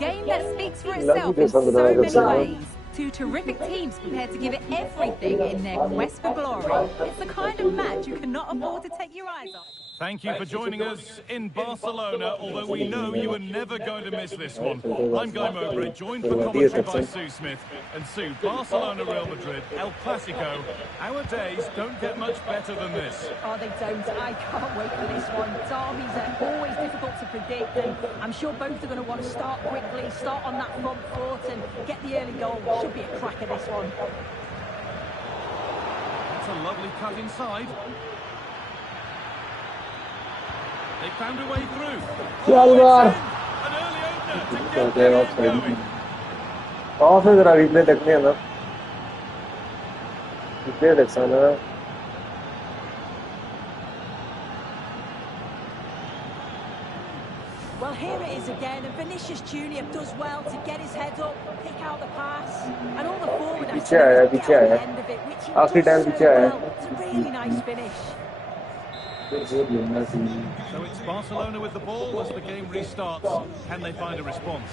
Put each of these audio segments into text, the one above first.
game that speaks for itself in so many ways. Two terrific teams prepared to give it everything in their quest for glory. It's the kind of match you cannot afford to take your eyes off. Thank you for joining us in Barcelona, although we know you are never going to miss this one. I'm Guy Mowbray, joined for commentary by Sue Smith. And Sue, Barcelona, Real Madrid, El Clasico, our days don't get much better than this. Oh, they don't. I can't wait for this one. Derbies are always difficult to predict, and I'm sure both are going to want to start quickly, start on that front foot and get the early goal. Should be a cracker, this one. That's a lovely cut inside. They found a way through. Oh, an early opener to get them going. Off is a replay देखने हैं ना. Replay देखा ना. Well, here it is again, and Vinicius Junior does well to get his head up, pick out the pass, and all the forward पीछे आया. end of it, which he आखिरी time does पीछे so आया. well. It's a really nice finish. So it's Barcelona with the ball as the game restarts. Can they find a response?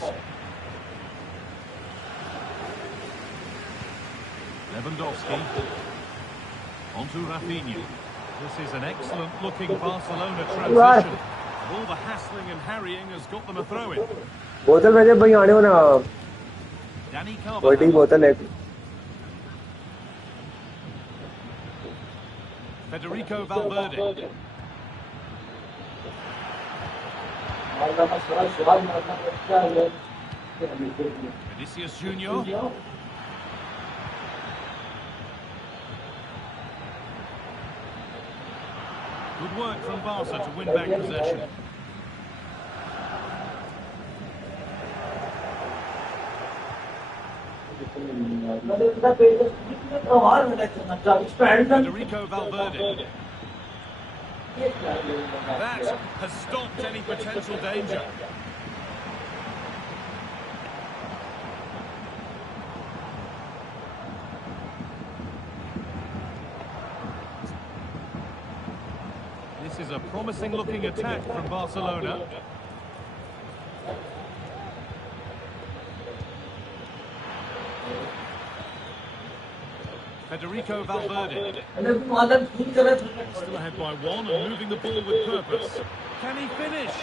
Lewandowski. Onto Rafinha. This is an excellent-looking Barcelona transition. All the hassling and harrying has got them a throw-in. बोतल में जब भाई आने हो ना. Danny बड़ी बोतल है. Federico Valverde. Vinicius Junior. Good work from Barca to win back possession. Federico Valverde. That has stopped any potential danger. This is a promising looking attack from Barcelona. Federico Valverde. Still ahead by one and moving the ball with purpose. Can he finish?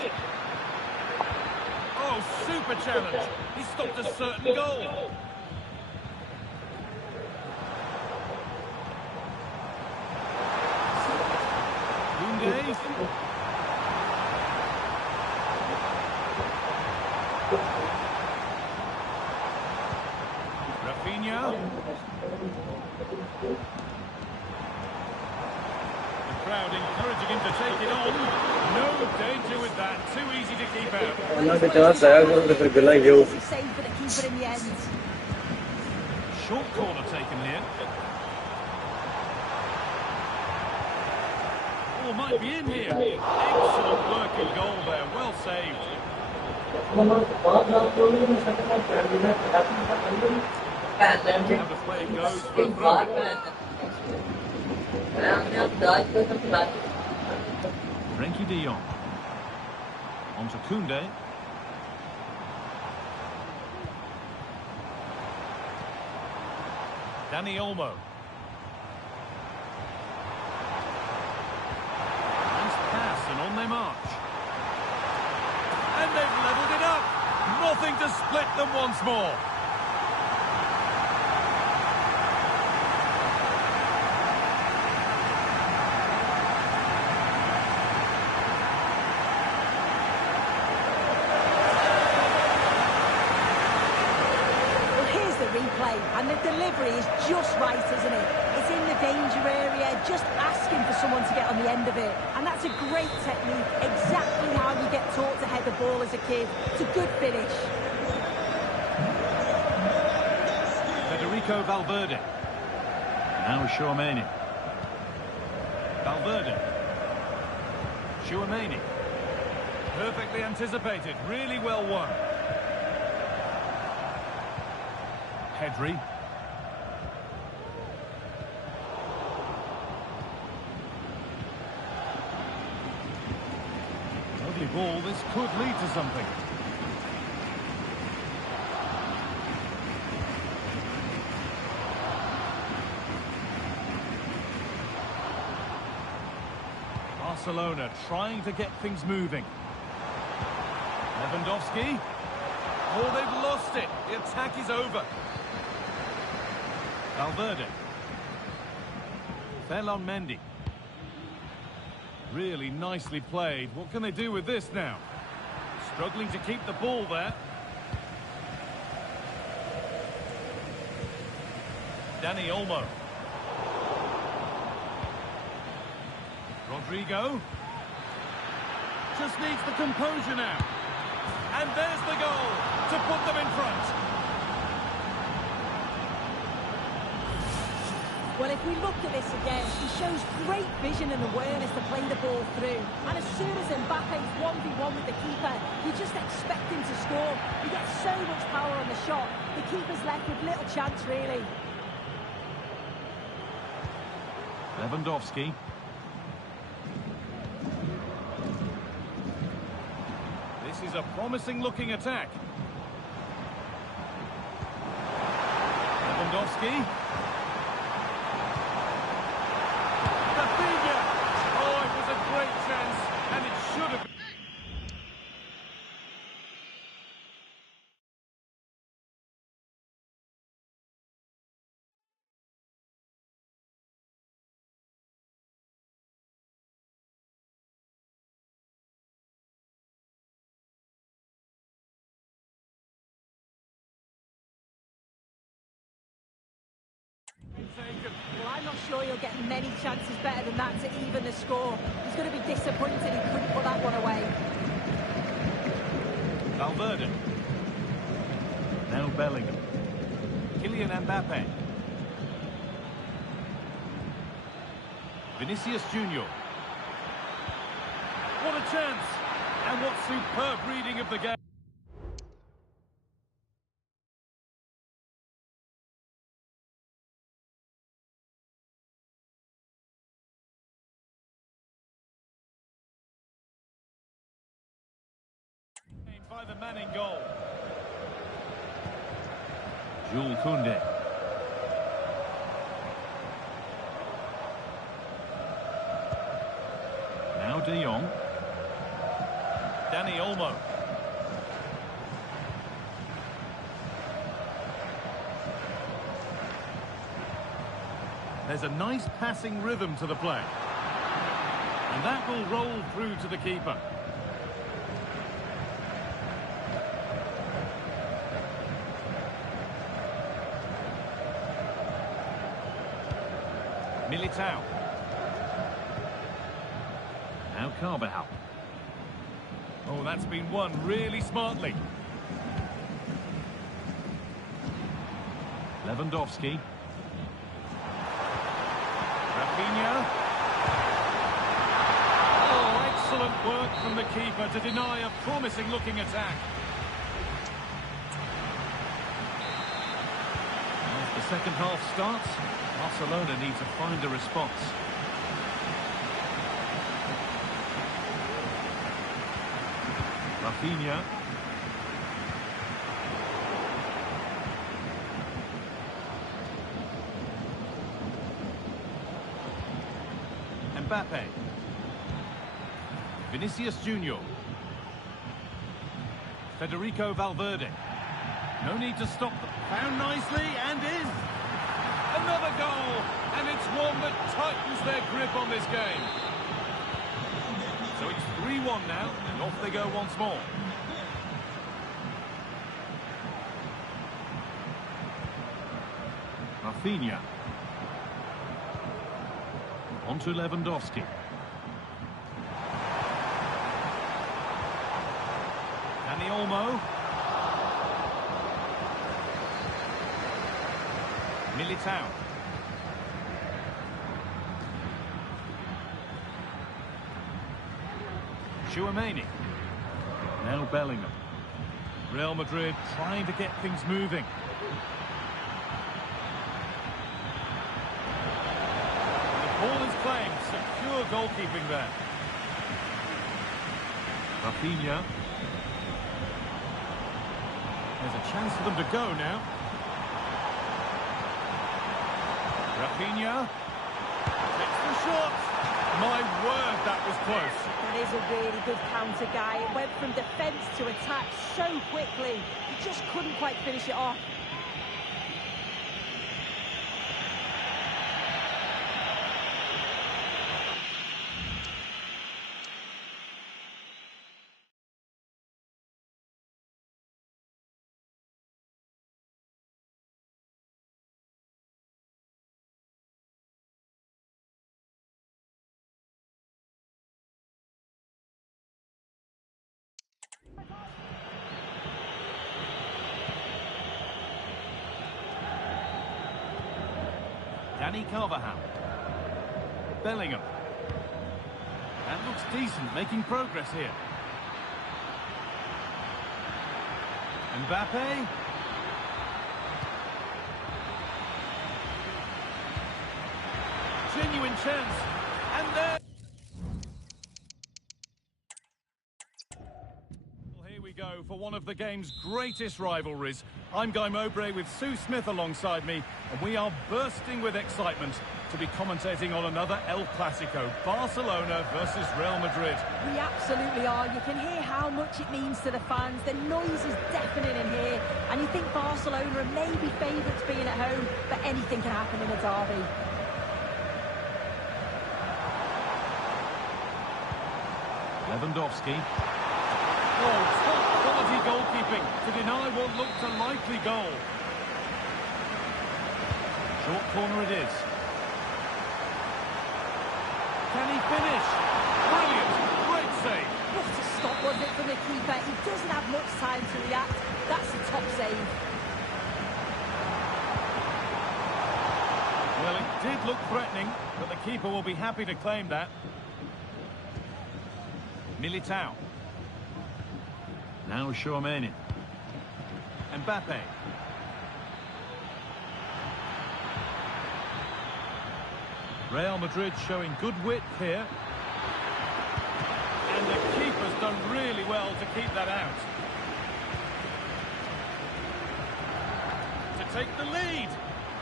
Oh, super challenge. He stopped a certain goal. Koundé. Rafinha. The crowd encouraging him to take it on. No danger with that. Too easy to keep out. Save for the keeper in the end. Short corner taken here. Oh, might be in here. Excellent work and goal there. Well saved. How the play goes for a throw. Frenkie de Jong. On to Koundé. Dani Olmo. Nice pass and on they march. And they've levelled it up. Nothing to split them once more. Replay, and the delivery is just right, isn't it? It's in the danger area, just asking for someone to get on the end of it, and that's a great technique, exactly how you get taught to head the ball as a kid. It's a good finish. Federico Valverde. Now Chouameni. Valverde. Chouameni. Perfectly anticipated, really well won. Pedri. Lovely ball, this could lead to something. Barcelona trying to get things moving. Lewandowski. Oh, they've lost it. The attack is over. Valverde. Ferland Mendy. Really nicely played. What can they do with this now? Struggling to keep the ball there. Dani Olmo. Rodrigo. Just needs the composure now. And there's the goal to put them in front. Well, if we look at this again, he shows great vision and awareness to play the ball through. And as soon as Mbappe's 1v1 with the keeper, you just expect him to score. He gets so much power on the shot. The keeper's left with little chance, really. Lewandowski. This is a promising-looking attack. Lewandowski. Oh, it was a great chance, and it should have been. Well, I'm not sure he'll get many chances better than that to even the score. He's going to be disappointed he couldn't put that one away. Valverde. Now Bellingham. Kylian Mbappe. Vinicius Junior. What a chance! And what superb reading of the game. By the man in goal. Jules Koundé. Now De Jong. Dani Olmo. There's a nice passing rhythm to the play. And that will roll through to the keeper. Militao. Now Carvajal. Oh, that's been won really smartly. Lewandowski. Rafinha. Oh, excellent work from the keeper to deny a promising-looking attack. As the second half starts, Barcelona need to find a response. Rafinha. Mbappe. Vinicius Junior. Federico Valverde. No need to stop. Found nicely and in. Another goal, and it's one that tightens their grip on this game. So it's 3-1 now, and off they go once more. Rafinha. On to Lewandowski. Dani Olmo. Militao. Tchouaméni. Now Bellingham. Real Madrid trying to get things moving. The ball is claimed. Secure goalkeeping there. Rafinha. There's a chance for them to go now. Rafinha takes the shot, My word, that was close. That is a really good counter, Guy. It went from defence to attack so quickly. He just couldn't quite finish it off. Danny Carvajal. Bellingham. That looks decent, making progress here. Mbappe. Genuine chance. And there... Well, here we go for one of the game's greatest rivalries. I'm Guy Mowbray with Sue Smith alongside me, and we are bursting with excitement to be commentating on another El Clasico, Barcelona versus Real Madrid. We absolutely are. You can hear how much it means to the fans. The noise is deafening in here, and you think Barcelona are maybe favourites being at home, but anything can happen in a derby. Lewandowski. Oh, top quality goalkeeping to deny what looked a likely goal. Short corner it is. Can he finish? Brilliant! Great save! What a stop was it from the keeper. He doesn't have much time to react. That's a top save. Well, it did look threatening, but the keeper will be happy to claim that. Militao. Now Tchouaméni. Mbappe. Real Madrid showing good width here. And the keeper's done really well to keep that out. To take the lead.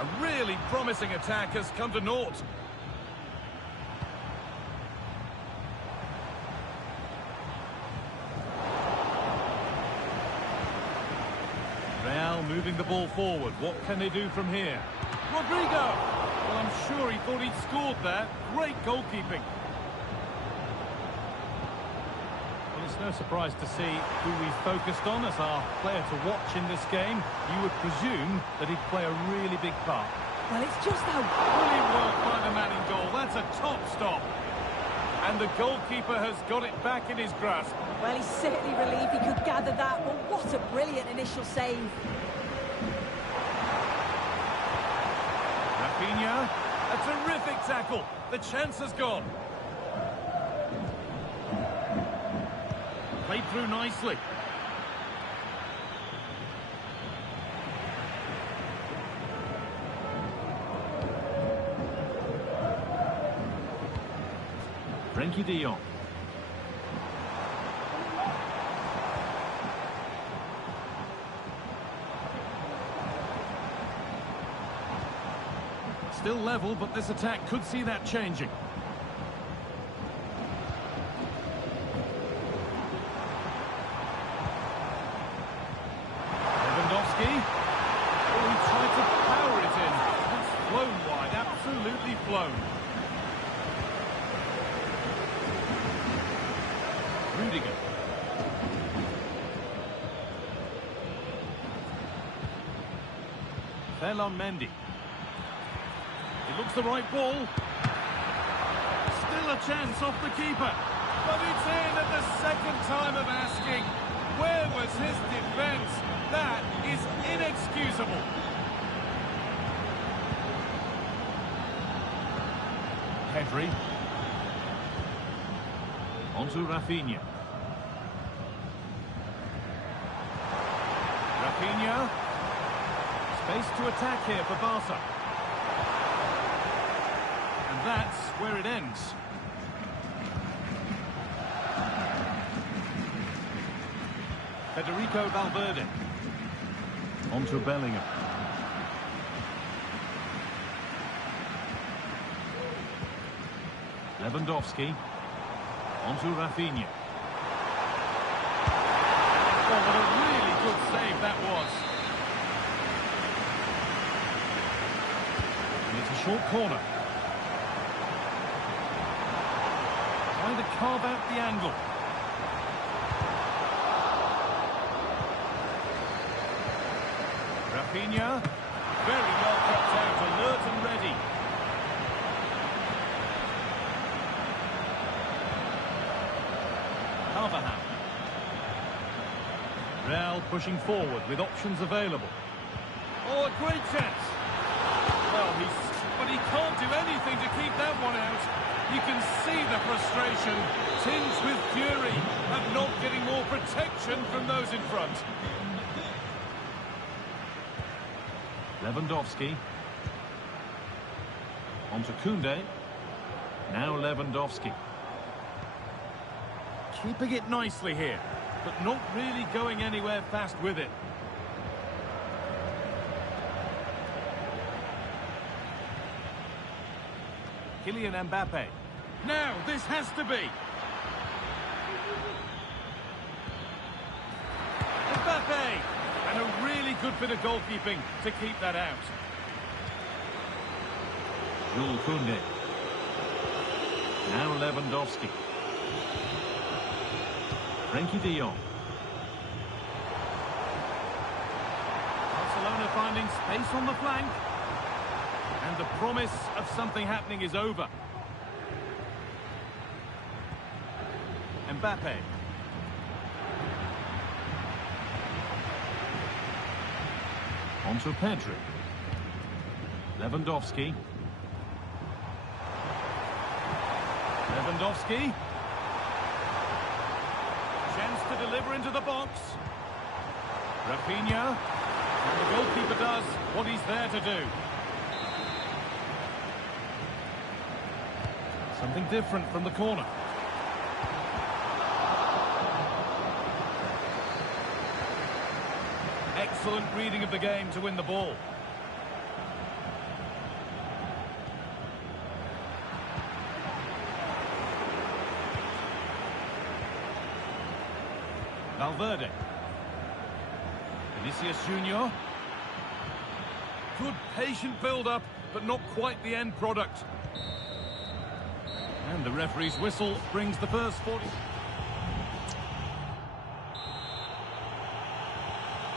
A really promising attack has come to naught. Real moving the ball forward. What can they do from here? Rodrigo! Well, I'm sure he thought he'd scored there. Great goalkeeping. Well, it's no surprise to see who we've focused on as our player to watch in this game. You would presume that he'd play a really big part. Well, it's just how... Brilliant work by the man in goal. That's a top stop. And the goalkeeper has got it back in his grasp. Well, he's certainly relieved he could gather that, but what a brilliant initial save. Rafinha, a terrific tackle. The chance has gone. Played through nicely. Frenkie de Jong. Still level, but this attack could see that changing. Lewandowski. Oh, he tried to power it in. It's flown wide, absolutely flown. Rudiger. Ferland Mendy. It looks the right ball. Still a chance off the keeper. But it's in at the second time of asking. Where was his defence? That is inexcusable. Pedri. Onto Rafinha. Rafinha. Space to attack here for Barca. And that's where it ends. Federico Valverde. Onto Bellingham. Lewandowski. Onto Rafinha. Oh, what a really good save that was. And it's a short corner. Trying to carve out the angle. Rafinha. Very well kept out, alert and ready. Carvajal. Real pushing forward with options available. Oh, a great chance. Well, but he can't do anything to keep that one out. You can see the frustration, tinged with fury, at not getting more protection from those in front. Lewandowski. Onto Koundé. Now Lewandowski. Keeping it nicely here, but not really going anywhere fast with it. Kylian Mbappe. Now, this has to be. Mbappe! And a really good bit of goalkeeping to keep that out. Jules Koundé. Now Lewandowski. Frenkie de Jong. Barcelona finding space on the flank. And the promise of something happening is over. Mbappe. Onto Pedri. Lewandowski. Lewandowski. Chance to deliver into the box. Rafinha. And the goalkeeper does what he's there to do. Something different from the corner. Excellent reading of the game to win the ball. Valverde. Vinicius Junior. Good patient build-up, but not quite the end product. And the referee's whistle brings the first 40.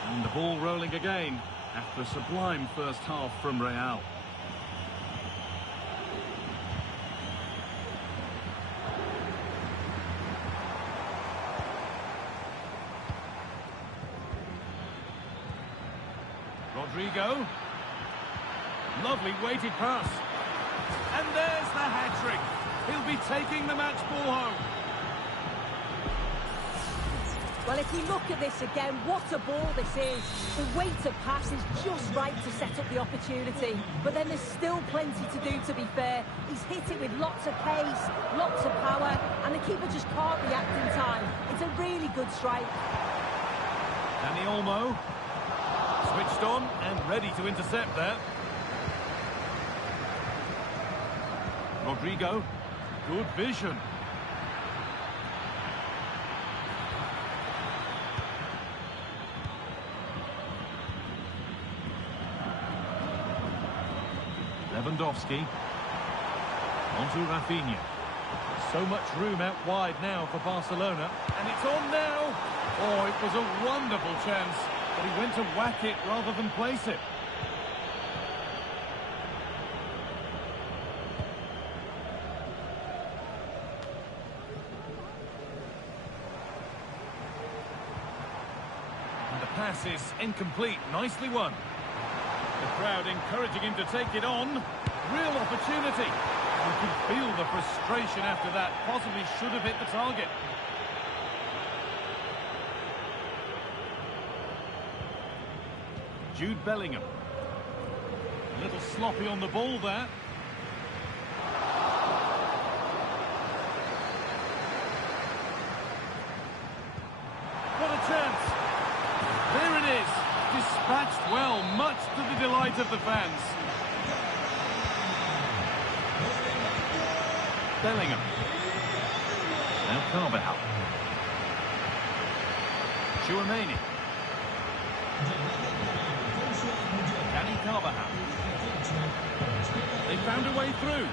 And the ball rolling again after a sublime first half from Real. Rodrigo. Lovely weighted pass. And there's the hat-trick. He'll be taking the match ball home. Well, if we look at this again, what a ball this is. The weight of pass is just right to set up the opportunity. But then there's still plenty to do, to be fair. He's hit it with lots of pace, lots of power, and the keeper just can't react in time. It's a really good strike. Dani Olmo. Switched on and ready to intercept there. Rodrigo. Good vision. Lewandowski. Onto Rafinha. So much room out wide now for Barcelona. And it's on now. Oh, it was a wonderful chance. But he went to whack it rather than place it. Pass is incomplete. Nicely won. The crowd encouraging him to take it on. Real opportunity. You can feel the frustration after that. Possibly should have hit the target. Jude Bellingham. A little sloppy on the ball there. What a chance. There it is, dispatched well, much to the delight of the fans. Bellingham. Now Carvajal. Chouameni. Danny Carvajal. They found a way through.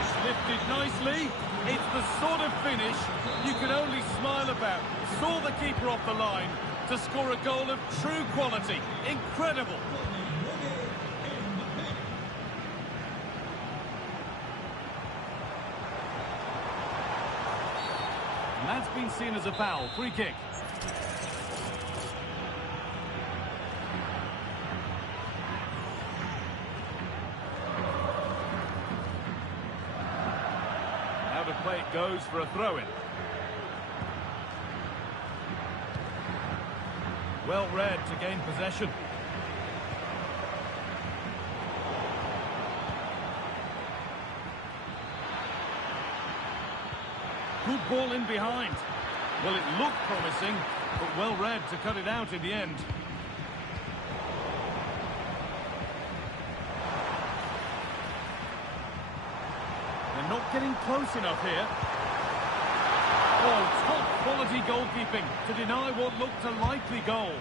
It's lifted nicely. It's the sort of finish you can only smile about. Saw the keeper off the line to score a goal of true quality. Incredible. And that's been seen as a foul. Free kick. Out of play it goes for a throw-in. Well read to gain possession. Good ball in behind. Well, it looked promising, but well read to cut it out in the end. They're not getting close enough here. Oh, top quality goalkeeping to deny what looked a likely goal.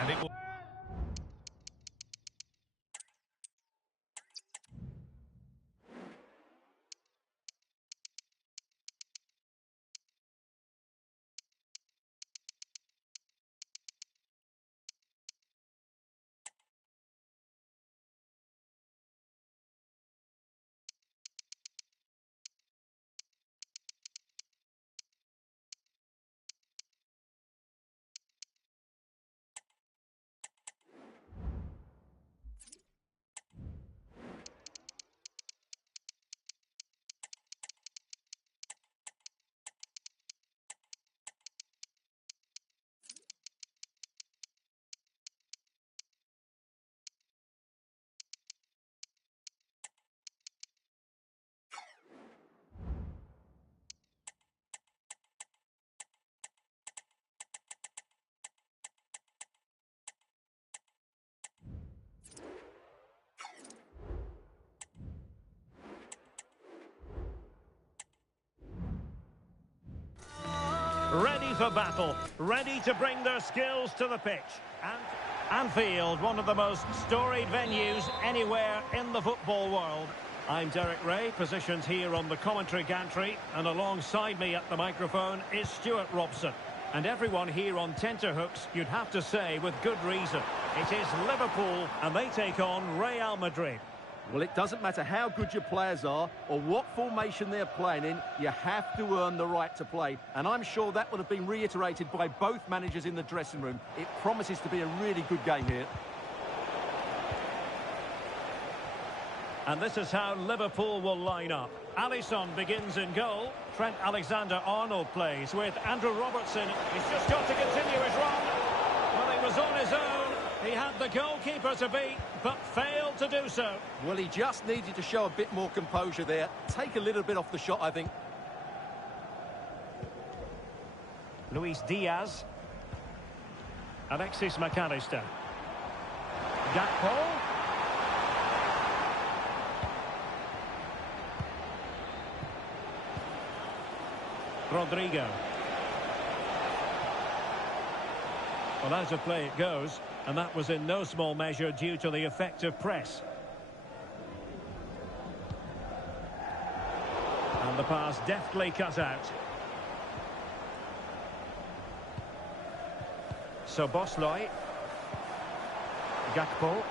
And it will... Ready for battle, ready to bring their skills to the pitch. And Anfield, one of the most storied venues anywhere in the football world. I'm Derek Ray, positioned here on the commentary gantry, and alongside me at the microphone is Stuart Robson. And everyone here on tenterhooks, you'd have to say with good reason. It is Liverpool, and they take on Real Madrid. Well, it doesn't matter how good your players are or what formation they're playing in, you have to earn the right to play. And I'm sure that would have been reiterated by both managers in the dressing room. It promises to be a really good game here. And this is how Liverpool will line up. Alisson begins in goal. Trent Alexander-Arnold plays with Andrew Robertson. He's just got to continue his run. Well, he was on his own. He had the goalkeeper to beat, but failed to do so. Well, he just needed to show a bit more composure there. Take a little bit off the shot, I think. Luis Diaz. Alexis McAllister. Gakpo. Rodrigo. Well, out of play it goes, and that was in no small measure due to the effective press. And the pass deftly cut out. So Bosley. Gakpo.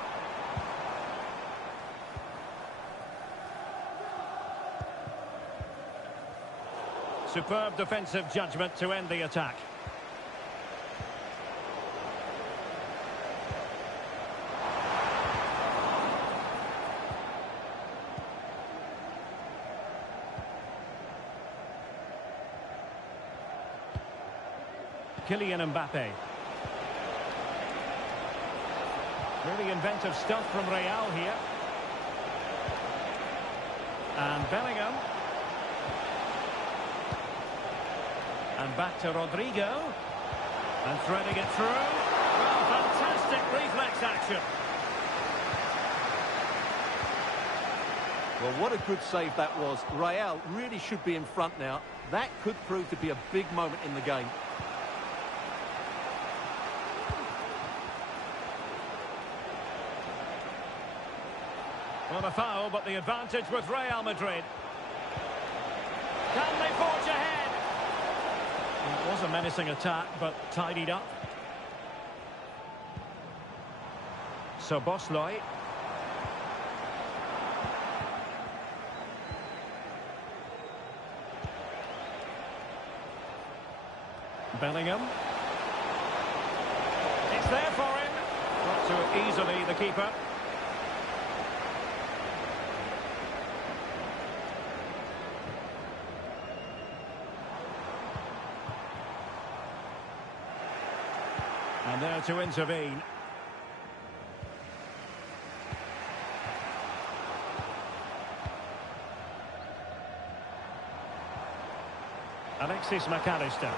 Superb defensive judgment to end the attack. Kylian Mbappe. Really inventive stuff from Real here. And Bellingham. And back to Rodrigo. And threading it through. Well, fantastic reflex action. Well, what a good save that was. Real really should be in front now. That could prove to be a big moment in the game. Well, a foul, but the advantage with Real Madrid. Can they forge ahead? It was a menacing attack, but tidied up. So Bosley. Bellingham. It's there for him. Not too easily, the keeper. And there to intervene. Alexis McAllister.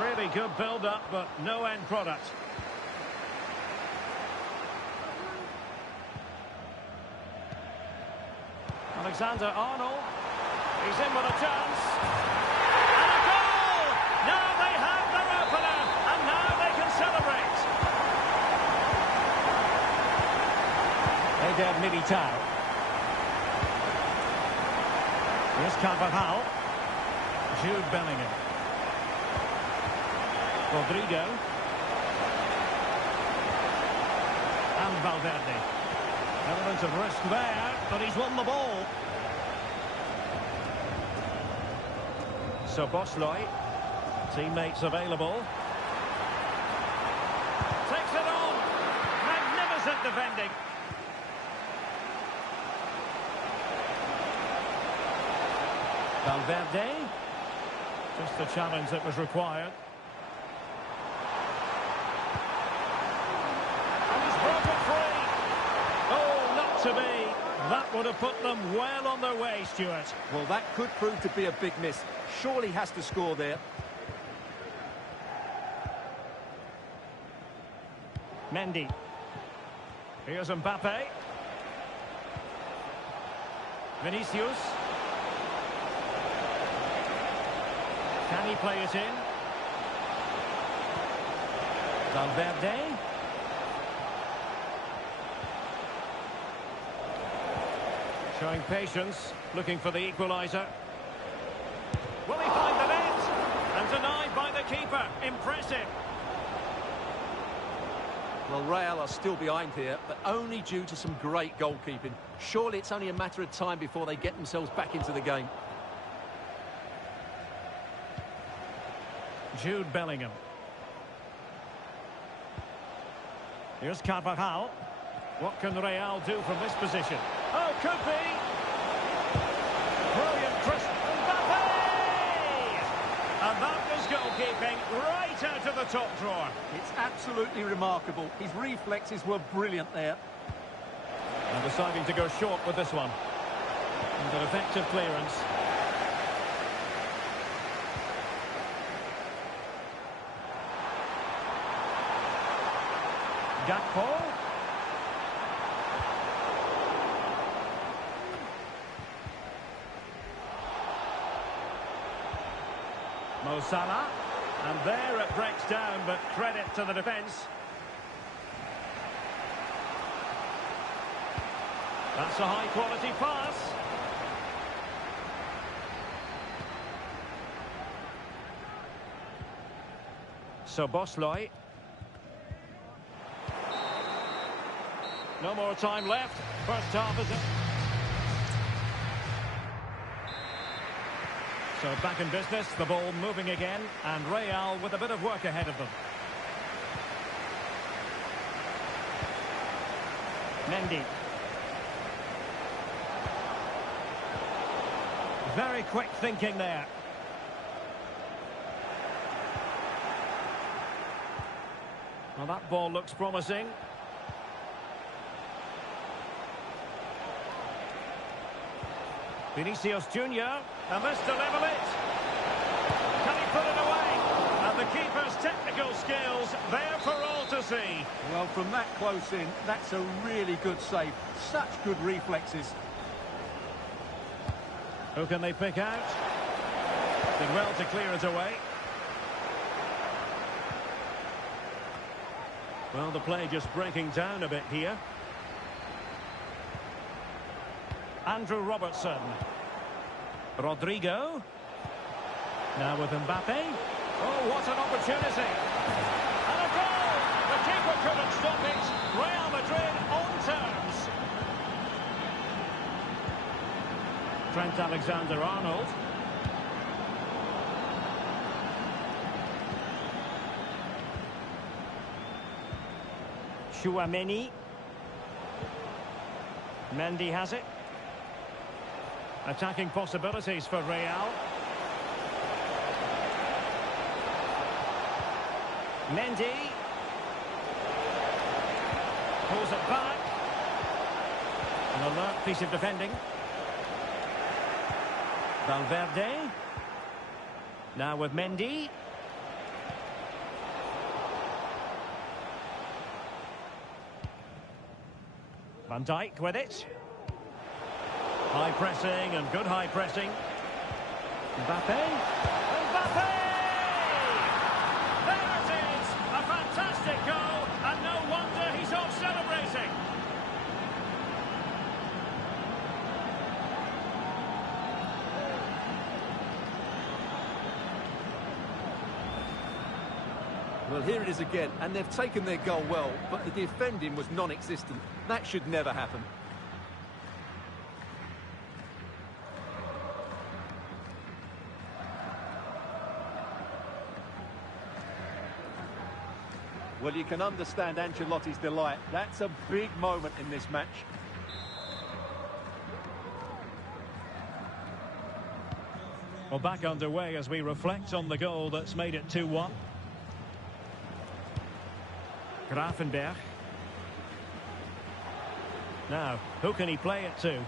Really good build-up, but no end product. Alexander-Arnold. He's in with a chance. And a goal! Now they have their opener, and now they can celebrate. Eder Militao. Here's Carvajal. Jude Bellingham. Rodrigo. And Valverde. Element of risk there, but he's won the ball. So Bosley. Teammates available. Takes it on. Magnificent defending. Valverde. Just the challenge that was required. And he's broken free. Oh, not to be. That would have put them well on their way, Stuart. Well, that could prove to be a big miss. Surely has to score there. Mendy. Here's Mbappe. Vinicius. Can he play it in? Valverde. Showing patience, looking for the equaliser. Will he find the net? And denied by the keeper. Impressive. Well, Real are still behind here, but only due to some great goalkeeping. Surely it's only a matter of time before they get themselves back into the game. Jude Bellingham. Here's Carvajal. What can Real do from this position? Oh, could be. Brilliant cross. Mbappe! And that was goalkeeping right out of the top drawer. It's absolutely remarkable. His reflexes were brilliant there. And deciding to go short with this one. And an effective clearance. Gakpo. Mo Salah. And there it breaks down, but credit to the defence. That's a high-quality pass. So Bosley. No more time left. First half is it. So back in business, the ball moving again, and Real with a bit of work ahead of them. Mendy. Very quick thinking there. Well, that ball looks promising. Vinicius Junior, and this to level it. Can he put it away? And the keeper's technical skills there for all to see. Well, from that close in, that's a really good save. Such good reflexes. Who can they pick out? Did well to clear it away. Well, the play just breaking down a bit here. Andrew Robertson. Rodrigo. Now with Mbappe. Oh, what an opportunity. And a goal! The keeper couldn't stop it. Real Madrid on terms. Trent Alexander-Arnold. Tchouaméni. Mendy has it. Attacking possibilities for Real. Mendy. Pulls it back. An alert piece of defending. Valverde. Now with Mendy. Van Dijk with it. High pressing and good high pressing. Mbappe. Mbappe! There it is! A fantastic goal, and no wonder he's off celebrating. Well, here it is again, and they've taken their goal well, but the defending was non-existent. That should never happen. Well, you can understand Ancelotti's delight. That's a big moment in this match. Well, back underway as we reflect on the goal that's made it 2-1. Gravenberch. Now, who can he play it to?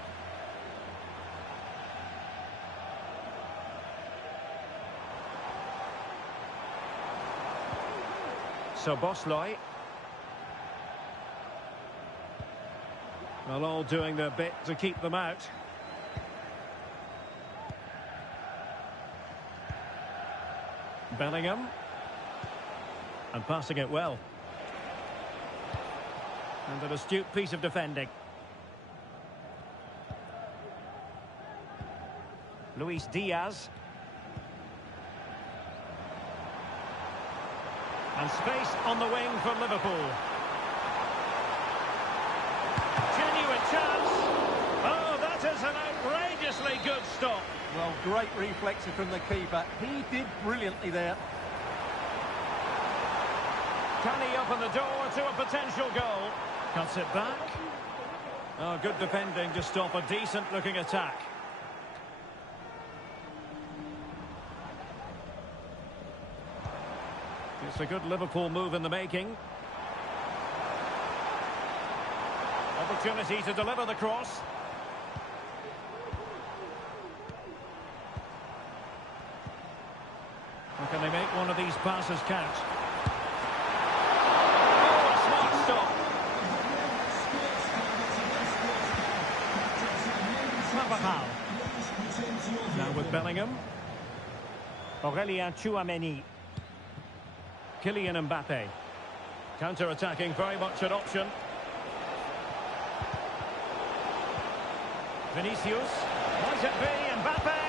Szoboszlai. Well, all doing their bit to keep them out. Bellingham. And passing it well. And an astute piece of defending. Luis Diaz. And space on the wing for Liverpool. Genuine chance. Oh, that is an outrageously good stop. Well, great reflexes from the keeper. He did brilliantly there. Can he open the door to a potential goal? Cuts it back. Oh, good defending to stop a decent-looking attack. It's a good Liverpool move in the making. Opportunity to deliver the cross. How can they make one of these passes count? Oh, a smart stop. Now with Bellingham. Aurélien Tchouaméni. Kylian Mbappe. Counter-attacking, very much an option. Vinicius. Might it be Mbappe?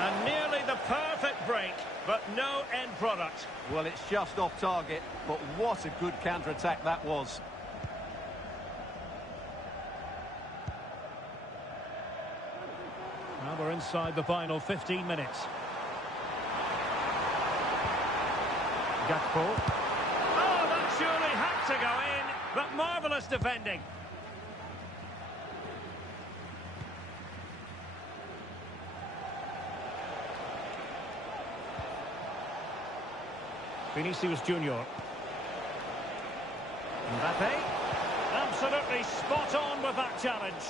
And nearly the perfect break, but no end product. Well, it's just off target, but what a good counter-attack that was. Now we're inside the final 15 minutes. Gakpo. Oh, that surely had to go in, but marvellous defending. Vinicius Junior. Mbappe. Absolutely spot on with that challenge.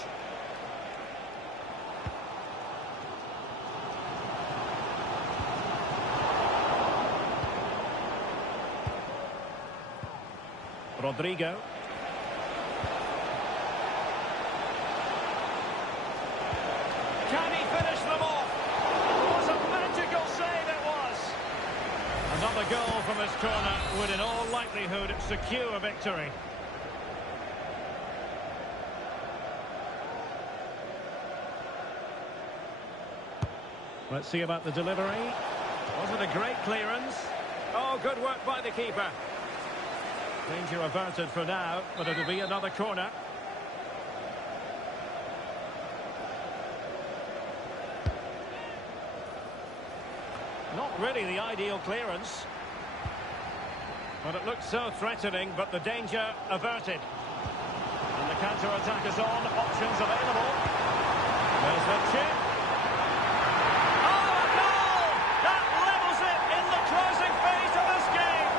Rodrigo. Can he finish them off? goal from this corner would in all likelihood secure victory. Let's see about the delivery. Was it a great clearance? Oh, good work by the keeper. Danger averted for now, but it'll be another corner. Not really the ideal clearance. But it looked so threatening, but the danger averted. And the counter-attack is on. Options available. There's the chip. Oh, a goal! That levels it in the closing phase of this game.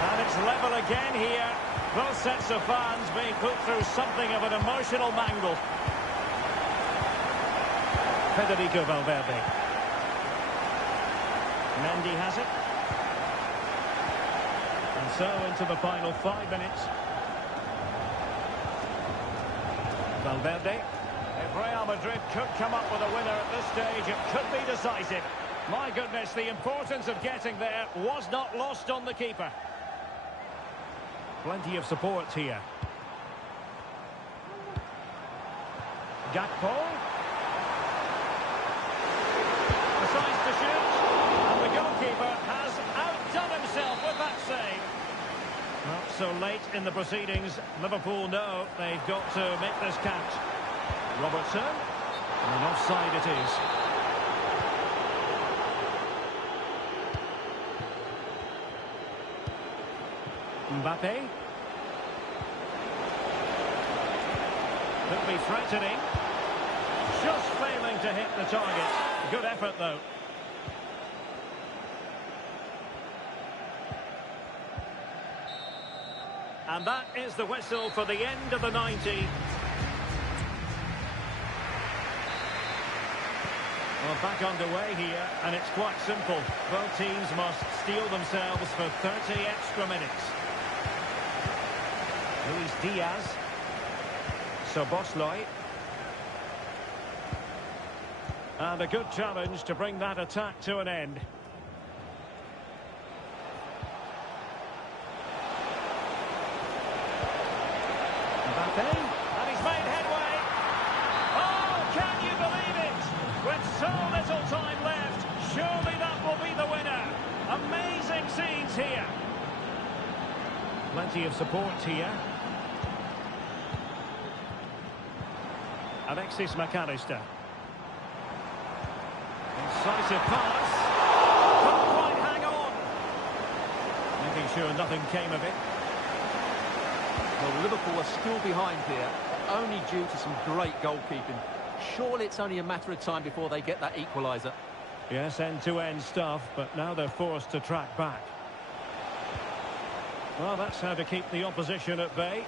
And it's level again here. Both sets of fans being put through something of an emotional mangle. Federico Valverde. Mendy has it. And so into the final 5 minutes. Valverde. If Real Madrid could come up with a winner at this stage, it could be decisive. My goodness, the importance of getting there was not lost on the keeper. Plenty of support here. Gakpo. Decides to shoot, and the goalkeeper has outdone himself with that save. Not so late in the proceedings, Liverpool know they've got to make this count. Robertson, and offside it is. Mbappe. Could be threatening. Just failing to hit the target. Good effort, though. And that is the whistle for the end of the 90. Well, back underway here, and it's quite simple. Both teams must steel themselves for 30 extra minutes. Luis Diaz. Szoboszlai. And a good challenge to bring that attack to an end. Mbappe, and he's made headway. Oh, can you believe it? With so little time left, surely that will be the winner. Amazing scenes here. Plenty of support here. Alexis McAllister. Incisive pass. Couldn't quite hang on. Making sure nothing came of it. Well, Liverpool are still behind here, only due to some great goalkeeping. Surely it's only a matter of time before they get that equaliser. Yes, end-to-end stuff, but now they're forced to track back. Well, that's how to keep the opposition at bay.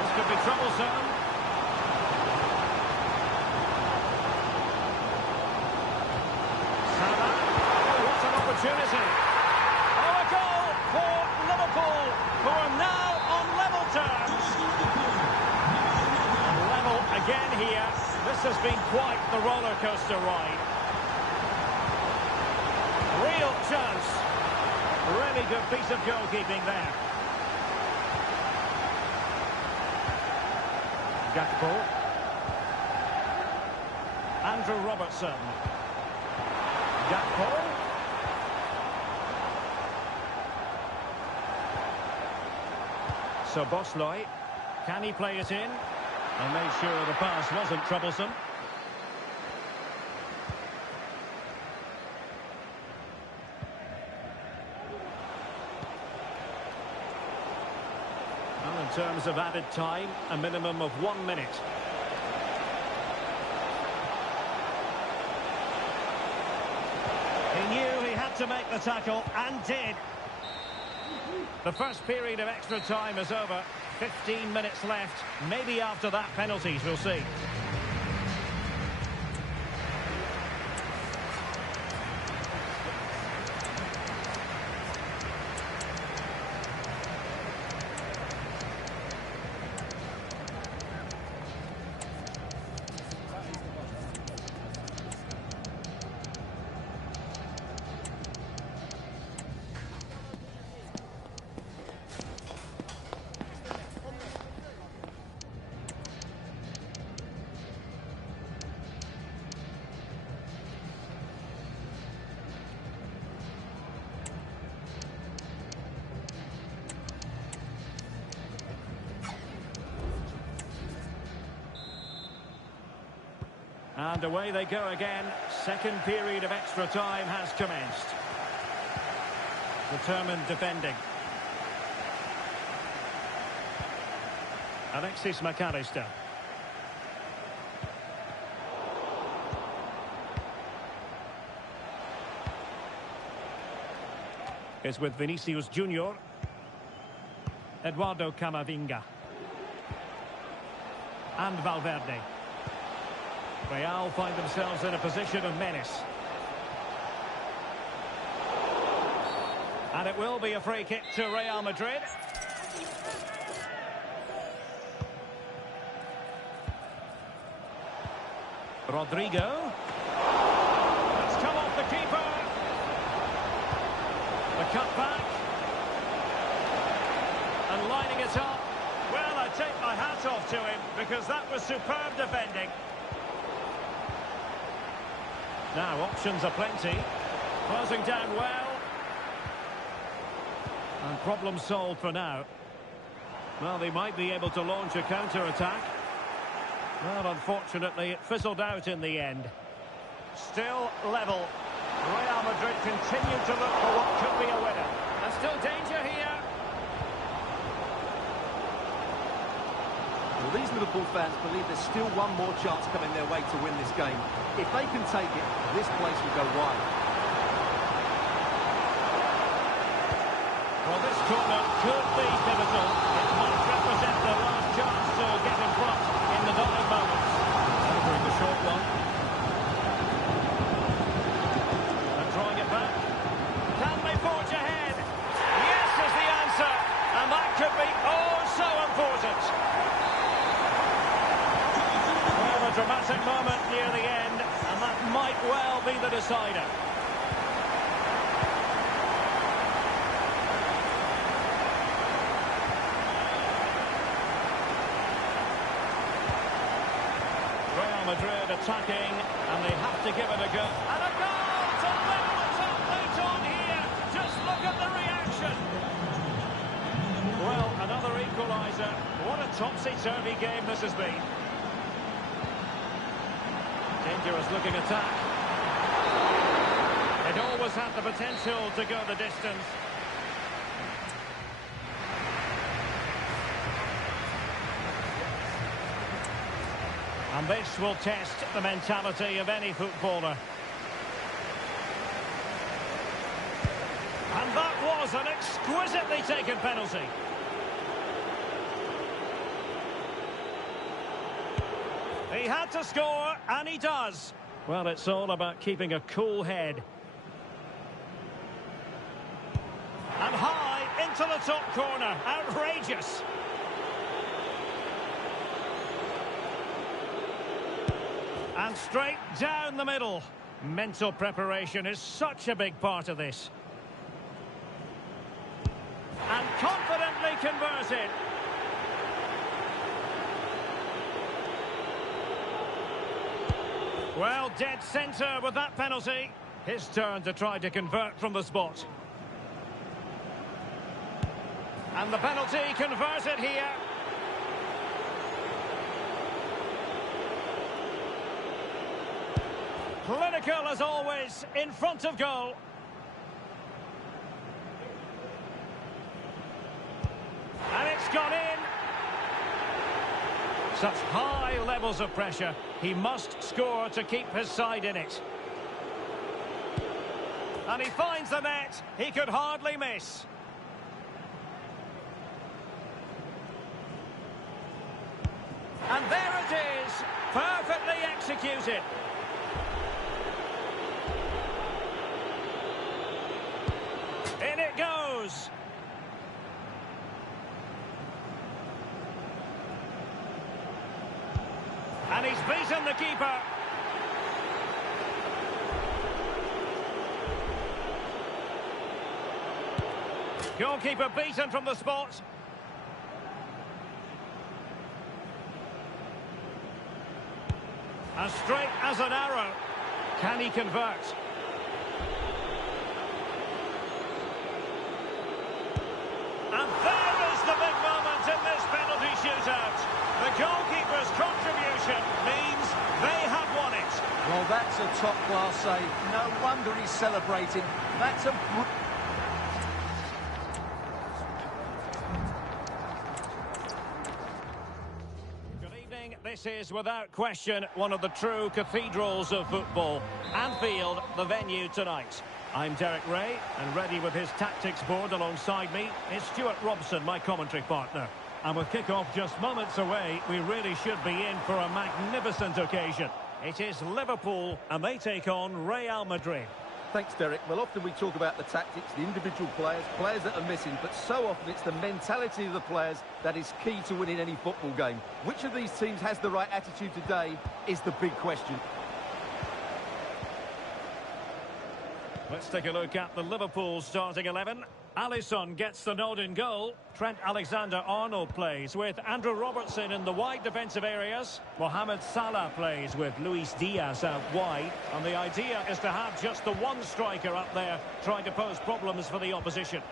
This could be troublesome. Opportunity. Oh, a goal for Liverpool, who are now on level terms. Level again here. This has been quite the roller coaster ride. Real chance. Really good piece of goalkeeping there. Gakpo. Andrew Robertson. Gakpo. Szoboszlai, can he play it in? And made sure the pass wasn't troublesome. Well, in terms of added time, a minimum of 1 minute. He knew he had to make the tackle, and did. The first period of extra time is over. 15 minutes left. Maybe after that, penalties, we'll see. And away they go again. Second period of extra time has commenced. Determined defending. Alexis McAllister. It's with Vinicius Junior. Eduardo Camavinga. And Valverde. Real find themselves in a position of menace. And it will be a free kick to Real Madrid. Rodrigo. It's come off the keeper. The cut back. And lining it up. Well, I take my hat off to him because that was superb defending. Now, options are plenty. Closing down well. And problem solved for now. Well, they might be able to launch a counter-attack. Well, unfortunately, it fizzled out in the end. Still level. Real Madrid continue to look for what could be a winner. And still danger here. Well, these Liverpool fans believe there's still one more chance coming their way to win this game. If they can take it, this place will go wide. Well, this corner could be pivotal. It might represent the last chance to get in front in the dying moments. Delivering the short one. And drawing it back. Can they forge ahead? Yes is the answer. And that could be oh so important. Well, a dramatic moment near the end. And that might well be the decider. Madrid attacking, and they have to give it a go. And a goal to level the top plate on here. Just look at the reaction. Well, another equaliser. What a topsy-turvy game this has been. Dangerous looking attack. It always had the potential to go the distance. And this will test the mentality of any footballer. And that was an exquisitely taken penalty. He had to score, and he does. Well, it's all about keeping a cool head. And high into the top corner. Outrageous. And straight down the middle. Mental preparation is such a big part of this. And confidently converted. Well, dead centre with that penalty. His turn to try to convert from the spot. And the penalty converted here. Clinical as always, in front of goal. And it's gone in. Such high levels of pressure. He must score to keep his side in it. And he finds the net. He could hardly miss. And there it is. Perfectly executed. In it goes. And he's beaten the keeper. Goalkeeper beaten from the spot. As straight as an arrow. Can he convert? And there is the big moment in this penalty shootout. The goalkeeper's contribution means they have won it. That's a top-class save. No wonder he's celebrating. That's a... This is, without question, one of the true cathedrals of football. Anfield, the venue tonight. I'm Derek Ray, and ready with his tactics board alongside me is Stuart Robson, my commentary partner. And with kick-off just moments away, we really should be in for a magnificent occasion. It is Liverpool, and they take on Real Madrid. Thanks, Derek. Well, often we talk about the tactics, the individual players that are missing, but so often it's the mentality of the players that is key to winning any football game. Which of these teams has the right attitude today is the big question. Let's take a look at the Liverpool starting 11. Alisson gets the nod in goal. Trent Alexander-Arnold plays with Andrew Robertson in the wide defensive areas. Mohamed Salah plays with Luis Diaz out wide. And the idea is to have just the one striker up there trying to pose problems for the opposition.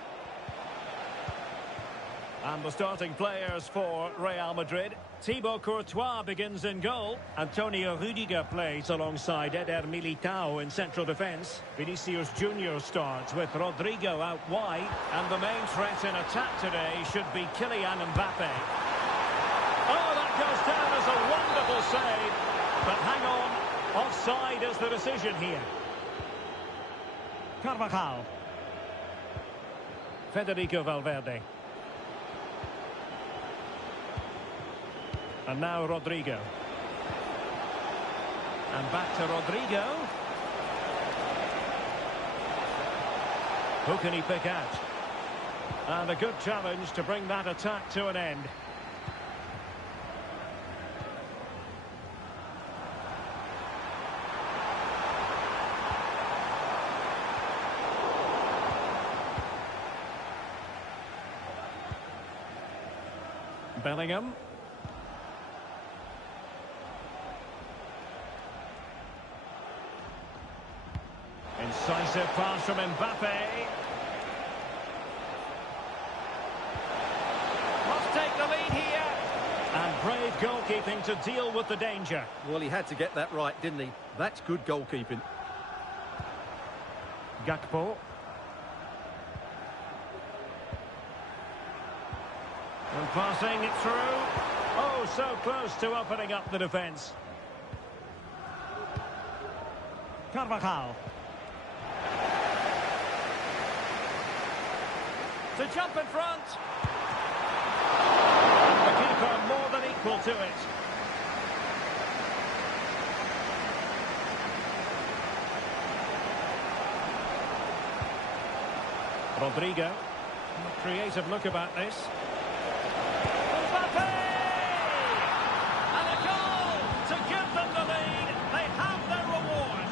And the starting players for Real Madrid. Thibaut Courtois begins in goal. Antonio Rudiger plays alongside Eder Militao in central defence. Vinicius Junior starts with Rodrigo out wide. And the main threat in attack today should be Kylian Mbappe. Oh, that goes down as a wonderful save. But hang on, offside is the decision here. Carvajal. Federico Valverde. And now Rodrigo. And back to Rodrigo. Who can he pick out? And a good challenge to bring that attack to an end. Bellingham. Incisive pass from Mbappe. Must take the lead here. And brave goalkeeping to deal with the danger. Well, he had to get that right, didn't he? That's good goalkeeping. Gakpo. And passing it through. Oh, so close to opening up the defence. Carvajal. To jump in front. And the keeper more than equal to it. Rodrigo. Creative look about this. Mbappe! And a goal to give them the lead. They have their reward.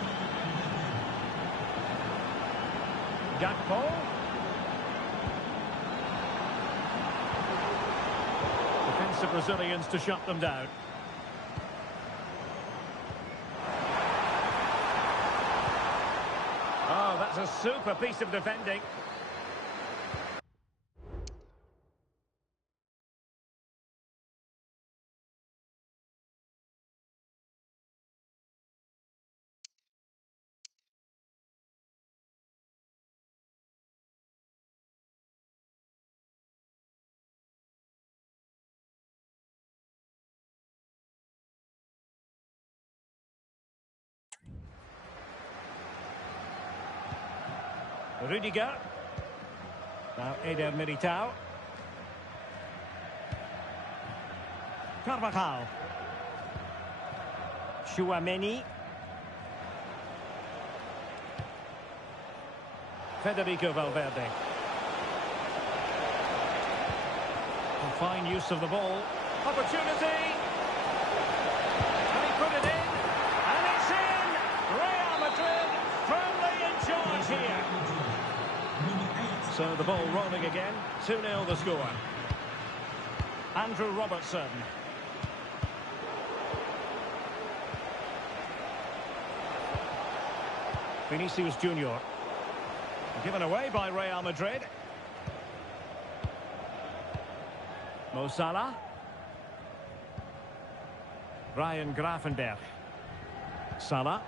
Gakpo. Defensive Brazilians to shut them down. Oh, that's a super piece of defending. Rudiger. Now Eder Militao. Carvajal. Tchouaméni. Federico Valverde. And fine use of the ball. Opportunity. And he put it in. And it's in. Real Madrid firmly in charge here. So the ball rolling again. 2-0 the score. Andrew Robertson. Vinicius Junior. Given away by Real Madrid. Mo Salah. Ryan Gravenberch. Salah.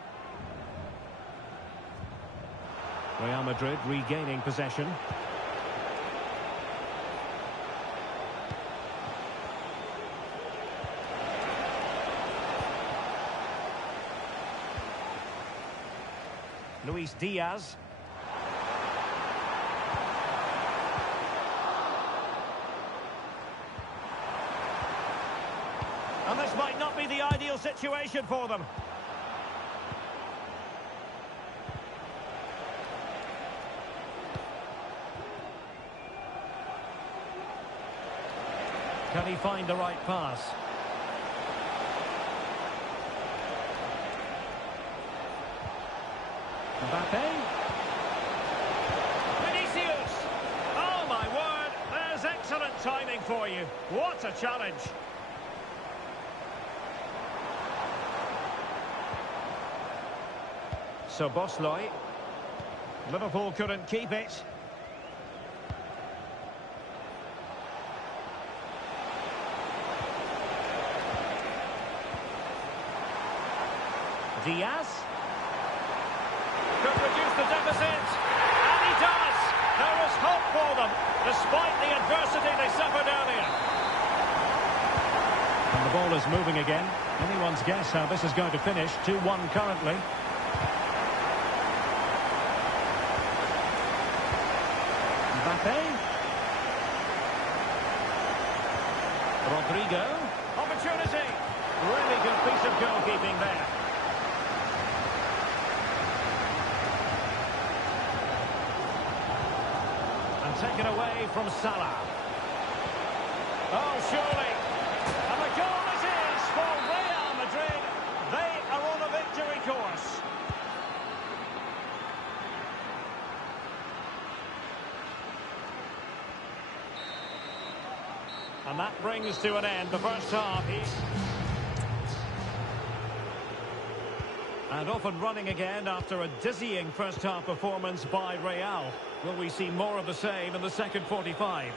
Real Madrid regaining possession. Luis Diaz. And this might not be the ideal situation for them. Can he find the right pass? Mbappe. Vinicius. Oh my word, there's excellent timing for you. What a challenge. So Bosley. Liverpool couldn't keep it. Diaz. Could reduce the deficit. And he does. There is hope for them, despite the adversity they suffered earlier. And the ball is moving again. Anyone's guess how this is going to finish. 2-1 currently. Mbappe. Rodrigo. Opportunity. Really good piece of goalkeeping there. Taken away from Salah. Oh, surely. And the goal it is for Real Madrid. They are on a victory course. And that brings to an end the first half. And off and running again after a dizzying first half performance by Real. Will we see more of the same in the second 45?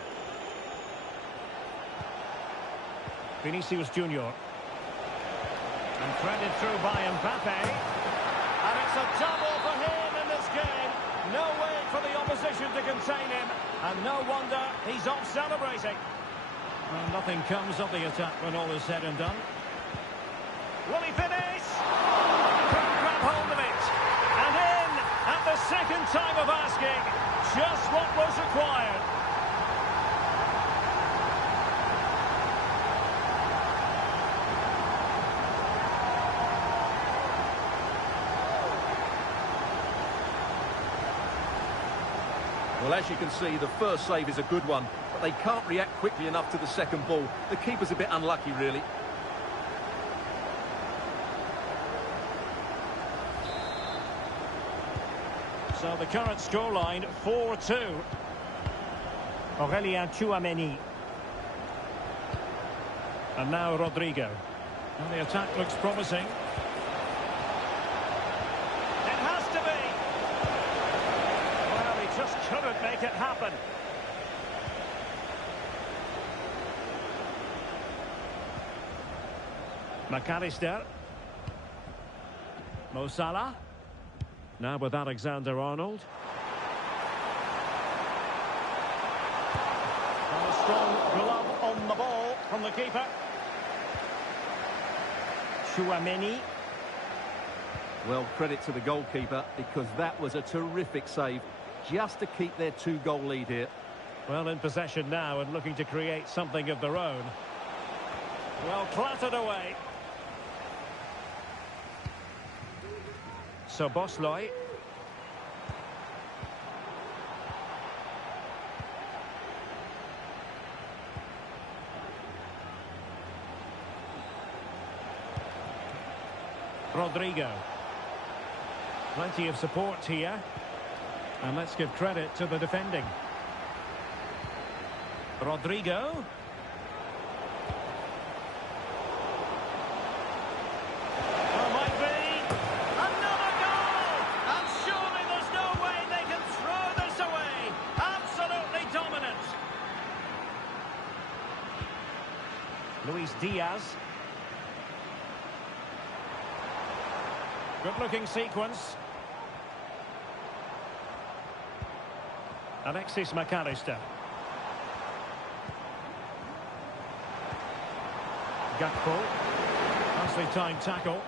Vinicius Junior. And threaded through by Mbappe. And it's a double for him in this game. No way for the opposition to contain him. And no wonder he's off celebrating. Well, nothing comes of the attack when all is said and done. Will he finish? Couldn't grab hold of it. And in at the second time of asking. Just what was required. Well, as you can see, the first save is a good one, but they can't react quickly enough to the second ball. The keeper's a bit unlucky, really. So the current scoreline, 4-2. Aurelien Tchouameni. And now Rodrigo. And the attack looks promising. It has to be. Well, he just couldn't make it happen. McAllister. Mo Salah. Now with Alexander-Arnold. And a strong glove on the ball from the keeper. Tchouameni. Well, credit to the goalkeeper, because that was a terrific save, just to keep their two-goal lead here. Well, in possession now and looking to create something of their own. Well, clattered away. So Bosley. Rodrigo. Plenty of support here. And let's give credit to the defending. Rodrigo. Luis Diaz. Good-looking sequence. Alexis McAllister. Gakpo. Nicely timed tackle.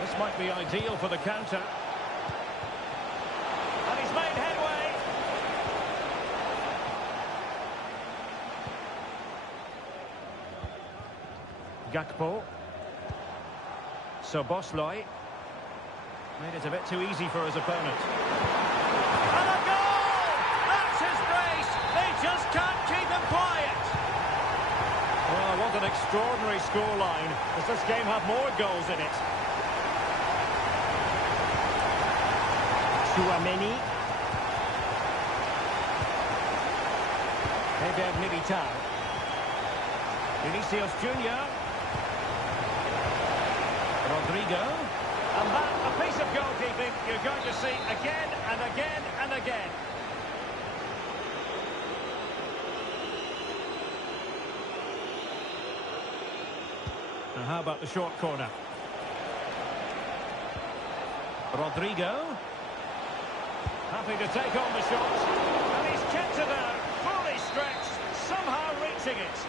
This might be ideal for the counter. And he's made headway. Gakpo. Szoboszlai. Made it a bit too easy for his opponent. And a goal! That's his brace! They just can't keep him quiet! Well, what an extraordinary scoreline. Does this game have more goals in it? Tchouaméni. Eder Militao. Vinicius Junior. Rodrigo. And that, a piece of goalkeeping you're going to see again and again and again. Now how about the short corner? Rodrigo. Happy to take on the shot. And he's kept it out, fully stretched, somehow reaching it.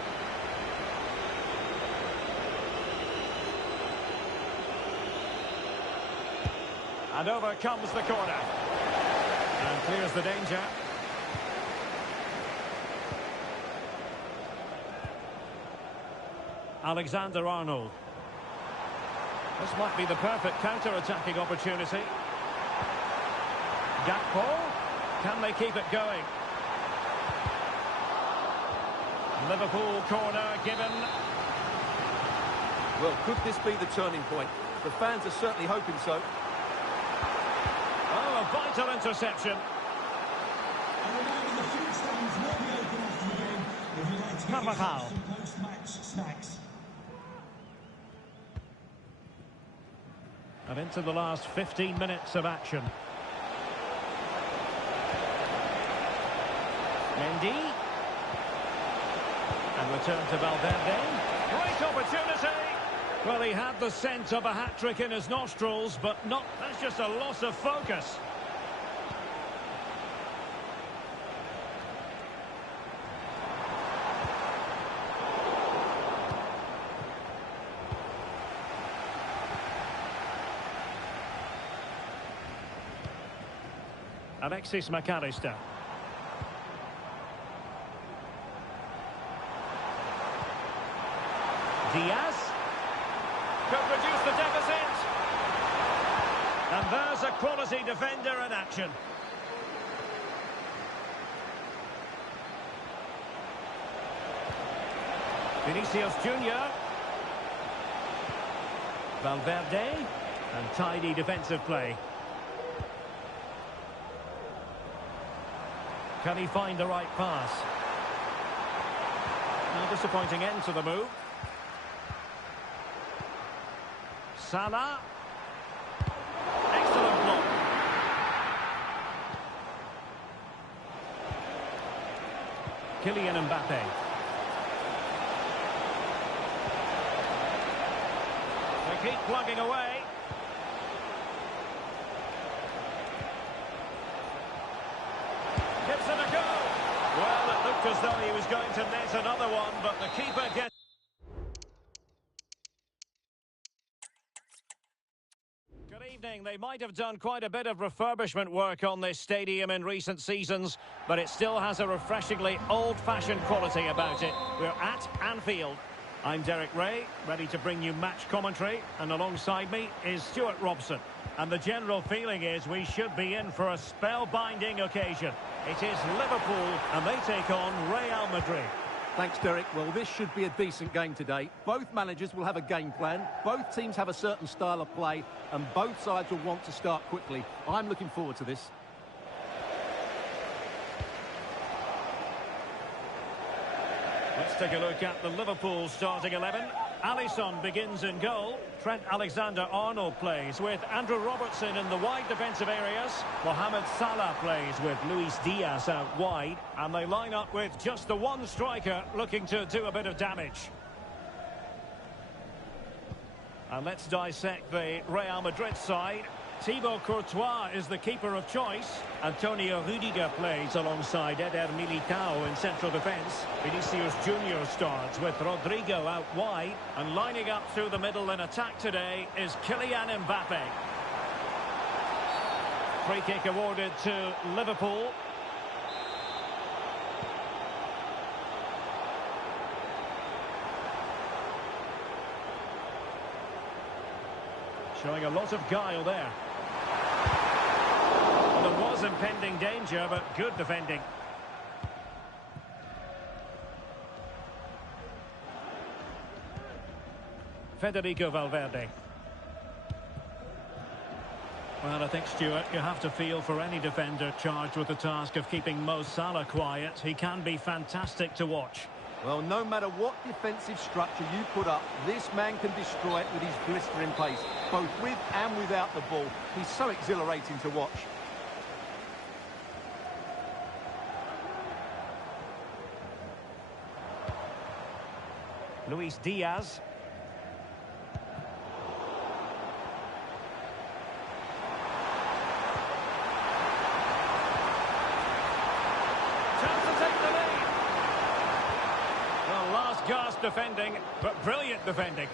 And over comes the corner. And clears the danger. Alexander-Arnold. This might be the perfect counter-attacking opportunity. Gakpo. Can they keep it going? Liverpool corner given. Well, could this be the turning point? The fans are certainly hoping so. Oh, a vital interception. Carvajal. And into the last 15 minutes of action. Mendy. And return to Valverde. Great opportunity. Well, he had the scent of a hat-trick in his nostrils, but not. That's just a loss of focus. Alexis McAllister. Diaz. Could reduce the deficit. And there's a quality defender in action. Vinicius Junior. Valverde. And tidy defensive play. Can he find the right pass? A disappointing end to the move. Salah. Excellent block. Kylian Mbappe. They keep plugging away. Gives it a go. Well, it looked as though he was going to net another one, but the keeper gets... Good evening. They might have done quite a bit of refurbishment work on this stadium in recent seasons, but it still has a refreshingly old-fashioned quality about it. We're at Anfield. I'm Derek Ray, ready to bring you match commentary, and alongside me is Stuart Robson. And the general feeling is we should be in for a spellbinding occasion. It is Liverpool, and they take on Real Madrid. Thanks, Derek. Well, this should be a decent game today. Both managers will have a game plan. Both teams have a certain style of play, and both sides will want to start quickly. I'm looking forward to this. Let's take a look at the Liverpool starting 11. Alisson begins in goal. Trent Alexander-Arnold plays with Andrew Robertson in the wide defensive areas. Mohamed Salah plays with Luis Diaz out wide. And they line up with just the one striker looking to do a bit of damage. And let's dissect the Real Madrid side. Thibaut Courtois is the keeper of choice. Antonio Rudiger plays alongside Eder Militao in central defence. Vinicius Junior starts with Rodrigo out wide. And lining up through the middle in attack today is Kylian Mbappe. Free kick awarded to Liverpool. Showing a lot of guile there. There was impending danger, but good defending. Federico Valverde. Well, I think, Stuart, you have to feel for any defender charged with the task of keeping Mo Salah quiet. He can be fantastic to watch. Well, no matter what defensive structure you put up, this man can destroy it with his blistering pace, both with and without the ball. He's so exhilarating to watch. Luis Diaz. Chance to take the lead. Well, last gasp defending, but brilliant defending.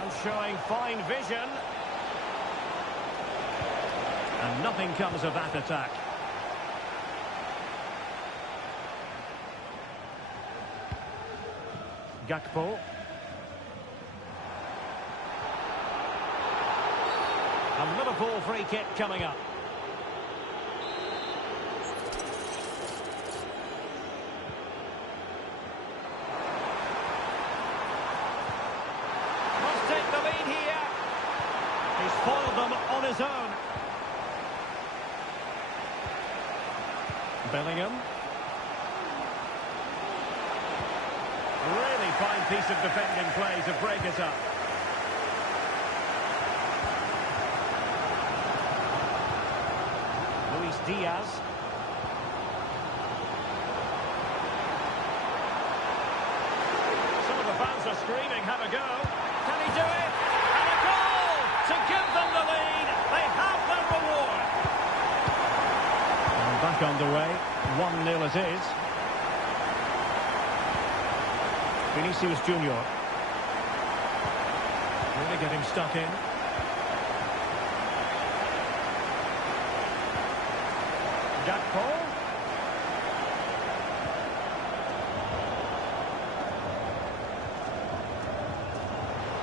And showing fine vision. And nothing comes of that attack. Gakpo. A Liverpool free kick coming up. Must take the lead here. He's foiled them on his own. Bellingham. Really fine piece of defending play to break it up. Luis Diaz. Some of the fans are screaming, have a go. Can he do it? And a goal to give them the lead. They have their reward. And back underway. 1-0 it is. Vinicius Junior. Really getting stuck in. Gakpo.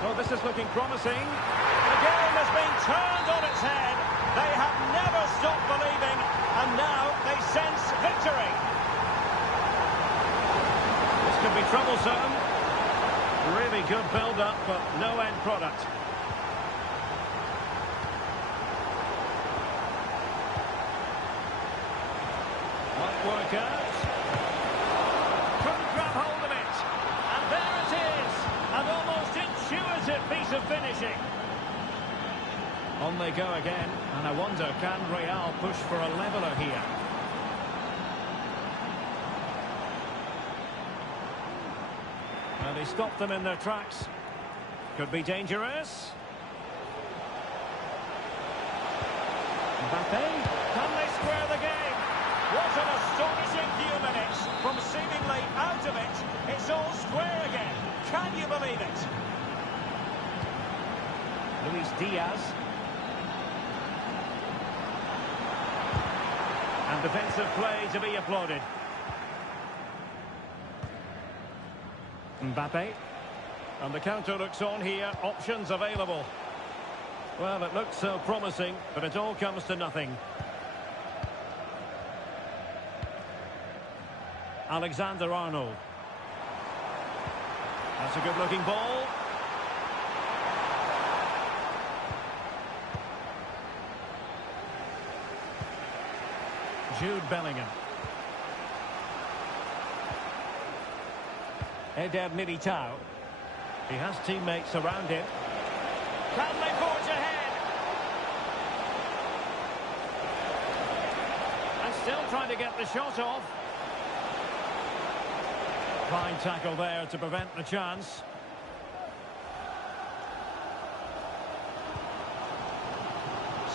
Well, this is looking promising. The game has been turned on its head. They have never stopped believing, and now they sense victory. This could be troublesome. Really good build-up, but no end product. Might work out. Couldn't grab hold of it. And there it is. An almost intuitive piece of finishing. On they go again. And I wonder, can Real push for a leveller here? Well, they stopped them in their tracks. Could be dangerous. Mbappe. Can they square the game? What an astonishing few minutes. From seemingly out of it, it's all square again. Can you believe it? Luis Diaz. And defensive play to be applauded. Mbappe. And the counter looks on here. Options available. Well, it looks so promising, but it all comes to nothing. Alexander-Arnold. That's a good-looking ball. Jude Bellingham. Eder Militao. He has teammates around him. Can they forge ahead? And still trying to get the shot off. Fine tackle there to prevent the chance.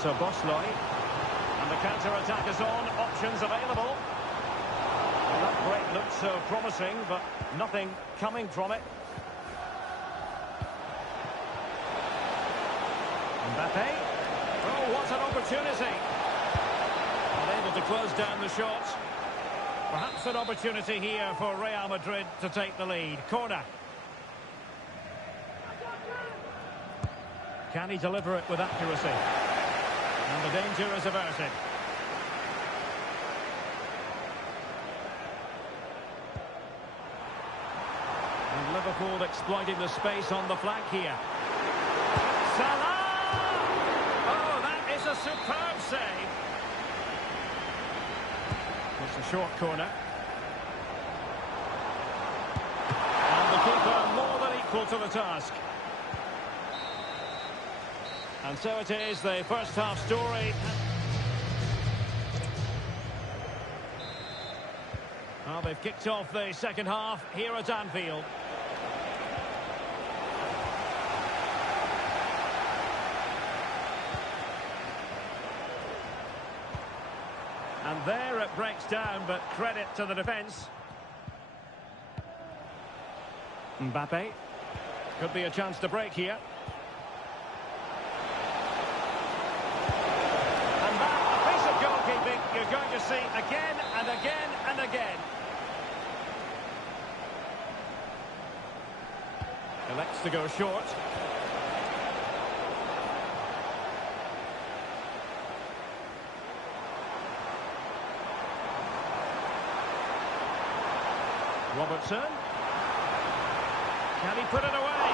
So Bosley. And the counter-attack is on. Options available. Well, that break looked so promising, but nothing coming from it. Mbappe. Oh, what an opportunity. Unable to close down the shot. Perhaps an opportunity here for Real Madrid to take the lead. Corner. Can he deliver it with accuracy? And the danger is averted. And Liverpool exploiting the space on the flank here. Salah! Oh, that is a superb save. It's a short corner. And the keeper more than equal to the task. And so it is, the first half story. Well, they've kicked off the second half here at Anfield. And there it breaks down, but credit to the defence. Mbappe. Could be a chance to break here. And that, a piece of goalkeeping you're going to see again and again and again. Elects to go short. Robertson. Can he put it away?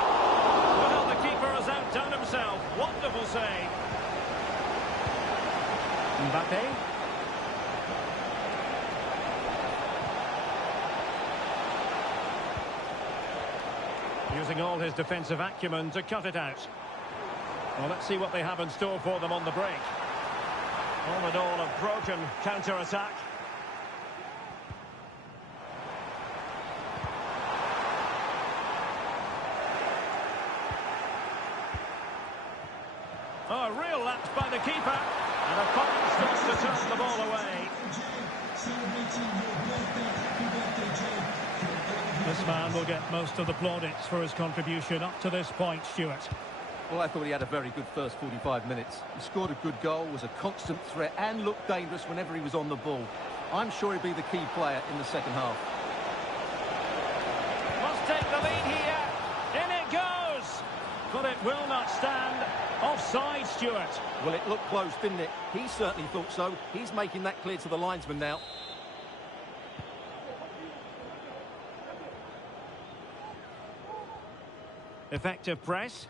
Well, the keeper has outdone himself. Wonderful save. Mbappe. Using all his defensive acumen to cut it out. Well, let's see what they have in store for them on the break. All in all, a broken counter-attack. Oh, a real lapse by the keeper. And a fine starts to turn the ball away. This man will get most of the plaudits for his contribution up to this point, Stuart. Well, I thought he had a very good first 45 minutes. He scored a good goal, was a constant threat, and looked dangerous whenever he was on the ball. I'm sure he'll be the key player in the second half. Must take the lead here. In it goes. But it will not stand. Offside, Stuart. Well, it looked close, didn't it? He certainly thought so. He's making that clear to the linesman now. Effective press.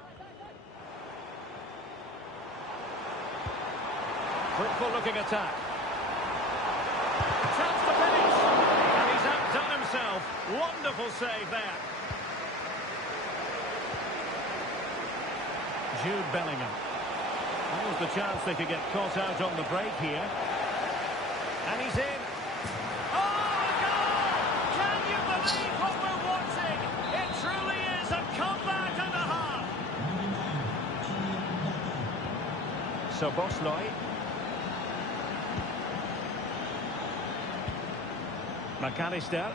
Fruitful looking attack. Chance to finish. And he's outdone himself. Wonderful save there. Jude Bellingham. That was the chance they could get caught out on the break here. And he's in. Oh, a goal! Can you believe what we're watching? It truly is a comeback and a half. So Bosley. McAllister.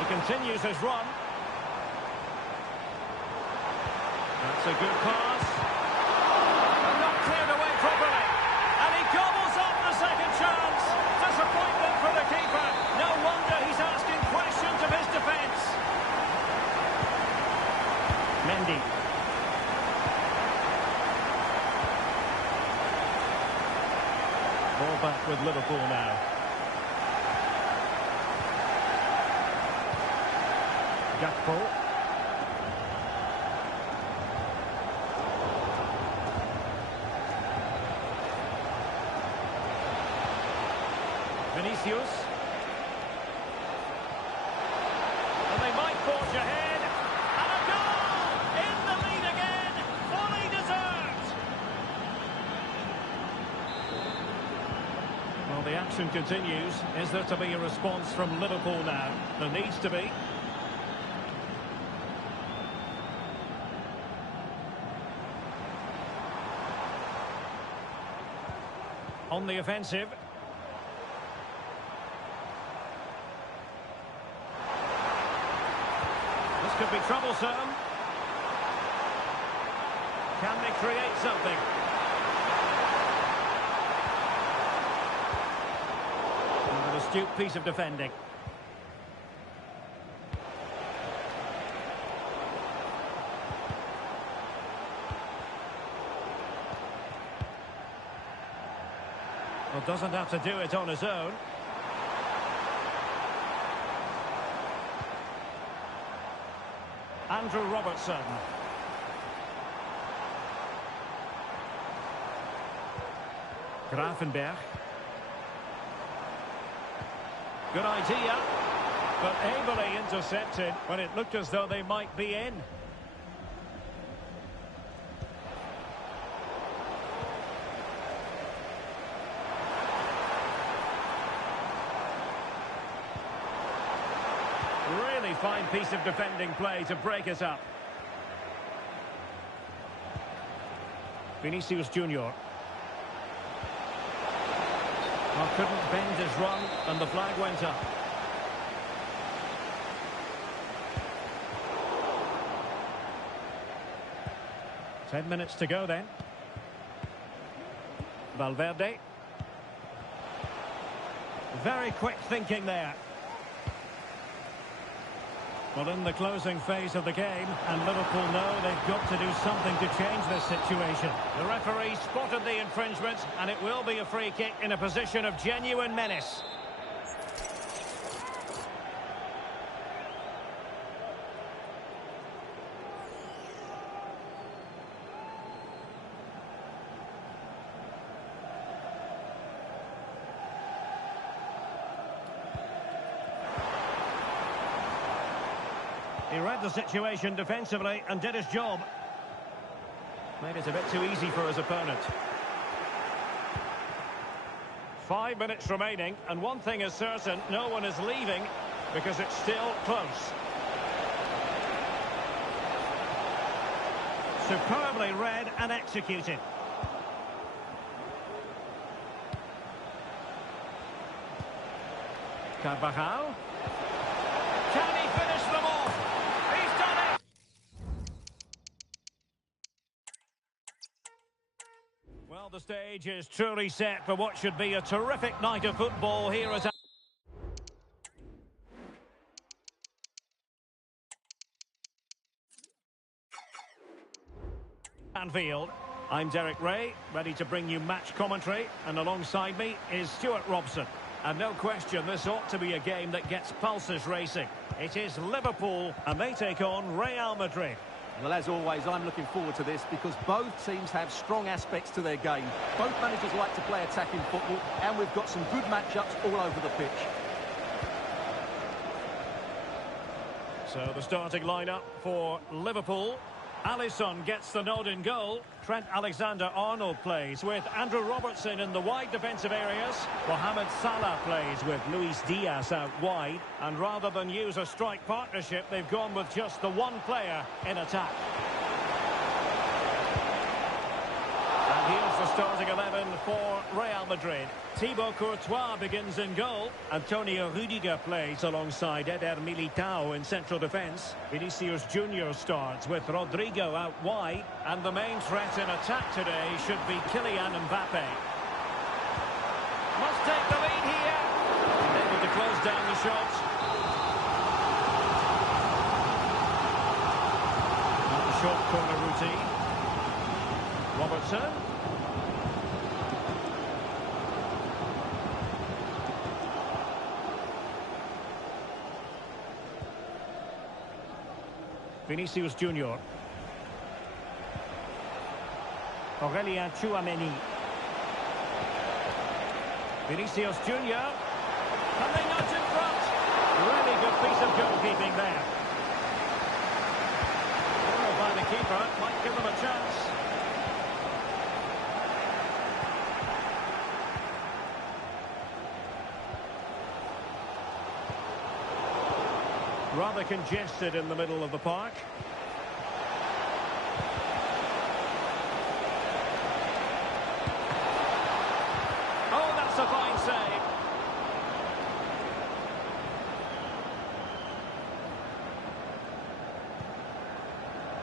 He continues his run. That's a good pass. And not cleared away properly. And he gobbles up the second chance. Disappointment for the keeper. No wonder he's asking questions of his defence. Mendy. Ball back with Liverpool now. Gakpo. Vinicius. And they might forge ahead. And a goal! In the lead again! Fully deserved! Well, the action continues. Is there to be a response from Liverpool now? There needs to be. on the offensive. This could be troublesome. Can they create something? An astute piece of defending. Well, doesn't have to do it on his own. Andrew Robertson. Grafenberg. Good idea, but ably intercepted when it looked as though they might be in. Really fine piece of defending play to break it up. Vinicius Junior. Well, couldn't bend his run, and the flag went up. Ten minutes to go then. Valverde. Very quick thinking there. Well, in the closing phase of the game, and Liverpool know they've got to do something to change this situation. The referee spotted the infringement, and it will be a free kick in a position of genuine menace. He read the situation defensively and did his job. Made it a bit too easy for his opponent. 5 minutes remaining, and one thing is certain, no one is leaving because it's still close. Superbly read and executed. Carvajal. Can he finish them off? He's done it! Well, the stage is truly set for what should be a terrific night of football here at Anfield. I'm Derek Ray, ready to bring you match commentary, and alongside me is Stuart Robson. And no question, this ought to be a game that gets pulses racing. It is Liverpool, and they take on Real Madrid. Well, as always, I'm looking forward to this because both teams have strong aspects to their game. Both managers like to play attacking football, and we've got some good matchups all over the pitch. So the starting lineup for Liverpool. Alisson gets the nod in goal. Trent Alexander-Arnold plays with Andrew Robertson in the wide defensive areas. Mohamed Salah plays with Luis Diaz out wide. And rather than use a strike partnership, they've gone with just the one player in attack. And here's the starting 11 for Real Madrid. Thibaut Courtois begins in goal. Antonio Rudiger plays alongside Eder Militao in central defence. Vinicius Junior starts with Rodrigo out wide. And the main threat in attack today should be Kylian Mbappe. Must take the lead here. Able to close down the shot. Short corner routine. Robertson. Vinicius Junior. Aurelien Tchouameni. Vinicius Junior. And they nudge in front. Really good piece of goalkeeping there. By the keeper, might give them a chance. Rather congested in the middle of the park.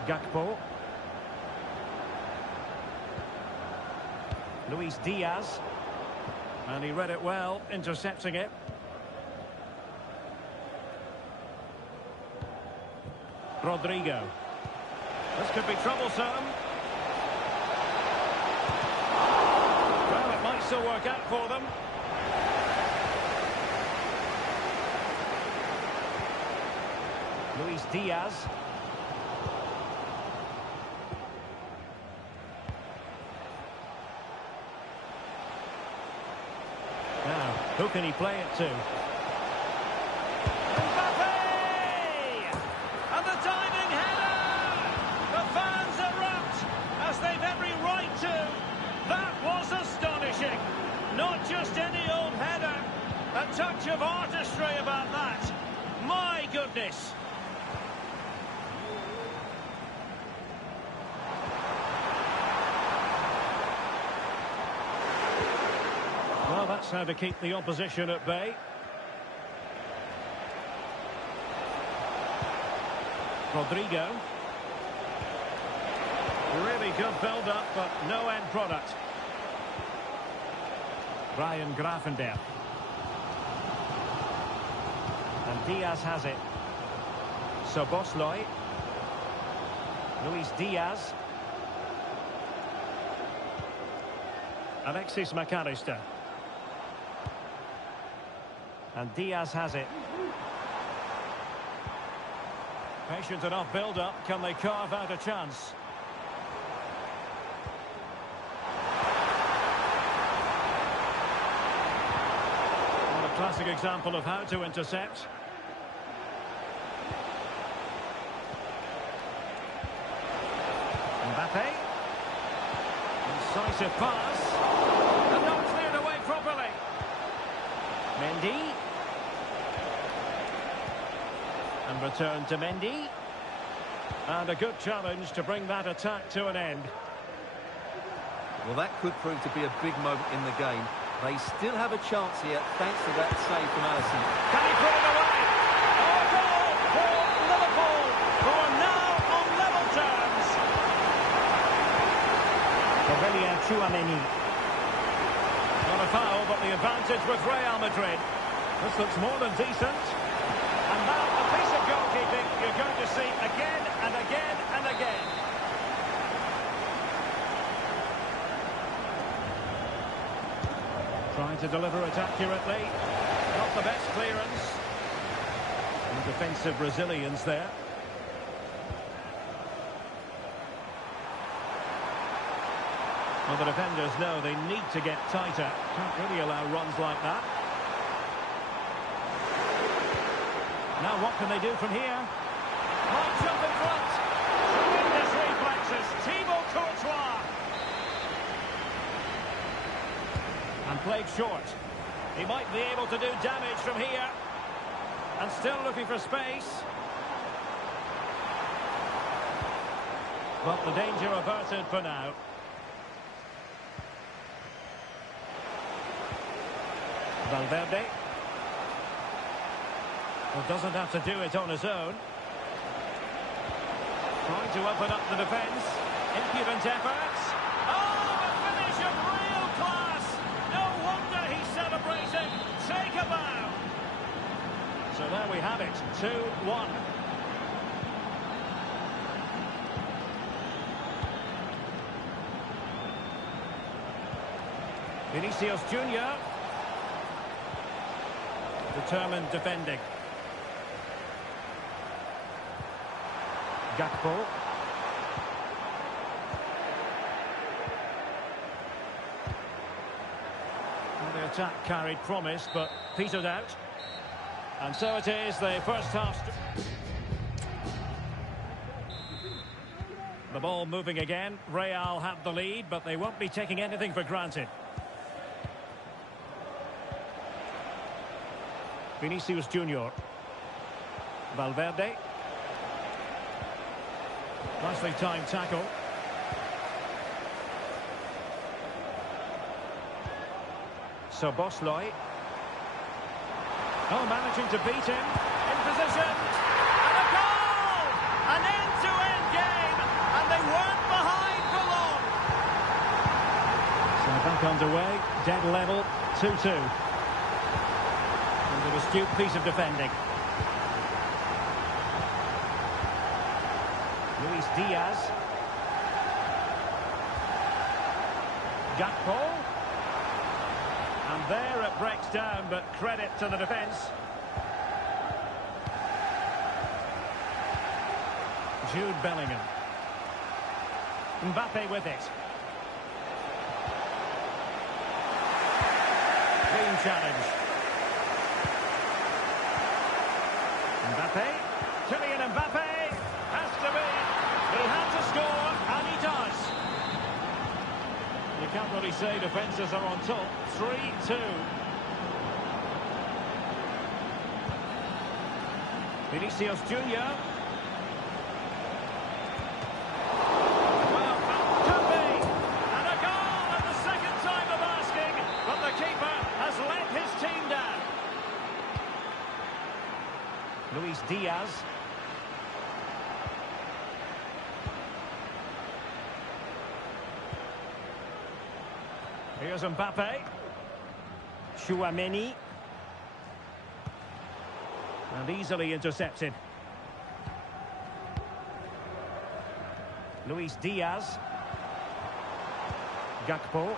Gakpo. Luis Diaz. And he read it well, intercepting it. Rodrigo. This could be troublesome. Well, it might still work out for them. Luis Diaz. Now, who can he play it to? Mbappe! And the diving header! The fans erupt, as they've every right to. That was astonishing. Not just any old header. A touch of artistry about that. My goodness. Well, that's how to keep the opposition at bay. Rodrigo. Really good build-up, but no end product. Brian Grafenberg. And Diaz has it. Szoboszlai. Luis Diaz. Alexis McAllister. And Diaz has it. Patient enough build-up. Can they carve out a chance? Well, a classic example of how to intercept. Mbappe. Incisive pass. And not cleared away properly. Mendy. And return to Mendy. And a good challenge to bring that attack to an end. Well, that could prove to be a big moment in the game. They still have a chance here, thanks to that save from Alisson. Can he put it away? Oh, goal for Liverpool, who are now on level terms. Aurelien Tchouameni. Not a foul, but the advantage with Real Madrid. This looks more than decent. And now a piece of goalkeeping you're going to see again and again and again. Trying to deliver it accurately. Not the best clearance. And defensive resilience there. Well, the defenders know they need to get tighter. Can't really allow runs like that. Now what can they do from here? Might jump in front. Tremendous reflexes. Thibaut Courtois. And played short. He might be able to do damage from here. And still looking for space. But the danger averted for now. Valverde. Well, doesn't have to do it on his own. Trying to open up the defence. Impudent efforts. Oh, a finish of real class. No wonder he's celebrating. Take a bow. So there we have it. 2-1. Vinicius Junior. Determined defending. Gakpo. Well, the attack carried promise, but petered out. And so it is, the first half. The ball moving again. Real have the lead, but they won't be taking anything for granted. Vinicius Junior. Valverde. Nicely timed tackle. Szoboszlai. Oh, managing to beat him. In position. And a goal! An end-to-end game underway, dead level, 2-2. And an astute piece of defending. Luis Diaz. Gakpo. And there it breaks down, but credit to the defence. Jude Bellingham. Mbappe with it. Clean challenge. Mbappe. Kylian Mbappe. Has to be. He had to score, and he does. You can't really say defences are on top. 3-2. Vinicius Junior. Well, could be. And a goal at the second time of asking, but the keeper has let his team down. Luis Diaz. Here's Mbappe. Chouameni. And easily intercepted. Luis Diaz. Gakpo.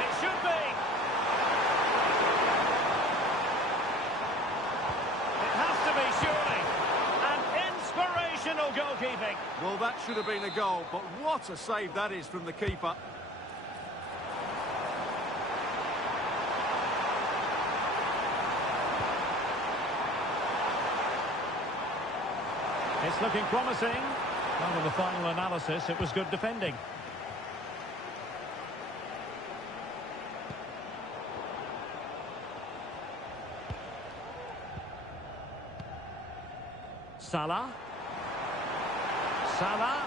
It should be. It has to be, surely. An inspirational goalkeeping. Well, that should have been a goal, but what a save that is from the keeper. It's looking promising. Well, in the final analysis, it was good defending. Salah. Salah.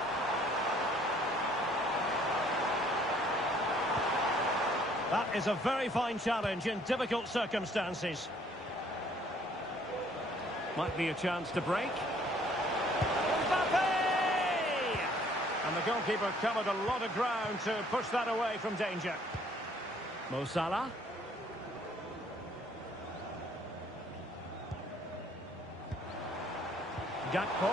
That is a very fine challenge in difficult circumstances. Might be a chance to break. And the goalkeeper covered a lot of ground to push that away from danger. Mo Salah. Gakpo.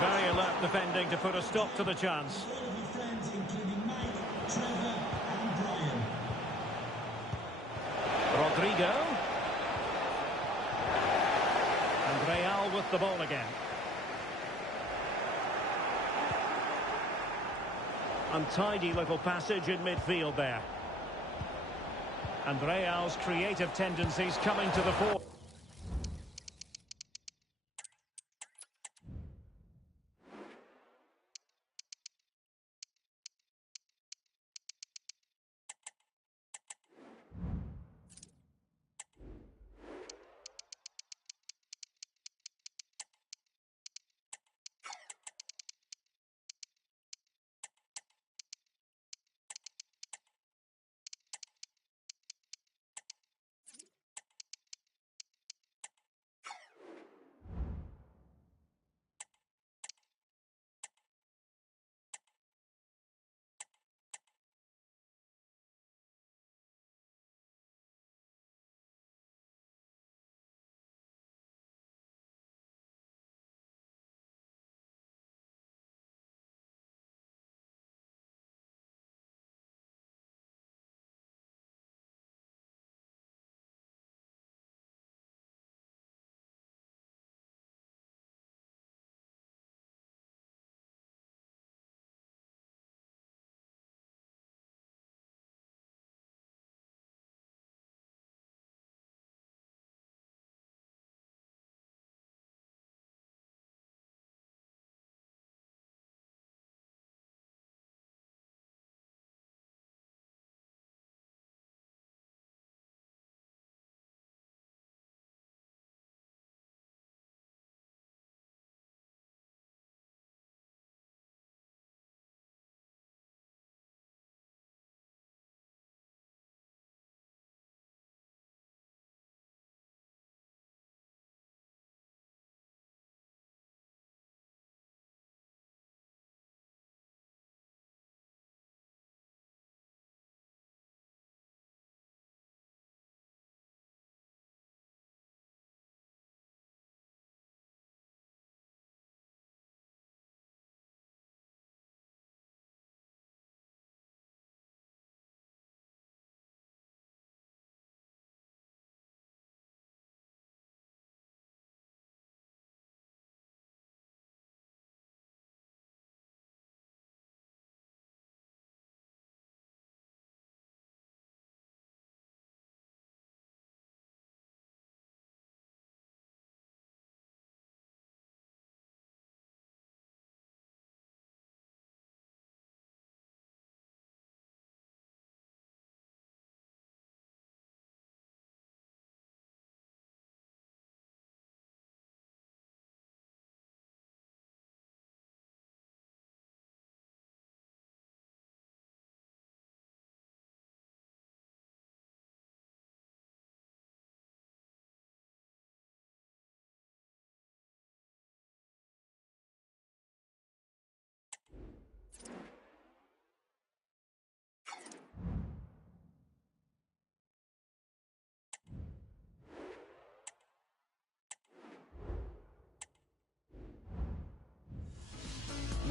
Very alert defending to put a stop to the chance. Rodrigo. And Real with the ball again. Untidy little passage in midfield there. And Real's creative tendencies coming to the fore.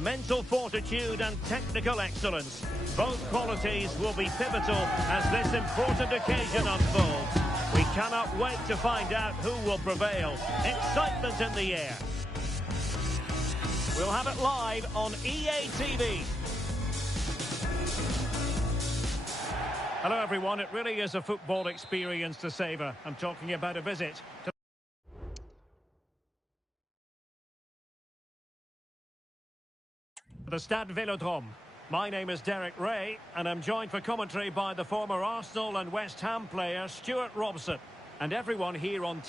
mental fortitude and technical excellence. Both qualities will be pivotal as this important occasion unfolds. We cannot wait to find out who will prevail. Excitement in the air. We'll have it live on EA TV. Hello everyone, it really is a football experience to savour. I'm talking about a visit to the Stade Vélodrome. My name is Derek Ray, and I'm joined for commentary by the former Arsenal and West Ham player Stuart Robson. And everyone here on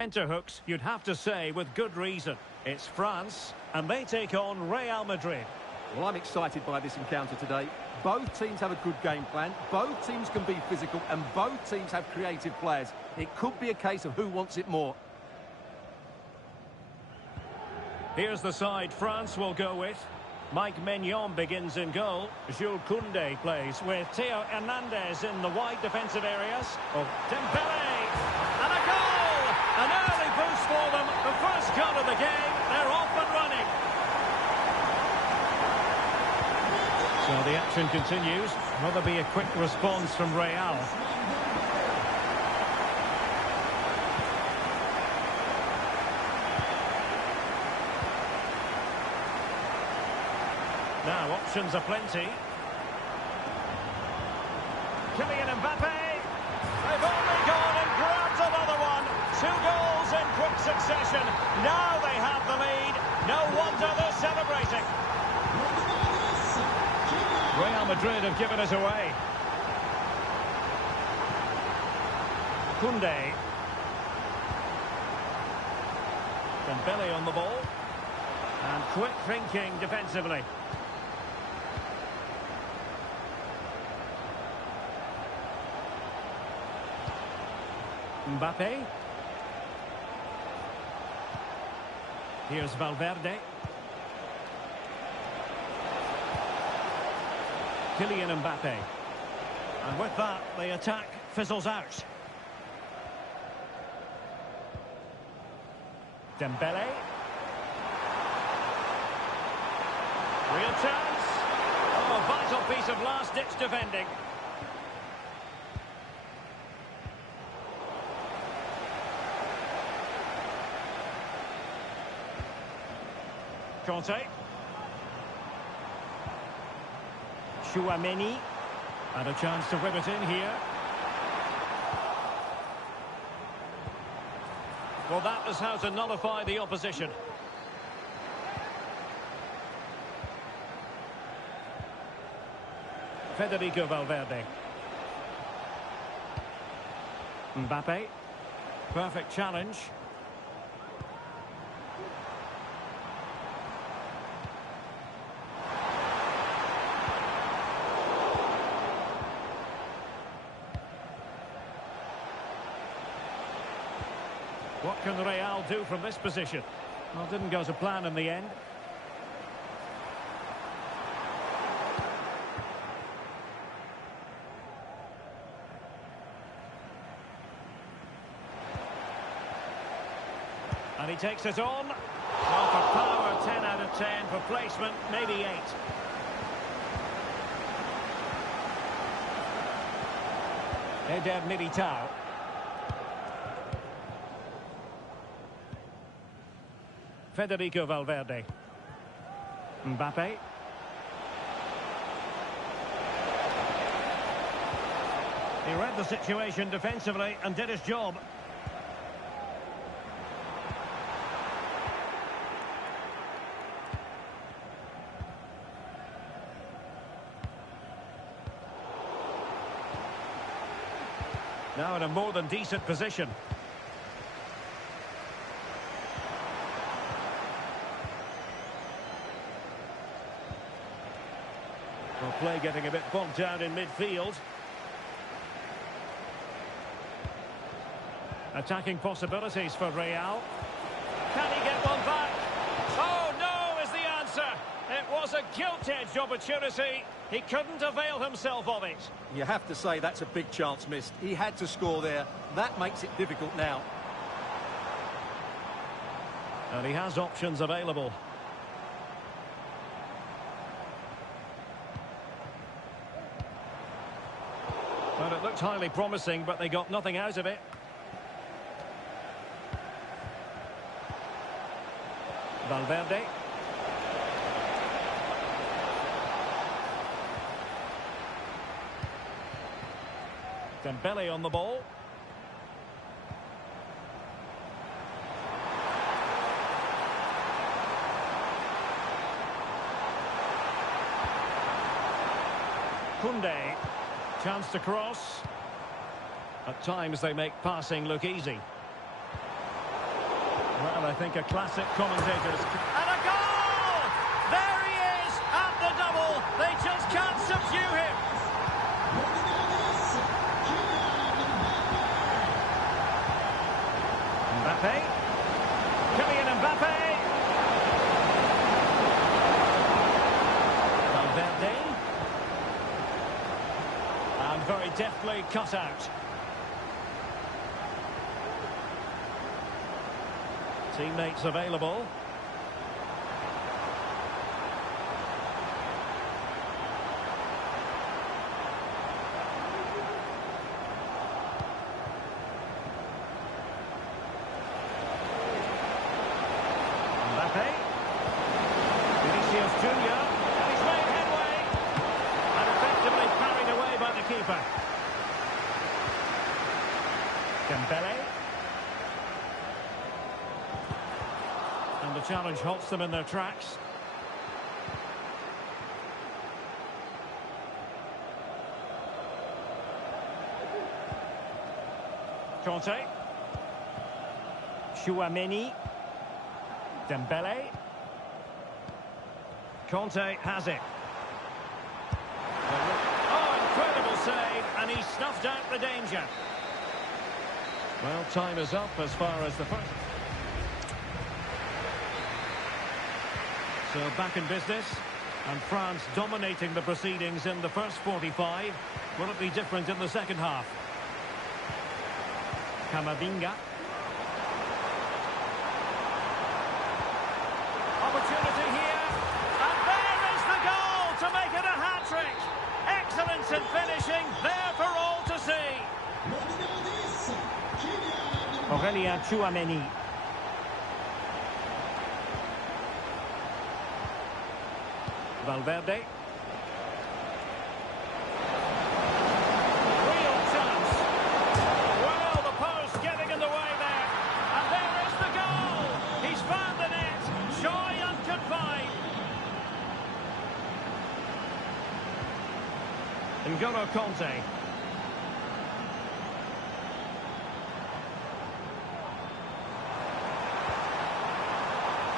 Enterhooks, you'd have to say with good reason. It's France, and they take on Real Madrid. Well, I'm excited by this encounter today. Both teams have a good game plan, both teams can be physical, and both teams have creative players. It could be a case of who wants it more. Here's the side France will go with. Mike Maignan begins in goal. Jules Koundé plays with Theo Hernandez in the wide defensive areas. Dembélé, and a goal! An early boost for them. The first goal of the game. They're off and running. So the action continues. Will there be a quick response from Real? Now options are plenty. Kylian Mbappe. They've only gone and grabbed another one. 2 goals in quick succession. Now they have the lead. No wonder they're celebrating. Real Madrid have given it away. Koundé. Dembélé on the ball. And quick thinking defensively. Mbappe. Here's Valverde. Kylian Mbappe. And with that, the attack fizzles out. Dembélé. Real chance. Oh, a vital piece of last-ditch defending. Conte. Chouameni. And a chance to whip it in here. Well, that is how to nullify the opposition. Federico Valverde. Mbappe. Perfect challenge. What can Real do from this position? Well, it didn't go to plan in the end. And he takes it on. Well, for power, 10 out of 10. For placement, maybe 8. Eder Militao. Federico Valverde. Mbappe. He read the situation defensively and did his job. Now in a more than decent position. play getting a bit bogged down in midfield. Attacking possibilities for Real. Can he get one back? Oh, no is the answer. It was a gilt-edged opportunity. He couldn't avail himself of it. You have to say that's a big chance missed. He had to score there. That makes it difficult now. And he has options available. Well, it looked highly promising, but they got nothing out of it. Valverde. Dembele on the ball. Koundé. Chance to cross. At times they make passing look easy. Well, I think a classic commentator's... And a goal! There he is at the double. They just can't subdue him. Mbappe. Kylian Mbappe. Valverde. And very deftly cut out. Teammates available. Mbappe. Vinicius Junior. And he's made headway. And effectively carried away by the keeper. Dembele. And the challenge halts them in their tracks. Conte. Chouameni. Dembele. Conte has it. Oh, incredible save, and he snuffed out the danger. Well, time is up as far as the first... So back in business, and France dominating the proceedings in the first 45. Will it be different in the second half? Camavinga. Opportunity here, and there is the goal to make it a hat-trick. Excellence in finishing, there for all to see. Aurélien Chouameni. Valverde. Real chance. Well, the post getting in the way there. And there is the goal. He's found the net. Joy unconfined. N'Golo Conte.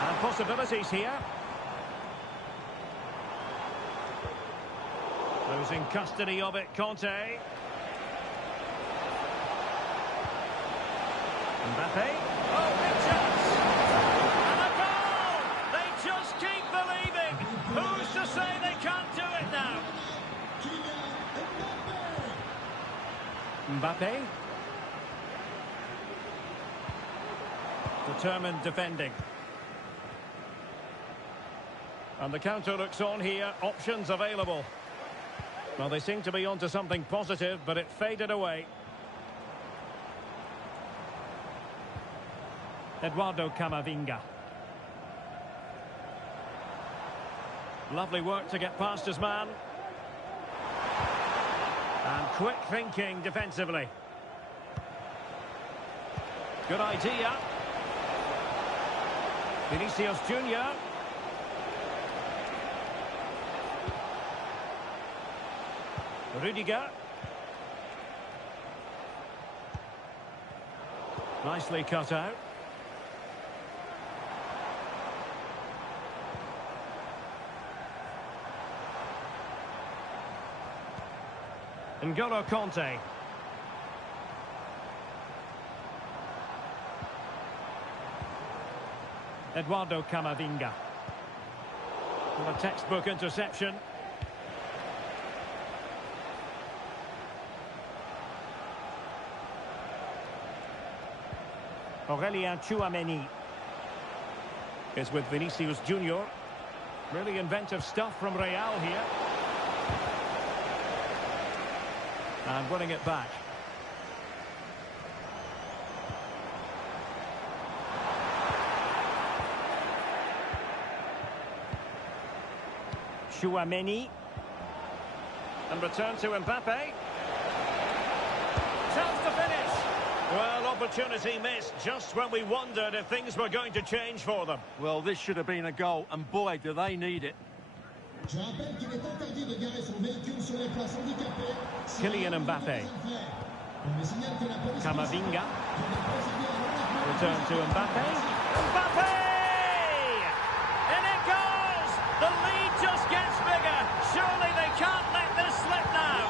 And possibilities here. Losing custody of it, Conte. Mbappe. Oh, big chance! And a goal! They just keep believing. Who's to say they can't do it now? Mbappe. Determined defending. And the counter looks on here. Options available. Well, they seem to be onto something positive, but it faded away. Eduardo Camavinga. Lovely work to get past his man. And quick thinking defensively. Good idea. Vinicius Junior. Rudiger. Nicely cut out. N'Golo Conte. Eduardo Camavinga. What a textbook interception. Aurelien Tchouameni is with Vinicius Junior. Really inventive stuff from Real here. And winning it back. Tchouameni. And return to Mbappe. Chance to finish. Well, opportunity missed just when we wondered if things were going to change for them. Well, this should have been a goal, and boy, do they need it. Kylian Mbappe. Camavinga. Return to Mbappe. Mbappe! In it goes! The lead just gets bigger. Surely they can't let this slip now.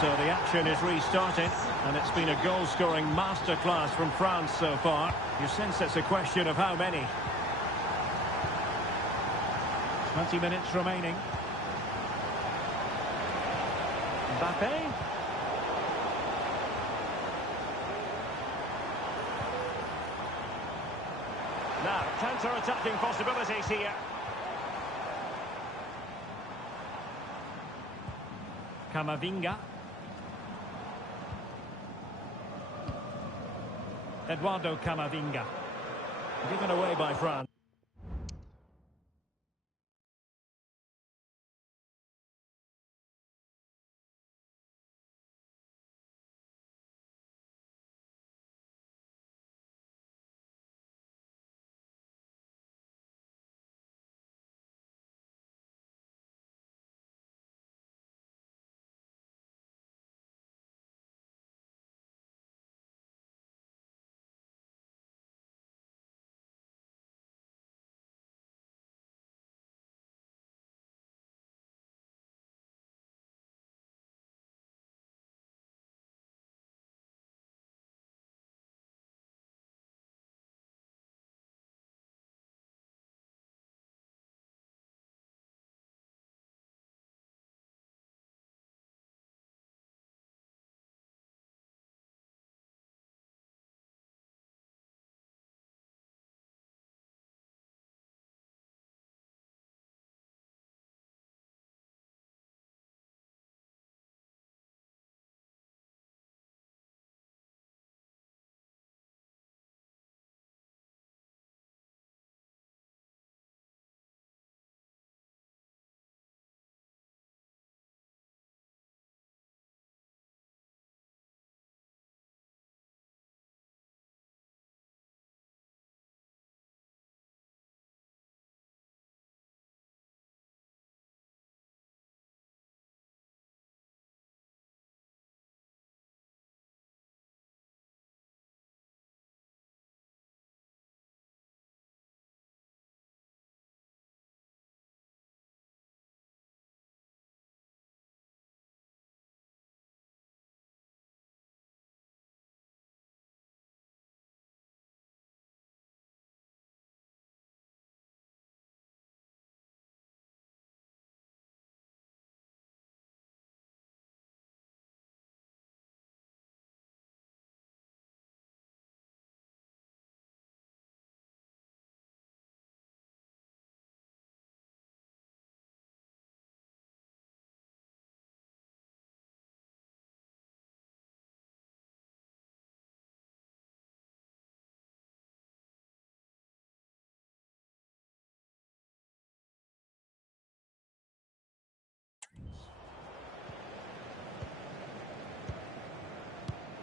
So the action is restarted, and it's been a goal-scoring masterclass from France so far. You sense it's a question of how many. 20 minutes remaining. Mbappe. Now, counter-attacking possibilities here. Camavinga. Eduardo Camavinga. Given away by France.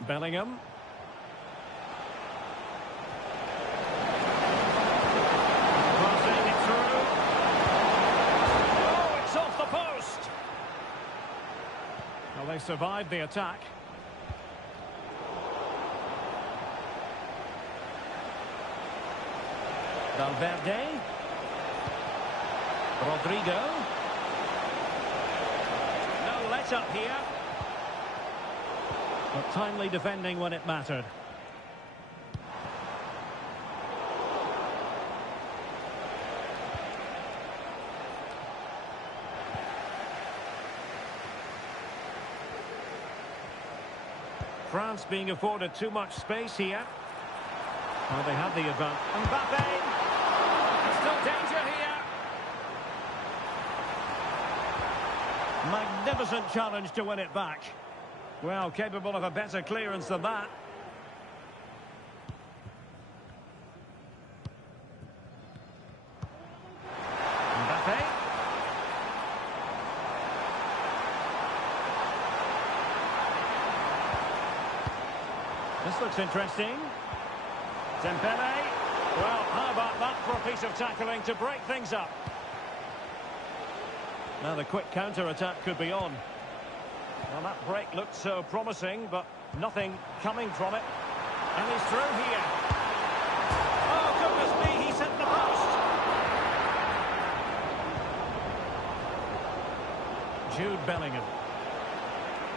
Bellingham. Crossing it through. Oh, it's off the post. Well, they survived the attack. Valverde. Rodrigo. No, let set up here. But timely defending when it mattered. France being afforded too much space here. Oh, they have the advance. Mbappe! Still danger here. Magnificent challenge to win it back. Well, capable of a better clearance than that. Mbappe. This looks interesting. Dembele. Well, how about that for a piece of tackling to break things up? Now the quick counter-attack could be on. Well, that break looked so promising, but nothing coming from it. And he's through here. Oh, goodness me, he's hit the post. Jude Bellingham.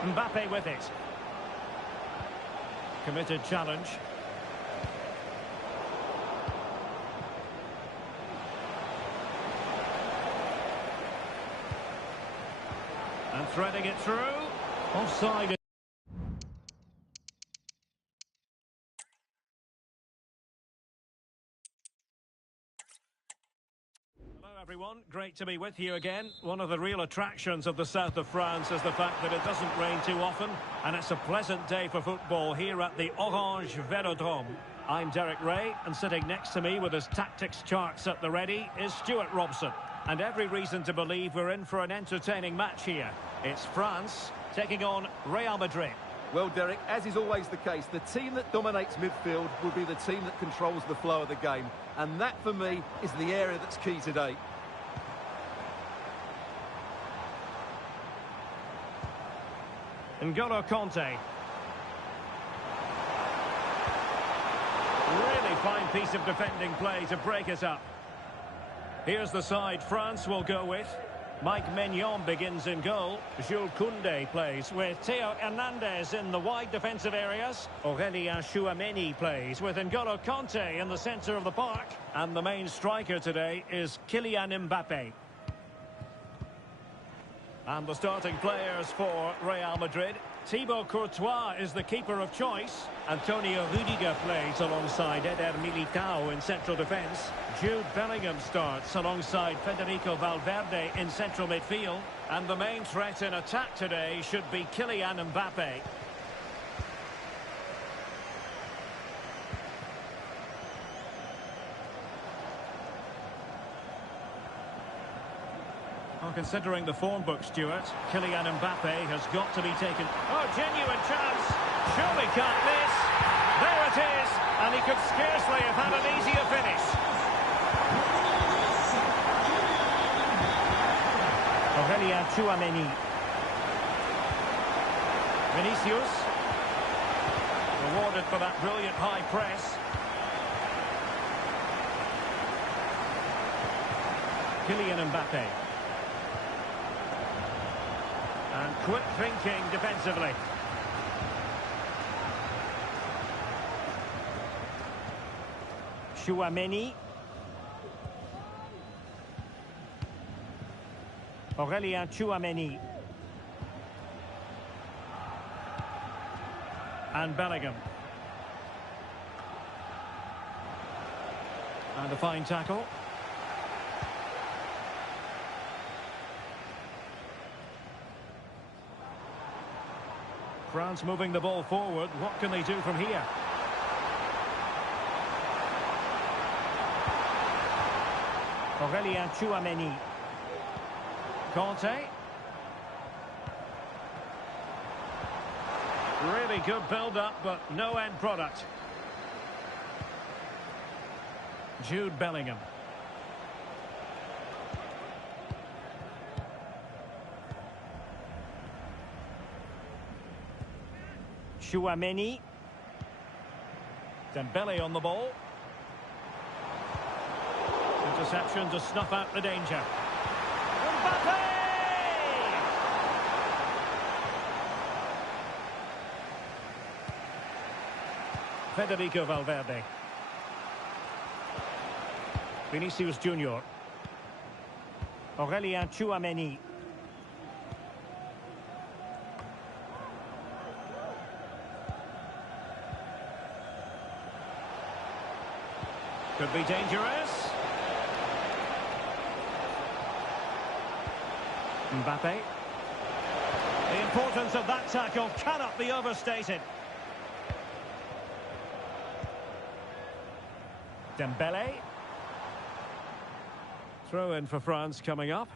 Mbappe with it. Committed challenge. And threading it through. Offside. Hello everyone, great to be with you again. One of the real attractions of the south of France is the fact that it doesn't rain too often, and it's a pleasant day for football here at the Orange Velodrome. I'm Derek Ray, and sitting next to me with his tactics charts at the ready is Stuart Robson. And every reason to believe we're in for an entertaining match here. It's France taking on Real Madrid. Well, Derek, as is always the case, the team that dominates midfield will be the team that controls the flow of the game. And that, for me, is the area that's key today. N'Golo Kanté. Really fine piece of defending play to break it up. Here's the side France will go with. Mike Maignan begins in goal. Jules Koundé plays with Theo Hernandez in the wide defensive areas. Aurélien Tchouameni plays with N'Golo Kanté in the centre of the park. And the main striker today is Kylian Mbappe. And the starting players for Real Madrid. Thibaut Courtois is the keeper of choice. Antonio Rudiger plays alongside Eder Militao in central defence. Jude Bellingham starts alongside Federico Valverde in central midfield. And the main threat in attack today should be Kylian Mbappe. Well, considering the form book, Stuart, Kylian Mbappe has got to be taken. Oh, genuine chance. Surely can't miss. There it is. And he could scarcely have had an easier finish. Aurélien Tchouameni. Vinicius. Rewarded for that brilliant high press. Kylian Mbappe. And quick thinking defensively. Tchouameni. Aurélien Tchouameni. And Bellingham. And a fine tackle. France moving the ball forward. What can they do from here? Aurélien Tchouameni. Kanté. Really good build-up, but no end product. Jude Bellingham. Tchouameni. Dembele on the ball. Interception to snuff out the danger. Mbappe! Federico Valverde. Vinicius Junior. Aurelien Tchouameni. Could be dangerous. Mbappe. The importance of that tackle cannot be overstated. Dembele. Throw in for France coming up.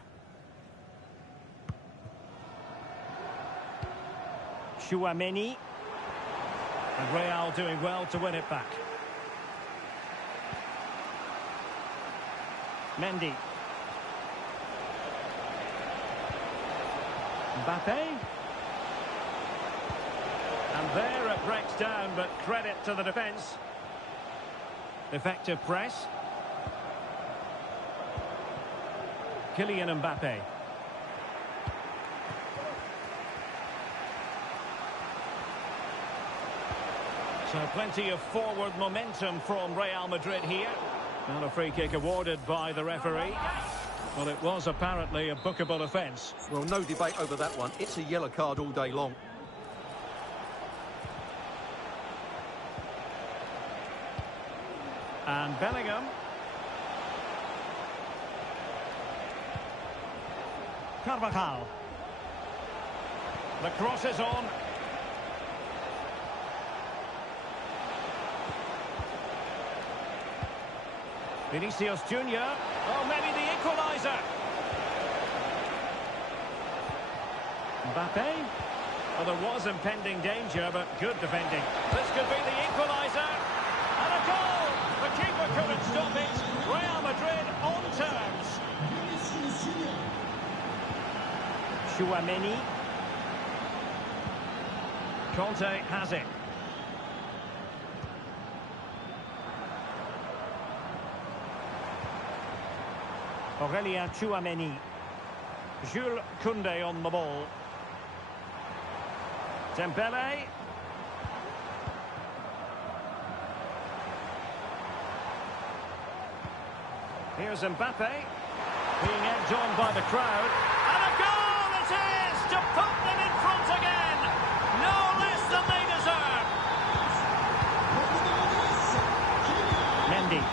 Tchouameni. And Real doing well to win it back. Mendy. Mbappe. And there it breaks down, but credit to the defence. Effective press. Kylian Mbappe. So plenty of forward momentum from Real Madrid here. And a free kick awarded by the referee. Well, it was apparently a bookable offence. Well, no debate over that one. It's a yellow card all day long. And Bellingham. Carvajal. The cross is on. Vinicius Junior. Oh, maybe the equaliser. Mbappe. Well, there was impending danger, but good defending. This could be the equaliser. And a goal! The keeper couldn't stop it. Real Madrid on terms. Tchouameni. Conte has it. Aurelien Tchouameni. Jules Koundé on the ball. Dembele. Here's Mbappe. Being egged on by the crowd. And a goal it is to put them in front again. No less than they deserve. Mendy.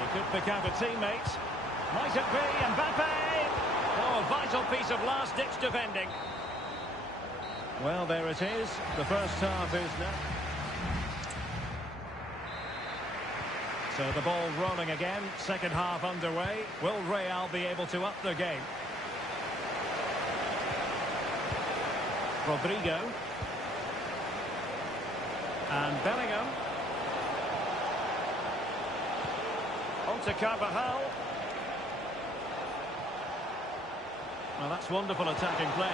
He could pick out a teammate. Might it be Mbappe? Oh, a vital piece of last-ditch defending. Well, there it is. The first half is now. So the ball rolling again. Second half underway. Will Real be able to up their game? Rodrigo. And Bellingham. On to Carvajal. Well, that's wonderful attacking play.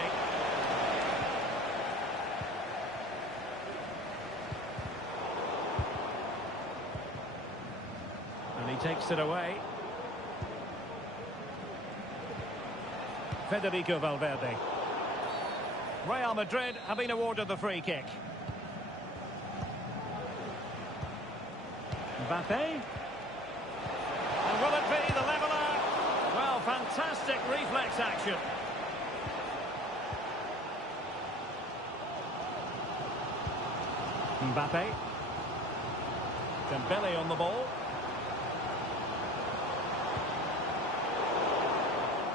And he takes it away. Federico Valverde. Real Madrid have been awarded the free kick. Mbappe. And will it be the leveller? Well, fantastic reflex action. Mbappe. Dembele on the ball.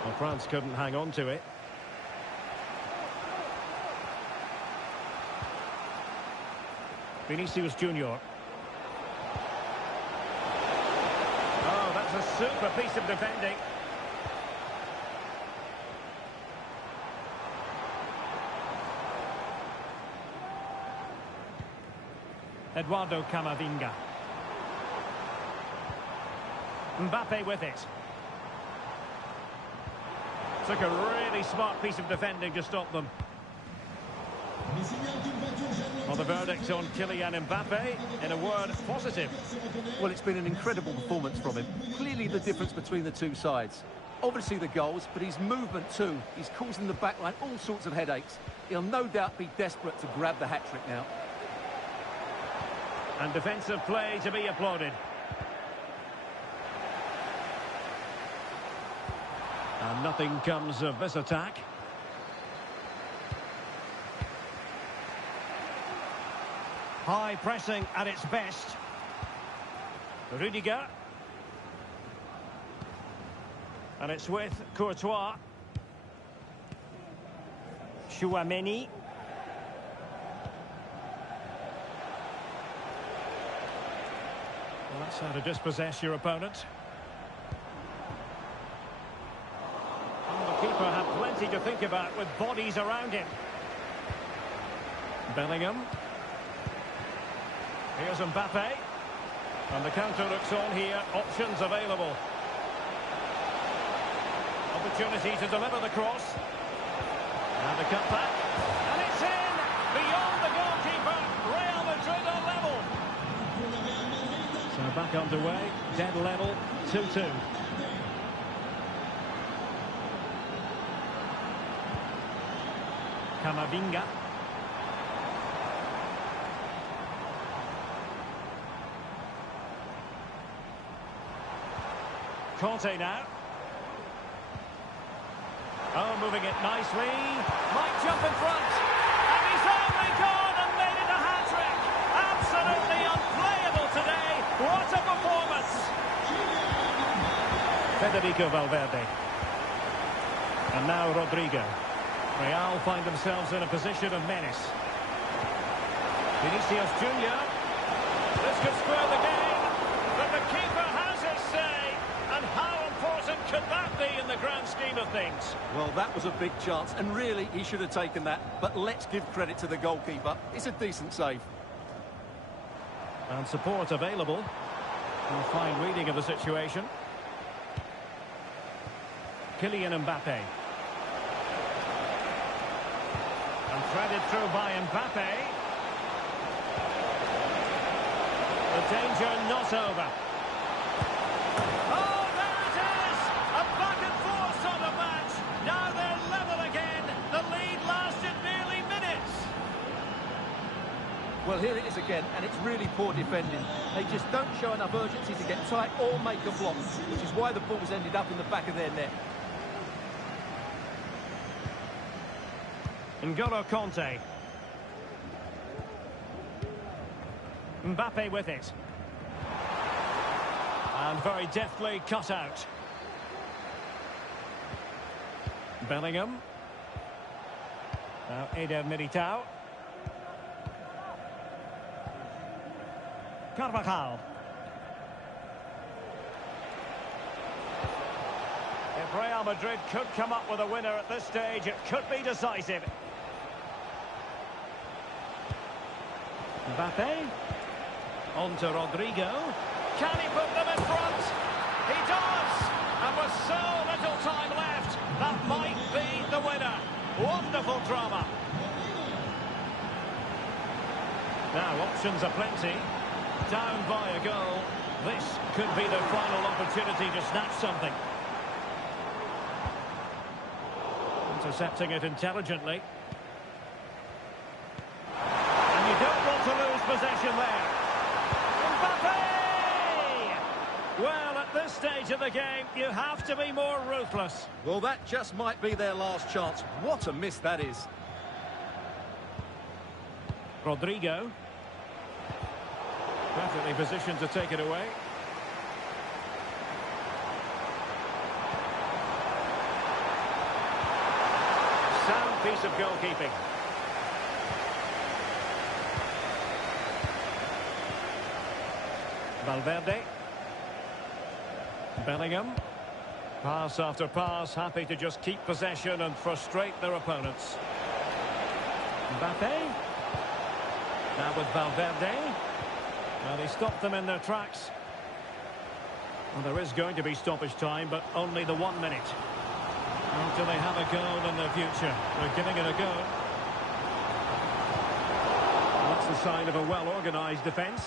Well, France couldn't hang on to it. Vinicius Junior. Oh, that's a super piece of defending. Eduardo Camavinga. Mbappe with it. Took a really smart piece of defending to stop them. Well, the verdict on Kylian Mbappe, in a word, positive. Well, it's been an incredible performance from him. Clearly the difference between the two sides. Obviously the goals, but his movement too. He's causing the backline all sorts of headaches. He'll no doubt be desperate to grab the hat-trick now. And defensive play to be applauded. And nothing comes of this attack. High pressing at its best. Rudiger. And it's with Courtois. Chouameni. Well, that's how to dispossess your opponent. And the keeper had plenty to think about with bodies around him. Bellingham. Here's Mbappe. And the counter looks on here. Options available. Opportunity to deliver the cross. And the cutback. And it's in! Beyond the goalkeeper. Real Madrid are level. So back underway. Dead level. 2-2. Camavinga. Conte now. Oh, moving it nicely. Might jump in front. And he's only gone and made it a hat-trick. Absolutely unplayable today. What a performance. Federico Valverde. And now Rodrigo. Real find themselves in a position of menace. Vinicius Junior. This could square the game. But the keeper has his say. And how important could that be in the grand scheme of things? Well, that was a big chance, and really, he should have taken that. But let's give credit to the goalkeeper. It's a decent save. And support available. A fine reading of the situation. Kylian Mbappe. And threaded through by Mbappe. The danger not over. Oh, there it is! A back-and-forth sort of match. Now they're level again. The lead lasted nearly minutes. Well, here it is again, and it's really poor defending. They just don't show enough urgency to get tight or make a block, which is why the ball's ended up in the back of their net. N'Golo Conte. Mbappe with it. And very deftly cut out. Bellingham. Now Eder Militao. Carvajal. If Real Madrid could come up with a winner at this stage, it could be decisive. Mbappe. On to Rodrigo. Can he put them in front? He does! And with so little time left, that might be the winner. Wonderful drama. Now, options are plenty. Down by a goal. This could be the final opportunity to snatch something. Intercepting it intelligently. And you don't want to lose possession there. Mbappe! Well, at this stage of the game, you have to be more ruthless. Well, that just might be their last chance. What a miss that is. Rodrigo. Perfectly positioned to take it away. Sound piece of goalkeeping. Valverde. Bellingham. Pass after pass, happy to just keep possession and frustrate their opponents. Mbappe. Now with Valverde. Well, he stopped them in their tracks. Well, there is going to be stoppage time, but only the 1 minute. Until they have a goal in the future. They're giving it a go. That's the sign of a well-organised defence.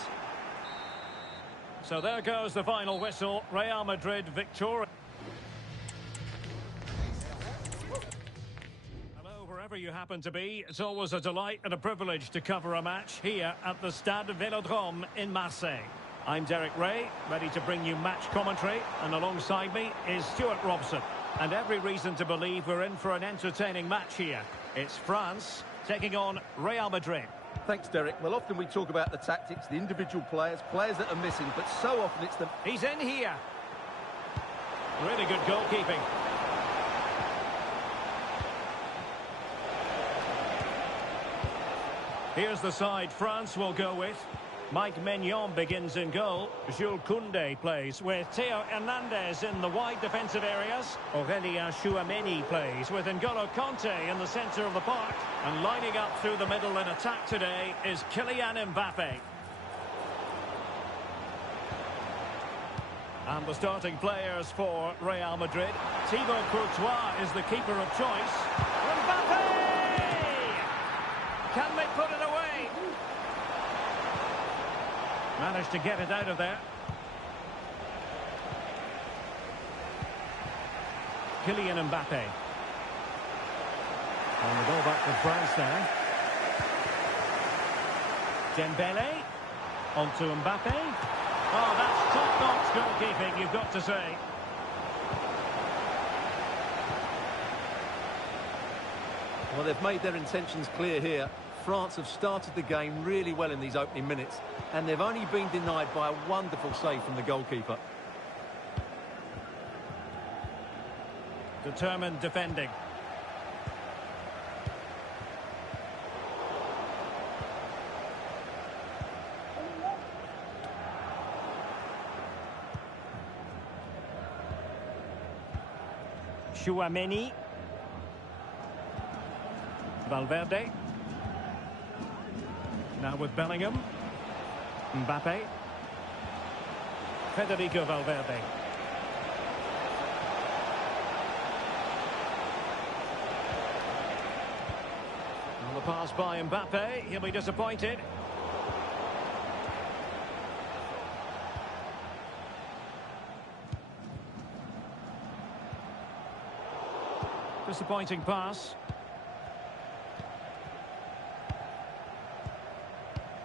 So there goes the final whistle. Real Madrid victorious. Hello, wherever you happen to be. It's always a delight and a privilege to cover a match here at the Stade Vélodrome in Marseille. I'm Derek Ray, ready to bring you match commentary, and alongside me is Stuart Robson. And every reason to believe we're in for an entertaining match here. It's France taking on Real Madrid. Thanks, Derek. Well, often we talk about the tactics, the individual players that are missing, but so often it's the... He's in here. Really good goalkeeping. Here's the side France will go with. Mike Maignan begins in goal. Jules Koundé plays with Theo Hernandez in the wide defensive areas. Aurélien Tchouaméni plays with N'Golo Kanté in the centre of the park. And lining up through the middle in attack today is Kylian Mbappe. And the starting players for Real Madrid. Thibaut Courtois is the keeper of choice. Mbappe! Can they put it away? Managed to get it out of there. Kylian Mbappe. And the ball back to France there. Dembele. On to Mbappe. Oh, that's top-notch goalkeeping, you've got to say. Well, they've made their intentions clear here. France have started the game really well in these opening minutes, and they've only been denied by a wonderful save from the goalkeeper. Determined defending. Tchouaméni. Valverde. Now with Bellingham. Mbappe. Federico Valverde. And the pass by Mbappe. He'll be disappointed. Disappointing pass.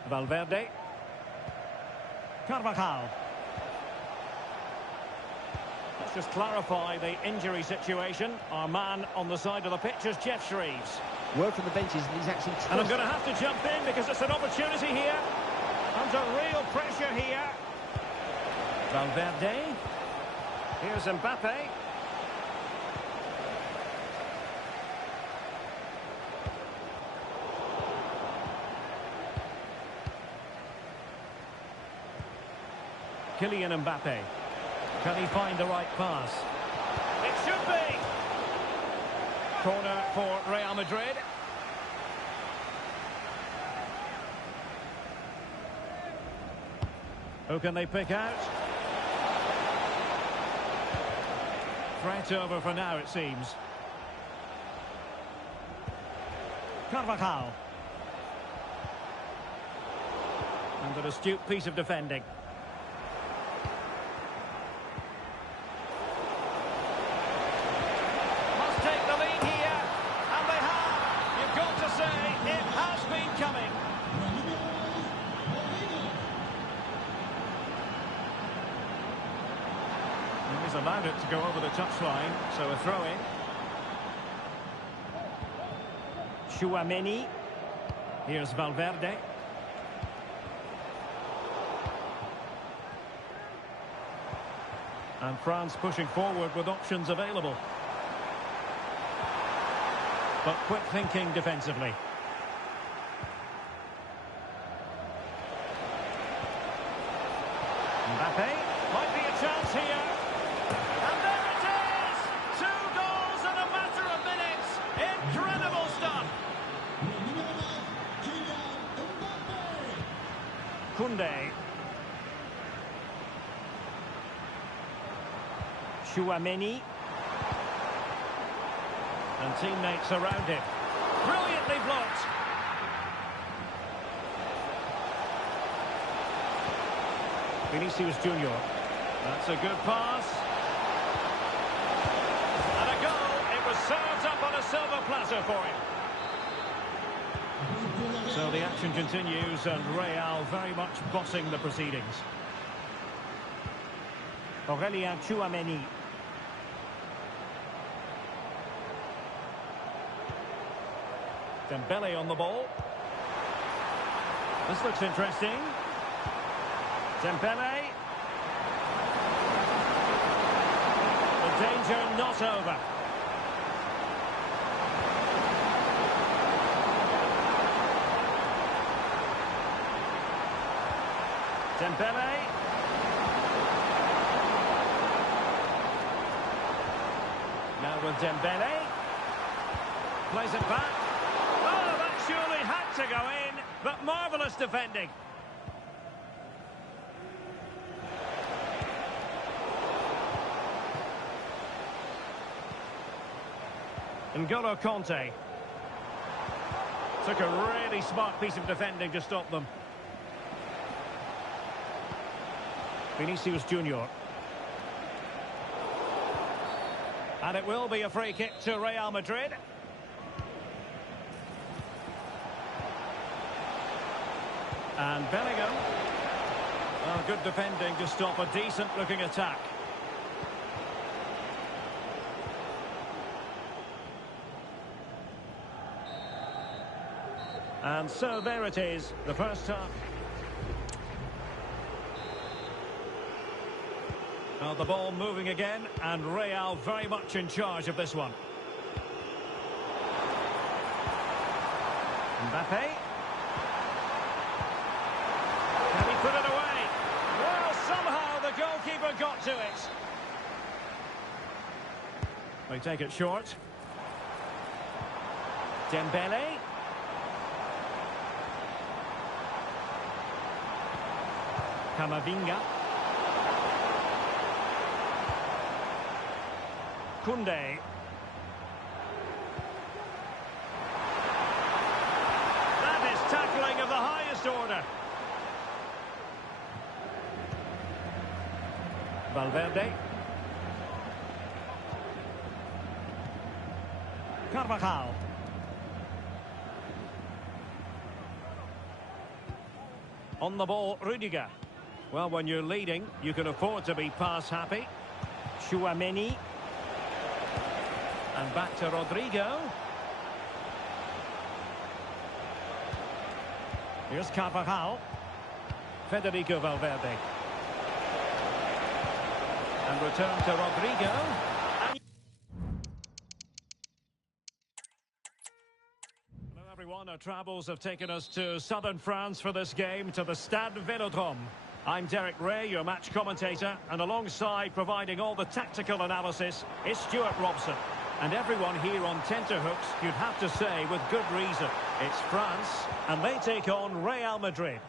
Valverde. Carvajal. Let's just clarify the injury situation. Our man on the side of the pitch is Jeff Shreves. Work from the benches, and he's actually... And I'm going to have to jump in because it's an opportunity here. Under real pressure here. Valverde. Here's Mbappe. Kylian Mbappe. Can he find the right pass? It should be! Corner for Real Madrid. Who can they pick out? Threat over for now, it seems. Carvajal. And an astute piece of defending. He's allowed it to go over the touchline, so a throw-in. Tchouaméni. Here's Valverde. And France pushing forward with options available. But quick thinking defensively. Mbappe. Might be a chance here. And there it is! 2 goals in a matter of minutes. Incredible stuff. Koundé. Tchouaméni. And teammates around him. Brilliantly blocked. Vinicius Junior. That's a good pass. And a goal. It was served up on a silver platter for him. So the action continues and Real very much bossing the proceedings. Aurélien Tchouaméni. Dembele on the ball. This looks interesting. Dembele. The danger not over. Dembele. Now with Dembele. Plays it back. Oh, that surely had to go in, but marvellous defending. N'Golo Kanté. Took a really smart piece of defending to stop them. Vinicius Junior. And it will be a free kick to Real Madrid. And Bellingham. Well, good defending to stop a decent-looking attack. And so there it is, the first half. Well, the ball moving again, and Real very much in charge of this one. Mbappe. Can he put it away? Well, somehow the goalkeeper got to it. They take it short. Dembele. Camavinga. Koundé. That is tackling of the highest order. Valverde. Carvajal. On the ball, Rudiger. Well, when you're leading, you can afford to be pass happy. Tchouaméni. And back to Rodrigo. Here's Carvajal. Federico Valverde. And return to Rodrigo. And hello everyone, our travels have taken us to southern France for this game, to the Stade Vélodrome. I'm Derek Ray, your match commentator, and alongside providing all the tactical analysis is Stuart Robson. And everyone here on tenterhooks, you'd have to say, with good reason. It's France, and they take on Real Madrid.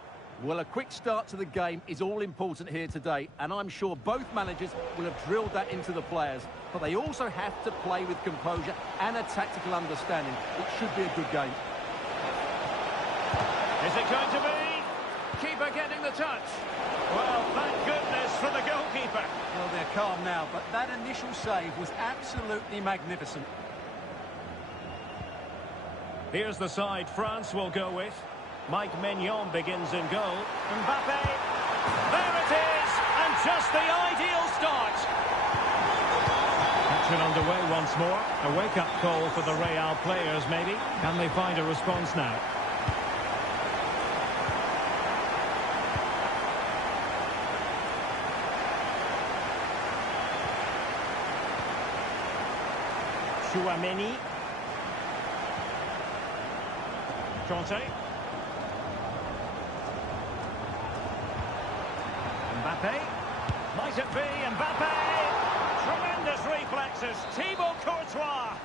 Well, a quick start to the game is all important here today, and I'm sure both managers will have drilled that into the players. But they also have to play with composure and a tactical understanding. It should be a good game. Is it going to be? Keeper getting the touch. Well, thank goodness for the goalkeeper. Well, they're calm now, but that initial save was absolutely magnificent. Here's the side France will go with. Mike Maignan begins in goal. Mbappe. There it is, and just the ideal start. Action underway once more. A wake-up call for the Real players, maybe. Can they find a response now? Tchouaméni. Kanté. Mbappe. Might it be Mbappe? Tremendous reflexes. Thibaut Courtois.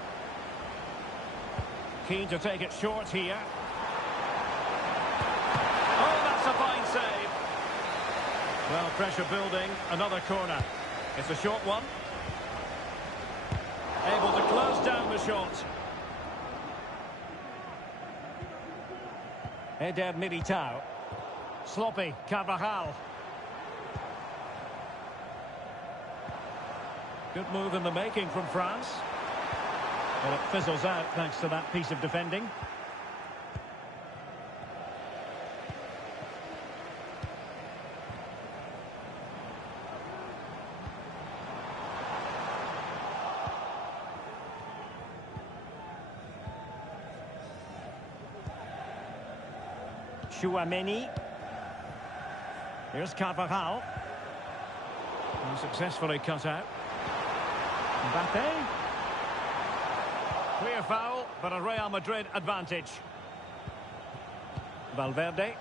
Keen to take it short here. Oh, that's a fine save. Well, pressure building. Another corner. It's a short one. Able to close down the shot. Eder Militao. Sloppy, Carvajal. Good move in the making from France. Well, it fizzles out thanks to that piece of defending. Chouameni. Here's Carvajal. Successfully cut out. Mbappe. Clear foul, but a Real Madrid advantage. Valverde.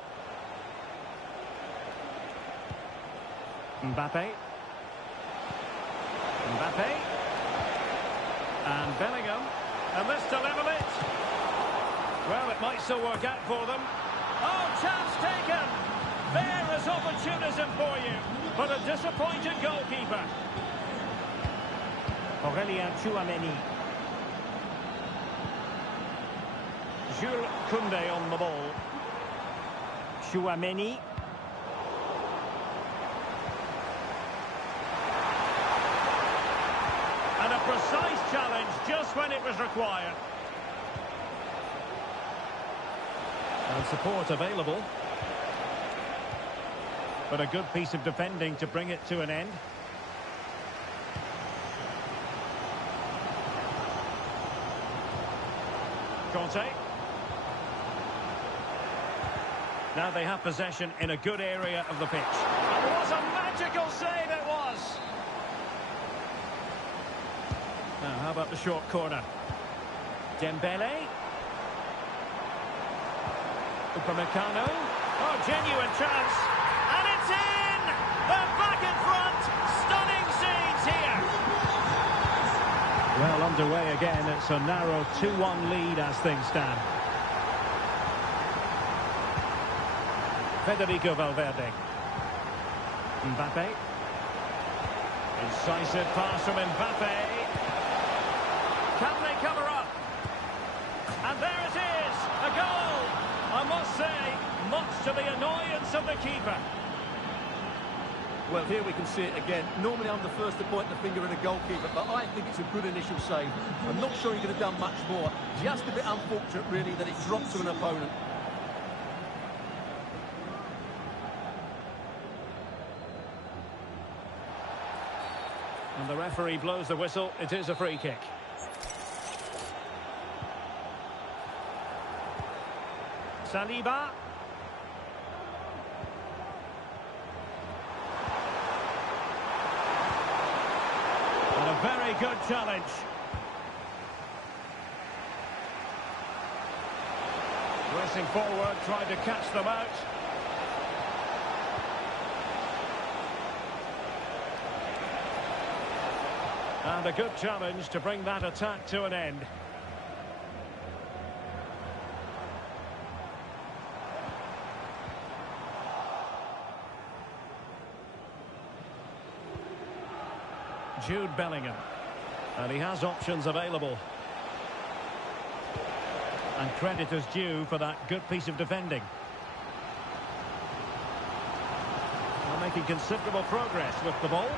Mbappe. Mbappe. And Bellingham. And this to level it. Well, it might still work out for them. Oh, chance taken! There is opportunism for you, but a disappointed goalkeeper. Aurélien Chouameni. Jules Koundé on the ball. Chouameni. And a precise challenge just when it was required. And support available. But a good piece of defending to bring it to an end. Conte. Now they have possession in a good area of the pitch. And what a magical save it was! Now, how about the short corner? Dembele. Upamecano. Oh, genuine chance. And it's in! They're back in front. Stunning scenes here. Well, underway again. It's a narrow 2-1 lead as things stand. Federico Valverde. Mbappe. Incisive pass from Mbappe. Can they cover up? And there it is, a goal. I must say, much to the annoyance of the keeper. Well, here we can see it again. Normally I'm the first to point the finger at a goalkeeper, but I think it's a good initial save. I'm not sure he could have done much more. Just a bit unfortunate, really, that it dropped to an opponent. And the referee blows the whistle. It is a free kick. Saliba. And a very good challenge. Racing forward, tried to catch them out. And a good challenge to bring that attack to an end. Jude Bellingham. And he has options available. And credit is due for that good piece of defending. They're making considerable progress with the ball.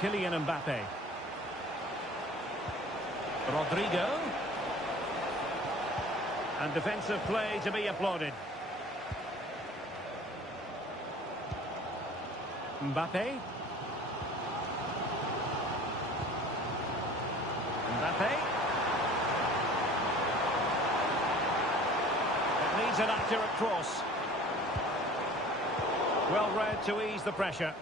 Kylian Mbappe. Rodrigo. And defensive play to be applauded. Mbappe. Mbappe. It needs an accurate cross. Well read to ease the pressure.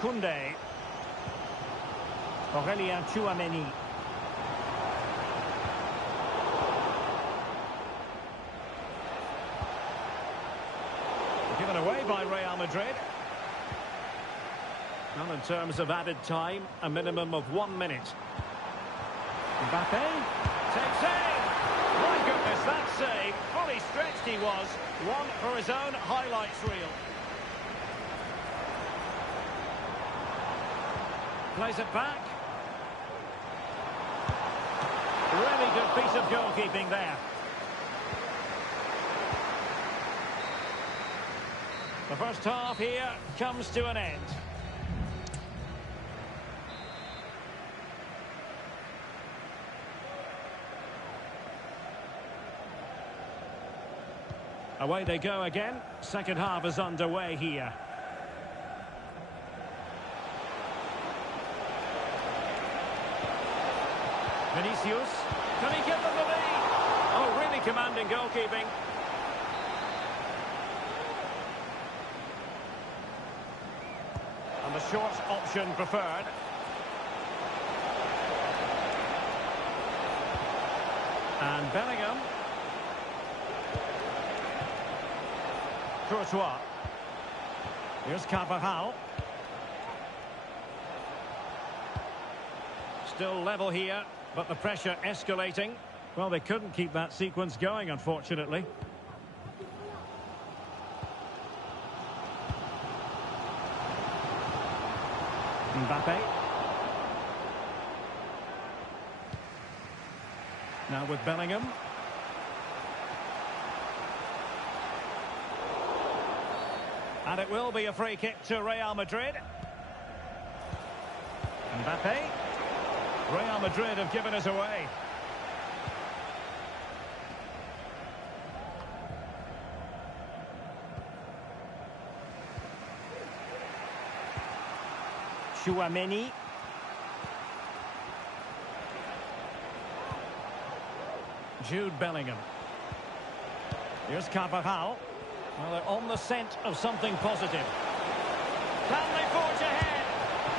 Koundé. Aurélien Chouameni. Given away by Real Madrid. Well, in terms of added time, a minimum of 1 minute. Mbappe takes aim. My goodness, that save. Fully stretched he was. One for his own highlights reel. Plays it back. Really good piece of goalkeeping there. The first half here comes to an end. Away they go again. Second half is underway here. Vinicius. Can he give them the lead? Oh, really commanding goalkeeping. And the short option preferred. And Bellingham. Courtois. Here's Carvajal. Still level here, but the pressure escalating. Well, they couldn't keep that sequence going, unfortunately. Mbappe. Now with Bellingham. And it will be a free kick to Real Madrid. Mbappe. Real Madrid have given us away. Tchouaméni. Jude Bellingham. Here's Carvajal. Well, they're on the scent of something positive. Can they forge ahead?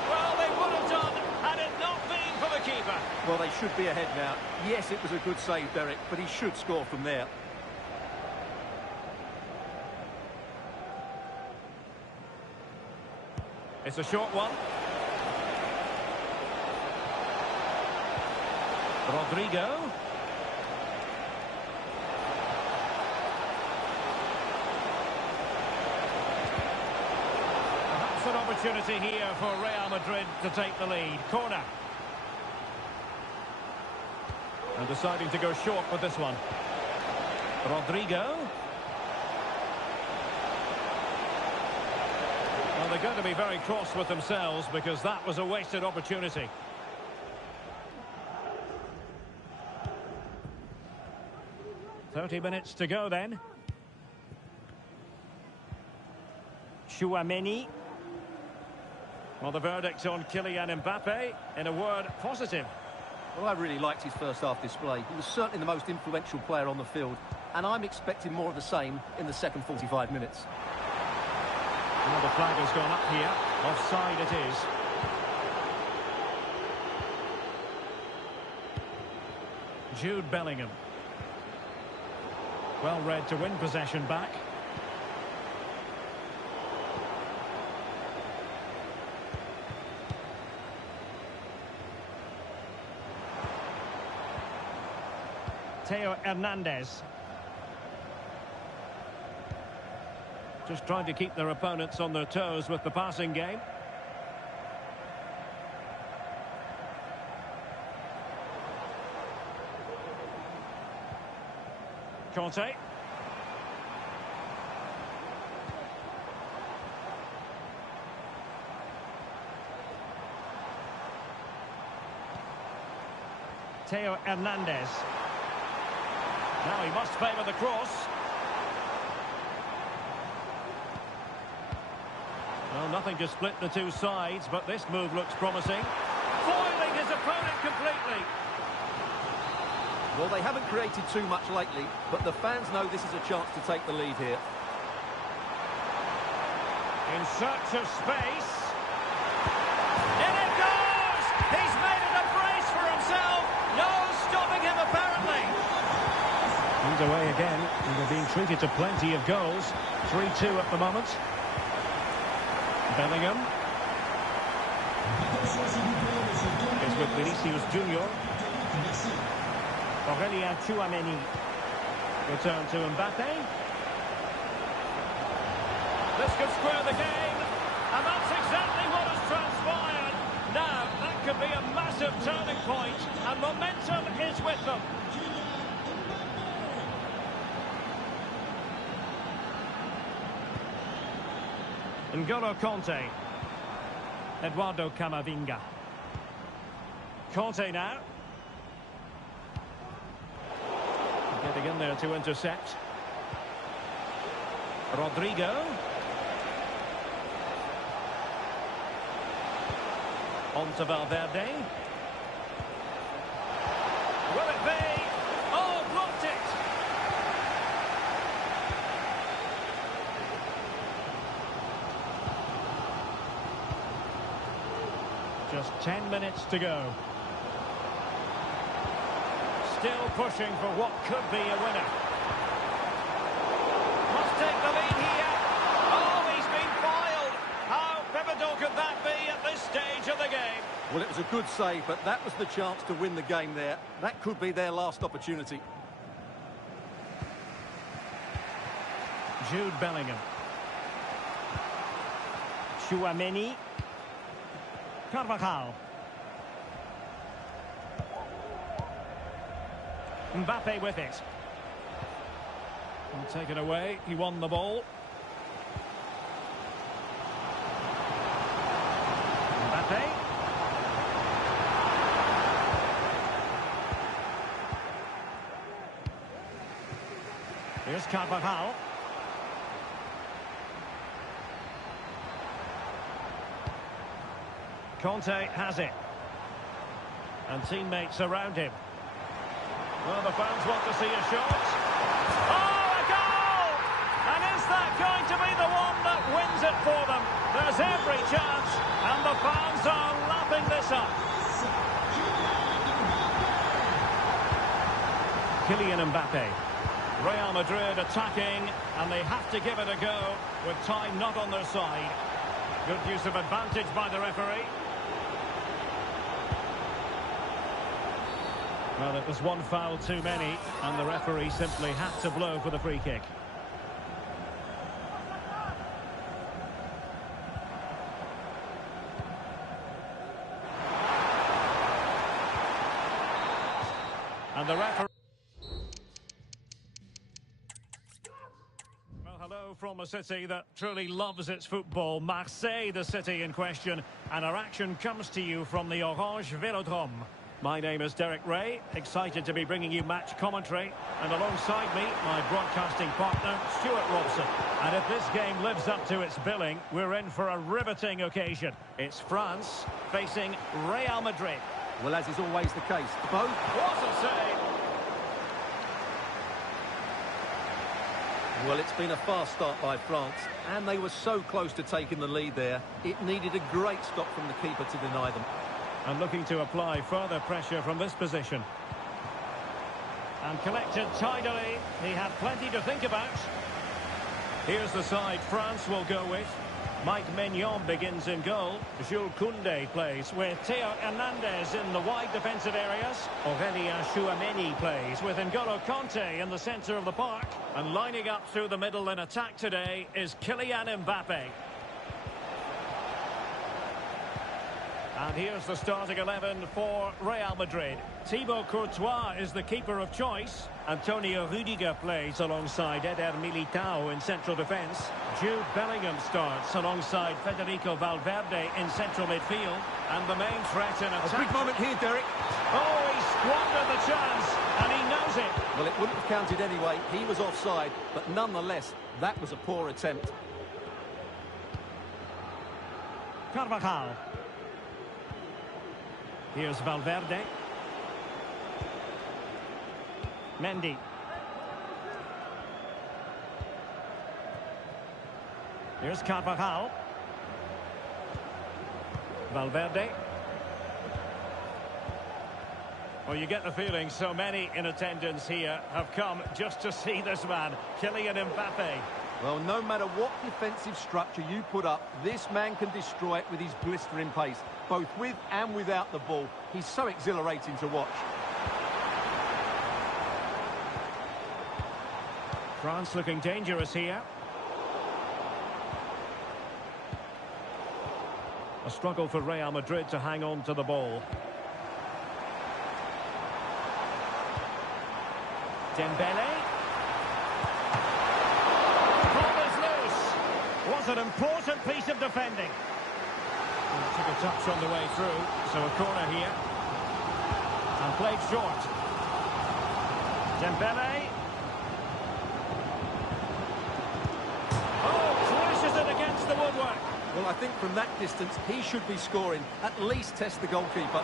Well, they would have done had it not been for the keeper. Well, they should be ahead now. Yes, it was a good save, Derek, but he should score from there. It's a short one. Rodrigo. Perhaps an opportunity here for Real Madrid to take the lead. Corner. And deciding to go short with this one. Rodrigo. Well, they're going to be very cross with themselves because that was a wasted opportunity. "30 minutes to go then." Tchouaméni. Well, the verdict on Kylian Mbappe, in a word, positive. Well, I really liked his first half display. He was certainly the most influential player on the field, and I'm expecting more of the same in the second 45 minutes. Well, the flag has gone up here. Offside it is. Jude Bellingham. Well read to win possession back. Theo Hernandez. Just trying to keep their opponents on their toes with the passing game. Conte. Theo Hernandez. Now he must favour the cross. Well, nothing to split the two sides, but this move looks promising. Foiling his opponent completely. Well, they haven't created too much lately, but the fans know this is a chance to take the lead here. In search of space. In it goes! He's made it a brace for himself. No stopping him, apparently. He's away again. They're being treated to plenty of goals. 3-2 at the moment. Bellingham. Is with Vinicius Junior. Aurélien Tchouaméni. Return to Mbappe. This could square the game. And that's exactly what has transpired. Now, could be a massive turning point, and momentum is with them. N'Golo Conte. Eduardo Camavinga. Conte now. Getting in there to intercept. Rodrigo. On to Valverde. Will it be? Oh, blocked it! Just 10 minutes to go. Still pushing for what could be a winner. Must take the lead here. Oh, he's been foiled. How pivotal could that be at this stage of the game? Well, it was a good save, but that was the chance to win the game there. That could be their last opportunity. Jude Bellingham. Tchouaméni. Carvajal. Mbappe with it. And taken away. He won the ball. Mbappe. Here's Carvajal. Conte has it. And teammates around him. Well, the fans want to see a shot. Oh, a goal! And is that going to be the one that wins it for them? There's every chance, and the fans are lapping this up. Kylian Mbappe. Real Madrid attacking, and they have to give it a go with time not on their side. Good use of advantage by the referee. Well, it was one foul too many, and the referee simply had to blow for the free kick. And the referee... Well, hello from a city that truly loves its football. Marseille, the city in question, and our action comes to you from the Orange Velodrome. My name is Derek Ray, excited to be bringing you match commentary, and alongside me, my broadcasting partner, Stuart Robson. And if this game lives up to its billing, we're in for a riveting occasion. It's France facing Real Madrid. Well, as is always the case, both... What a save! Well, it's been a fast start by France, and they were so close to taking the lead there. It needed a great stop from the keeper to deny them. And looking to apply further pressure from this position. And collected tidily. He had plenty to think about. Here's the side France will go with. Mike Maignan begins in goal. Jules Koundé plays with Theo Hernandez in the wide defensive areas. Aurélien Tchouaméni plays with N'Golo Conte in the centre of the park. And lining up through the middle in attack today is Kylian Mbappe. And here's the starting 11 for Real Madrid. Thibaut Courtois is the keeper of choice. Antonio Rudiger plays alongside Eder Militao in central defence. Jude Bellingham starts alongside Federico Valverde in central midfield. And the main threat in attack... A big moment here, Derek. Oh, he squandered the chance, and he knows it. Well, it wouldn't have counted anyway. He was offside, but nonetheless, that was a poor attempt. Carvajal. Here's Valverde. Mendy. Here's Carvajal. Valverde. Well, you get the feeling so many in attendance here have come just to see this man, Kylian Mbappe. Well, no matter what defensive structure you put up, this man can destroy it with his blistering pace, both with and without the ball. He's so exhilarating to watch. France looking dangerous here. A struggle for Real Madrid to hang on to the ball. Dembele. Ball is loose. Was an important piece of defending. And took a touch on the way through, so a corner here. And played short. Dembele. Oh, slashes it against the woodwork. Well, I think from that distance, he should be scoring. At least test the goalkeeper.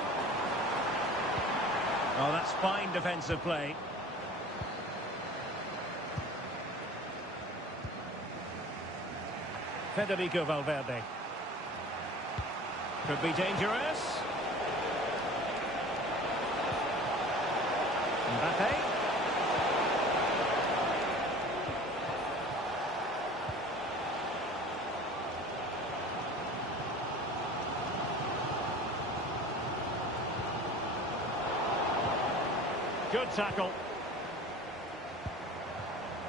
Oh, that's fine defensive play. Federico Valverde. Could be dangerous. Mbappe. Good tackle.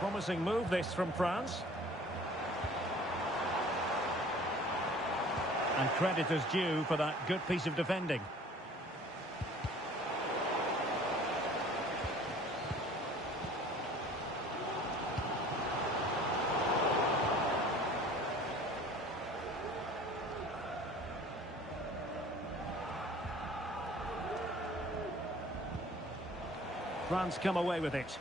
Promising move this from France. And credit is due for that good piece of defending. France come away with it.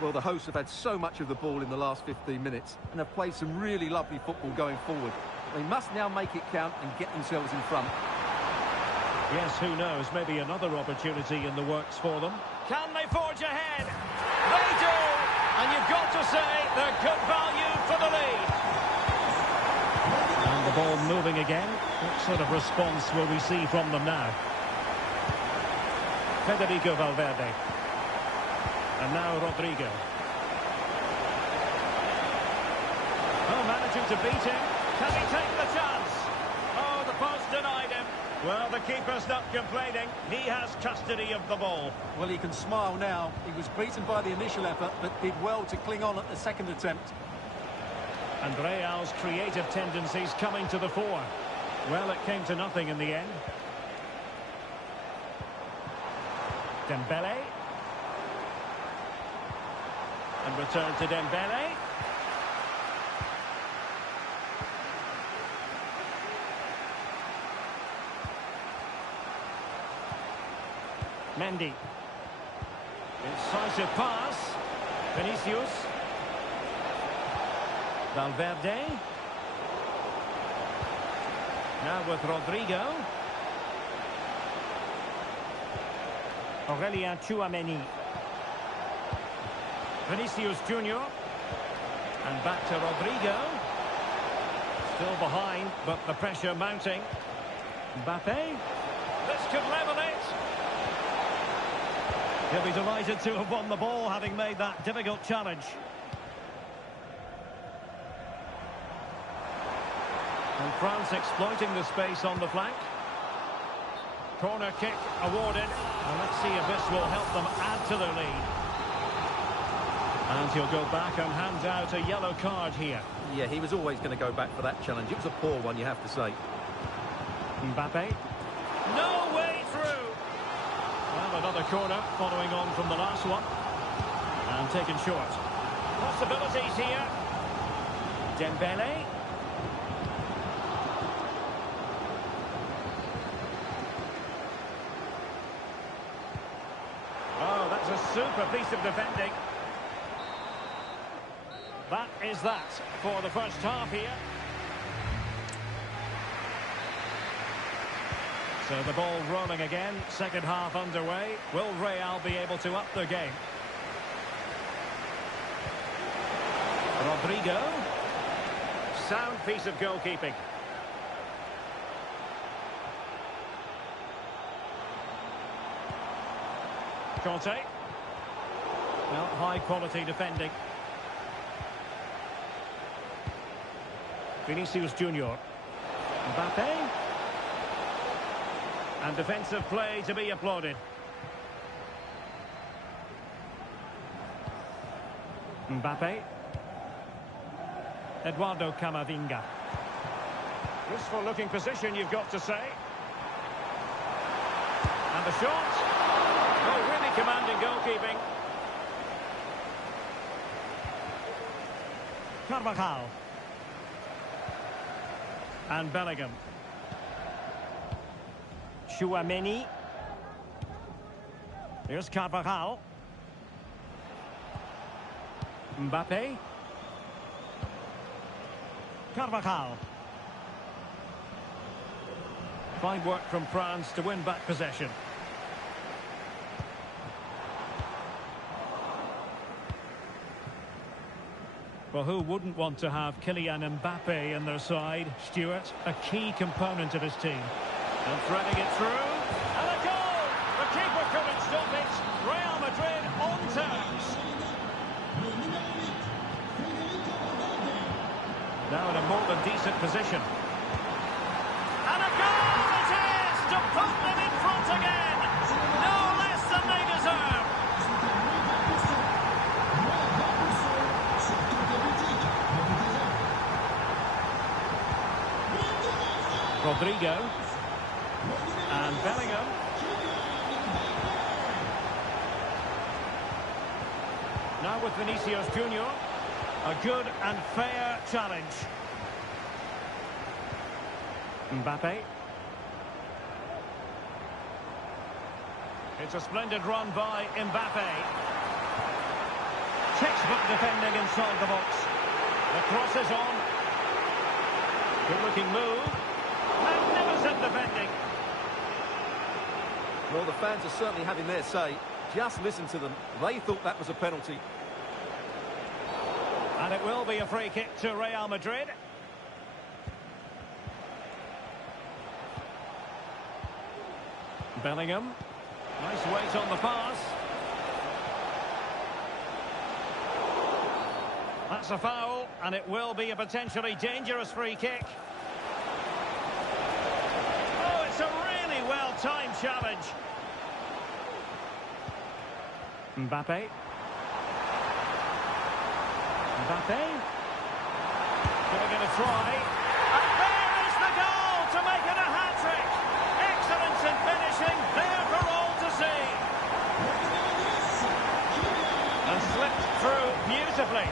Well, the hosts have had so much of the ball in the last 15 minutes and have played some really lovely football going forward. They must now make it count and get themselves in front. Yes, who knows? Maybe another opportunity in the works for them. Can they forge ahead? They do! And you've got to say they're good value for the lead. And the ball moving again. What sort of response will we see from them now? Federico Valverde. And now Rodrigo. Oh, managing to beat him. Can he take the chance? Oh, the post denied him. Well, the keeper's not complaining. He has custody of the ball. Well, he can smile now. He was beaten by the initial effort, but did well to cling on at the second attempt. And Real's creative tendencies coming to the fore. Well, it came to nothing in the end. Dembele. And return to Dembele. Mendy. Incisive pass. Vinicius. Valverde. Now with Rodrigo. Aurelien Tchouameni. Vinicius Junior. And back to Rodrigo. Still behind, but the pressure mounting. Mbappe. This could level it. He'll be delighted to have won the ball, having made that difficult challenge. And France exploiting the space on the flank. Corner kick awarded. And let's see if this will help them add to their lead. And he'll go back and hand out a yellow card here. Yeah, he was always going to go back for that challenge. It was a poor one, you have to say. Mbappe. No way through. Well, another corner following on from the last one. And taken short. Possibilities here. Dembele. Oh, that's a super piece of defending. That is that for the first half here. So the ball rolling again, second half underway. Will Real be able to up their game? Rodrigo. Sound piece of goalkeeping. Conte. Well, high quality defending. Vinicius Junior. Mbappe. And defensive play to be applauded. Mbappe. Eduardo Camavinga. Useful looking position, you've got to say. And the shot. Oh, really commanding goalkeeping. Carvajal. And Bellingham. Tchouaméni. Here's Carvajal. Mbappe. Carvajal. Fine work from France to win back possession. Well, who wouldn't want to have Kylian Mbappe in their side, Stuart? A key component of his team. And threading it through. And a goal! The keeper couldn't stop it. Real Madrid on terms. Now in a more than decent position. And a goal it is to put them in front again. No less than they deserve. Rodrigo. And Bellingham. Now with Vinicius Junior. A good and fair challenge. Mbappe. It's a splendid run by Mbappe. Textbook defending inside the box. The cross is on. Good looking move. Magnificent defending. Well, the fans are certainly having their say. Just listen to them. They thought that was a penalty. And it will be a free kick to Real Madrid. Bellingham. Nice weight on the pass. That's a foul, and it will be a potentially dangerous free kick. Oh, it's a really well-timed challenge. Mbappe. Mbappe. Giving it a try. And there is the goal to make it a hat-trick. Excellence in finishing, there for all to see. And slipped through beautifully.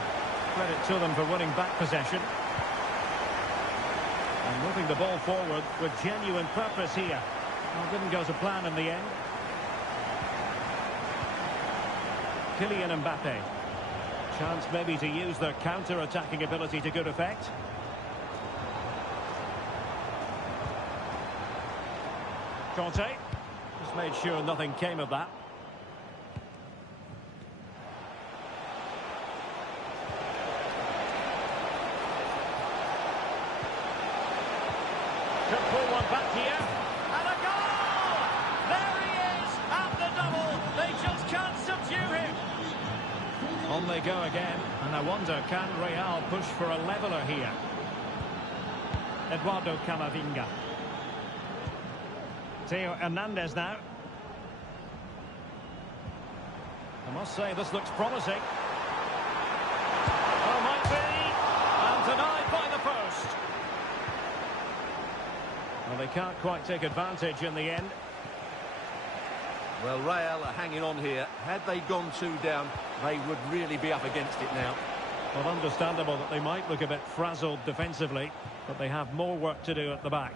Credit to them for winning back possession. And moving the ball forward with genuine purpose here. Well, didn't go to plan in the end. Kylian Mbappe. Chance maybe to use their counter-attacking ability to good effect. Conte. Just made sure nothing came of that. Could pull one back here. And a goal! There he is at the double. They just can't subdue him. On they go again. And I wonder, can Real push for a leveller here? Eduardo Camavinga. Theo Hernandez now. I must say, this looks promising. Oh, might be. And denied by the post. Well, they can't quite take advantage in the end. Well, Real are hanging on here. Had they gone 2 down, they would really be up against it now. Well, understandable that they might look a bit frazzled defensively, but they have more work to do at the back.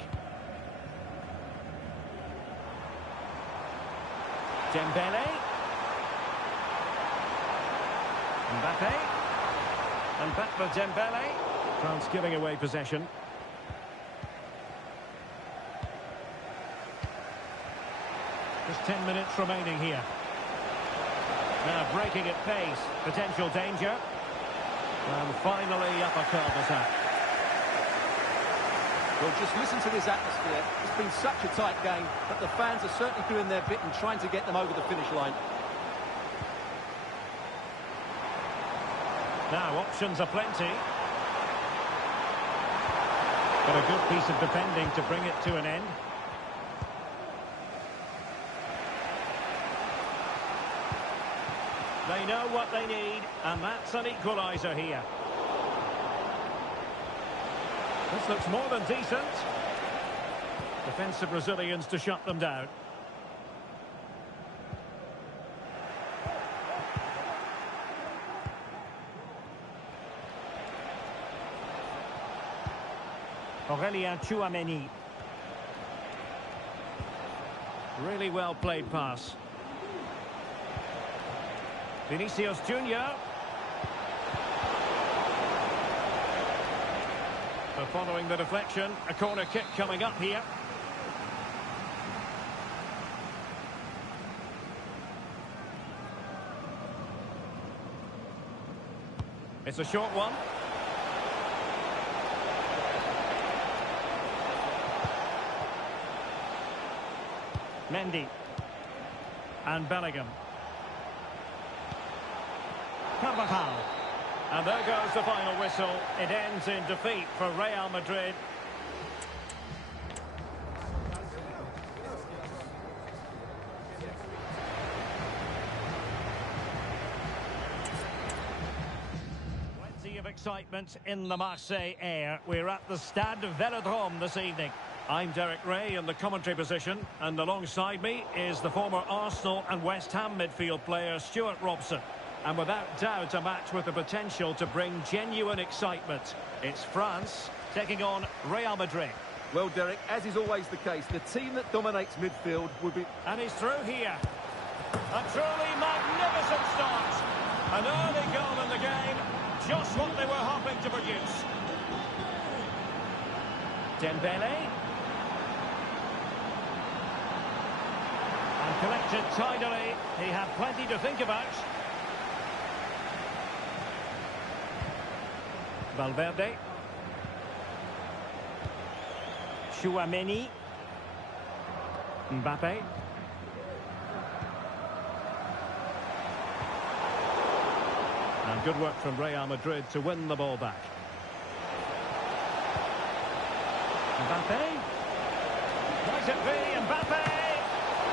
Dembele. Mbappe. Mbappe Dembele. France giving away possession. Just 10 minutes remaining here. Now breaking at pace. Potential danger. And finally up a cul-de-sac. Well, just listen to this atmosphere. It's been such a tight game, but the fans are certainly doing their bit and trying to get them over the finish line. Now, options are plenty. But a good piece of defending to bring it to an end. They know what they need, and that's an equaliser here. This looks more than decent. Defensive Brazilians to shut them down. Aurelien Tchouameni. Really well played pass. Vinicius Junior. So following the deflection, a corner kick coming up here. It's a short one. Mendy. And Bellingham. Carvajal. And there goes the final whistle. It ends in defeat for Real Madrid. Plenty of excitement in the Marseille air. We're at the Stade Velodrome this evening. I'm Derek Ray in the commentary position, and alongside me is the former Arsenal and West Ham midfield player Stuart Robson. And without doubt, a match with the potential to bring genuine excitement. It's France taking on Real Madrid. Well, Derek, as is always the case, the team that dominates midfield will be... And he's through here. A truly magnificent start. An early goal in the game, just what they were hoping to produce. Dembele. And collected tidily. He had plenty to think about. Valverde. Tchouameni. Mbappe. And good work from Real Madrid to win the ball back. Mbappe. Might it be Mbappe?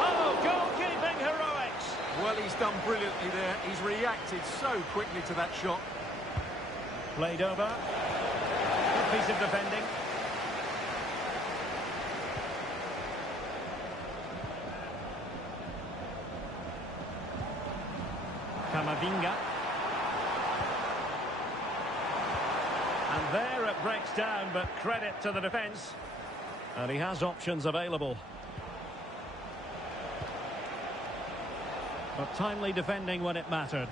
Oh, goalkeeping heroics. Well, he's done brilliantly there. He's reacted so quickly to that shot. Played over. Good piece of defending. Camavinga. And there it breaks down, but credit to the defence. And he has options available. But timely defending when it mattered.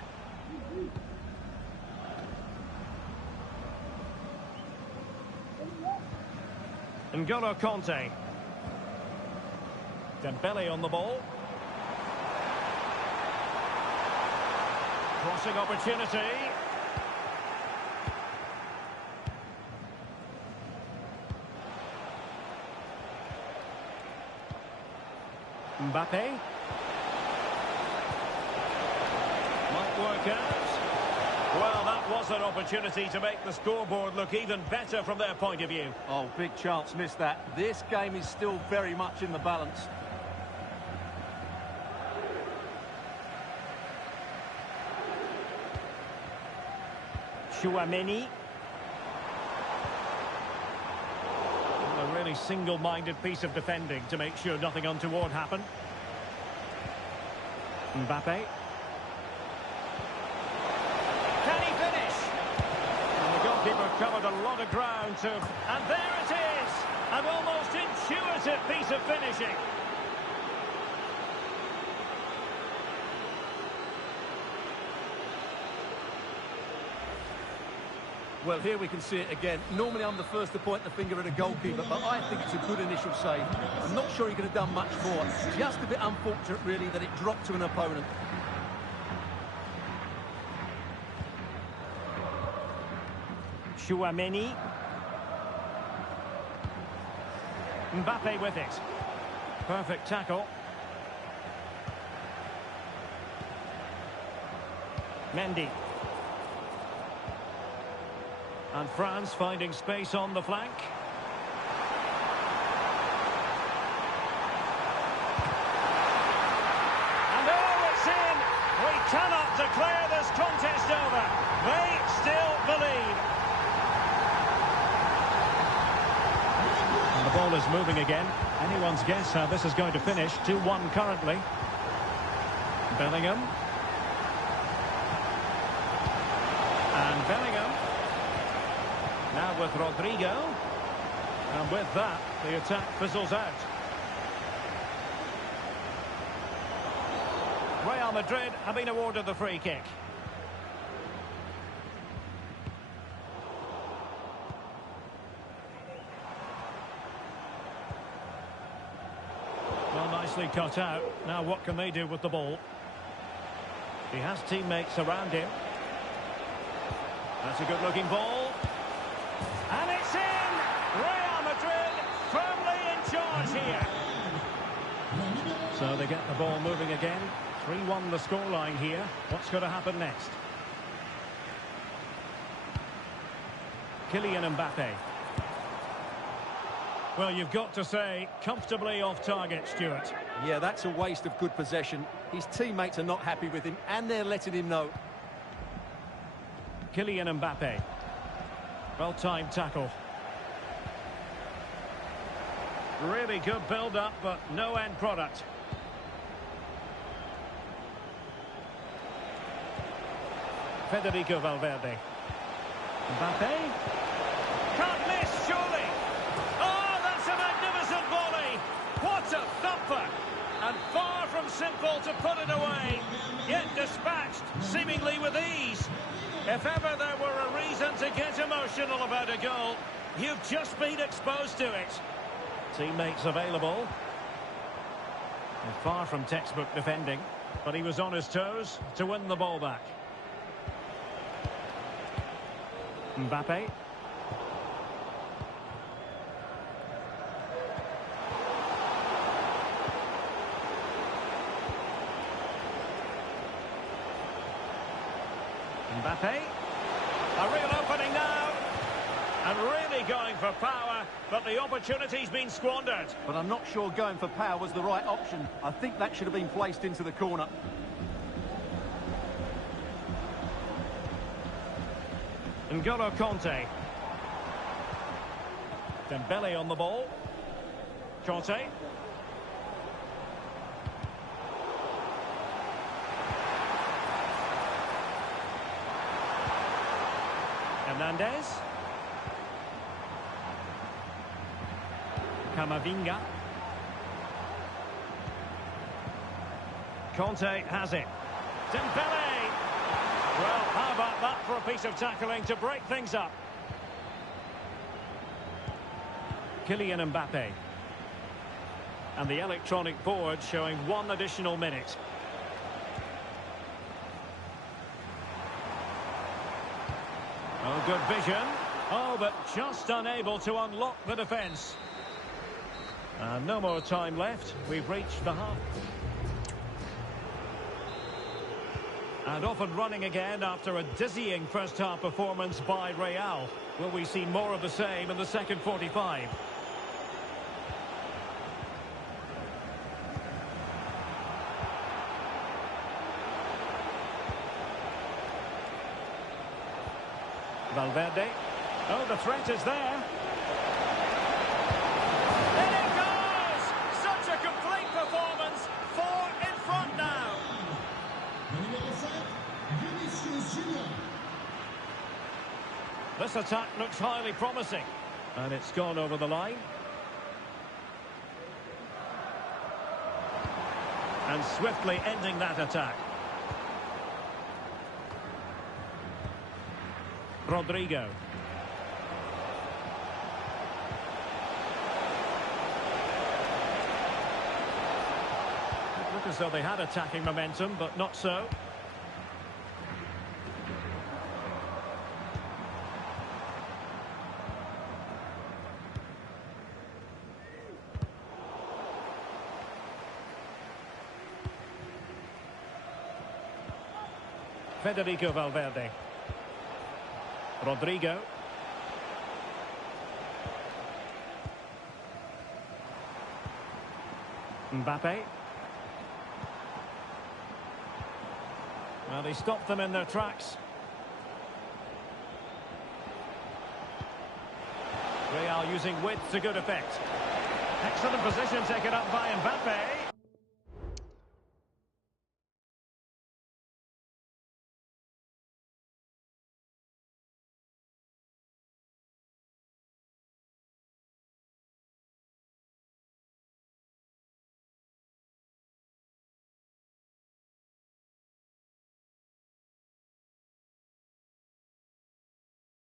N'Golo Kanté. Dembele on the ball. Crossing opportunity. Mbappe. Might work out. Well, that was an opportunity to make the scoreboard look even better from their point of view. Oh, big chance, missed that. This game is still very much in the balance. Tchouameni. A really single-minded piece of defending to make sure nothing untoward happened. Mbappe. Can he finish? And the goalkeeper covered a lot of ground too. And there it is! An almost intuitive piece of finishing. Well, here we can see it again. Normally I'm the first to point the finger at a goalkeeper, but I think it's a good initial save. I'm not sure he could have done much more. Just a bit unfortunate, really, that it dropped to an opponent. Tchouameni. Mbappe with it. Perfect tackle. Mendy. And France finding space on the flank. And oh, it's in! We cannot declare this contest over. They still believe. is moving again. Anyone's guess how this is going to finish. 2-1 currently. Bellingham. And Bellingham. Now with Rodrigo. And with that, the attack fizzles out. Real Madrid have been awarded the free kick. Well, nicely cut out. Now what can they do with the ball? He has teammates around him. That's a good-looking ball. And it's in! Real Madrid firmly in charge here. So they get the ball moving again. 3-1 the scoreline here. What's going to happen next? Kylian Mbappe. Well, you've got to say, comfortably off target, Stuart. Yeah, that's a waste of good possession. His teammates are not happy with him, and they're letting him know. Kylian Mbappe. Well-timed tackle. Really good build-up, but no end product. Federico Valverde. Mbappe. Can't miss, surely. Oh, that's a magnificent volley. What a thumper. And far from simple to put it away. Yet dispatched, seemingly with ease. If ever there were a reason to get emotional about a goal, you've just been exposed to it. Teammates available. And far from textbook defending, but he was on his toes to win the ball back. Mbappe. Mbappe. A real opening now. And really going for power, but the opportunity's been squandered. But I'm not sure going for power was the right option. I think that should have been placed into the corner. N'Golo Kanté. Dembele on the ball. Kanté. Hernandez. Camavinga. Kanté has it. Dembele. Well, how about that for a piece of tackling to break things up? Kylian Mbappe. And the electronic board showing 1 additional minute. Oh, good vision. Oh, but just unable to unlock the defence. And no more time left. We've reached the half. And off and running again after a dizzying first-half performance by Real. Will we see more of the same in the second 45? Valverde. Oh, the threat is there. In it goes! Such a complete performance. 4 in front now. This attack looks highly promising. And it's gone over the line. And swiftly ending that attack. Rodrigo. It looked as though they had attacking momentum, but not so. Federico Valverde. Rodrigo. Mbappe. Well, they stopped them in their tracks. Real using width to good effect. Excellent position taken up by Mbappe.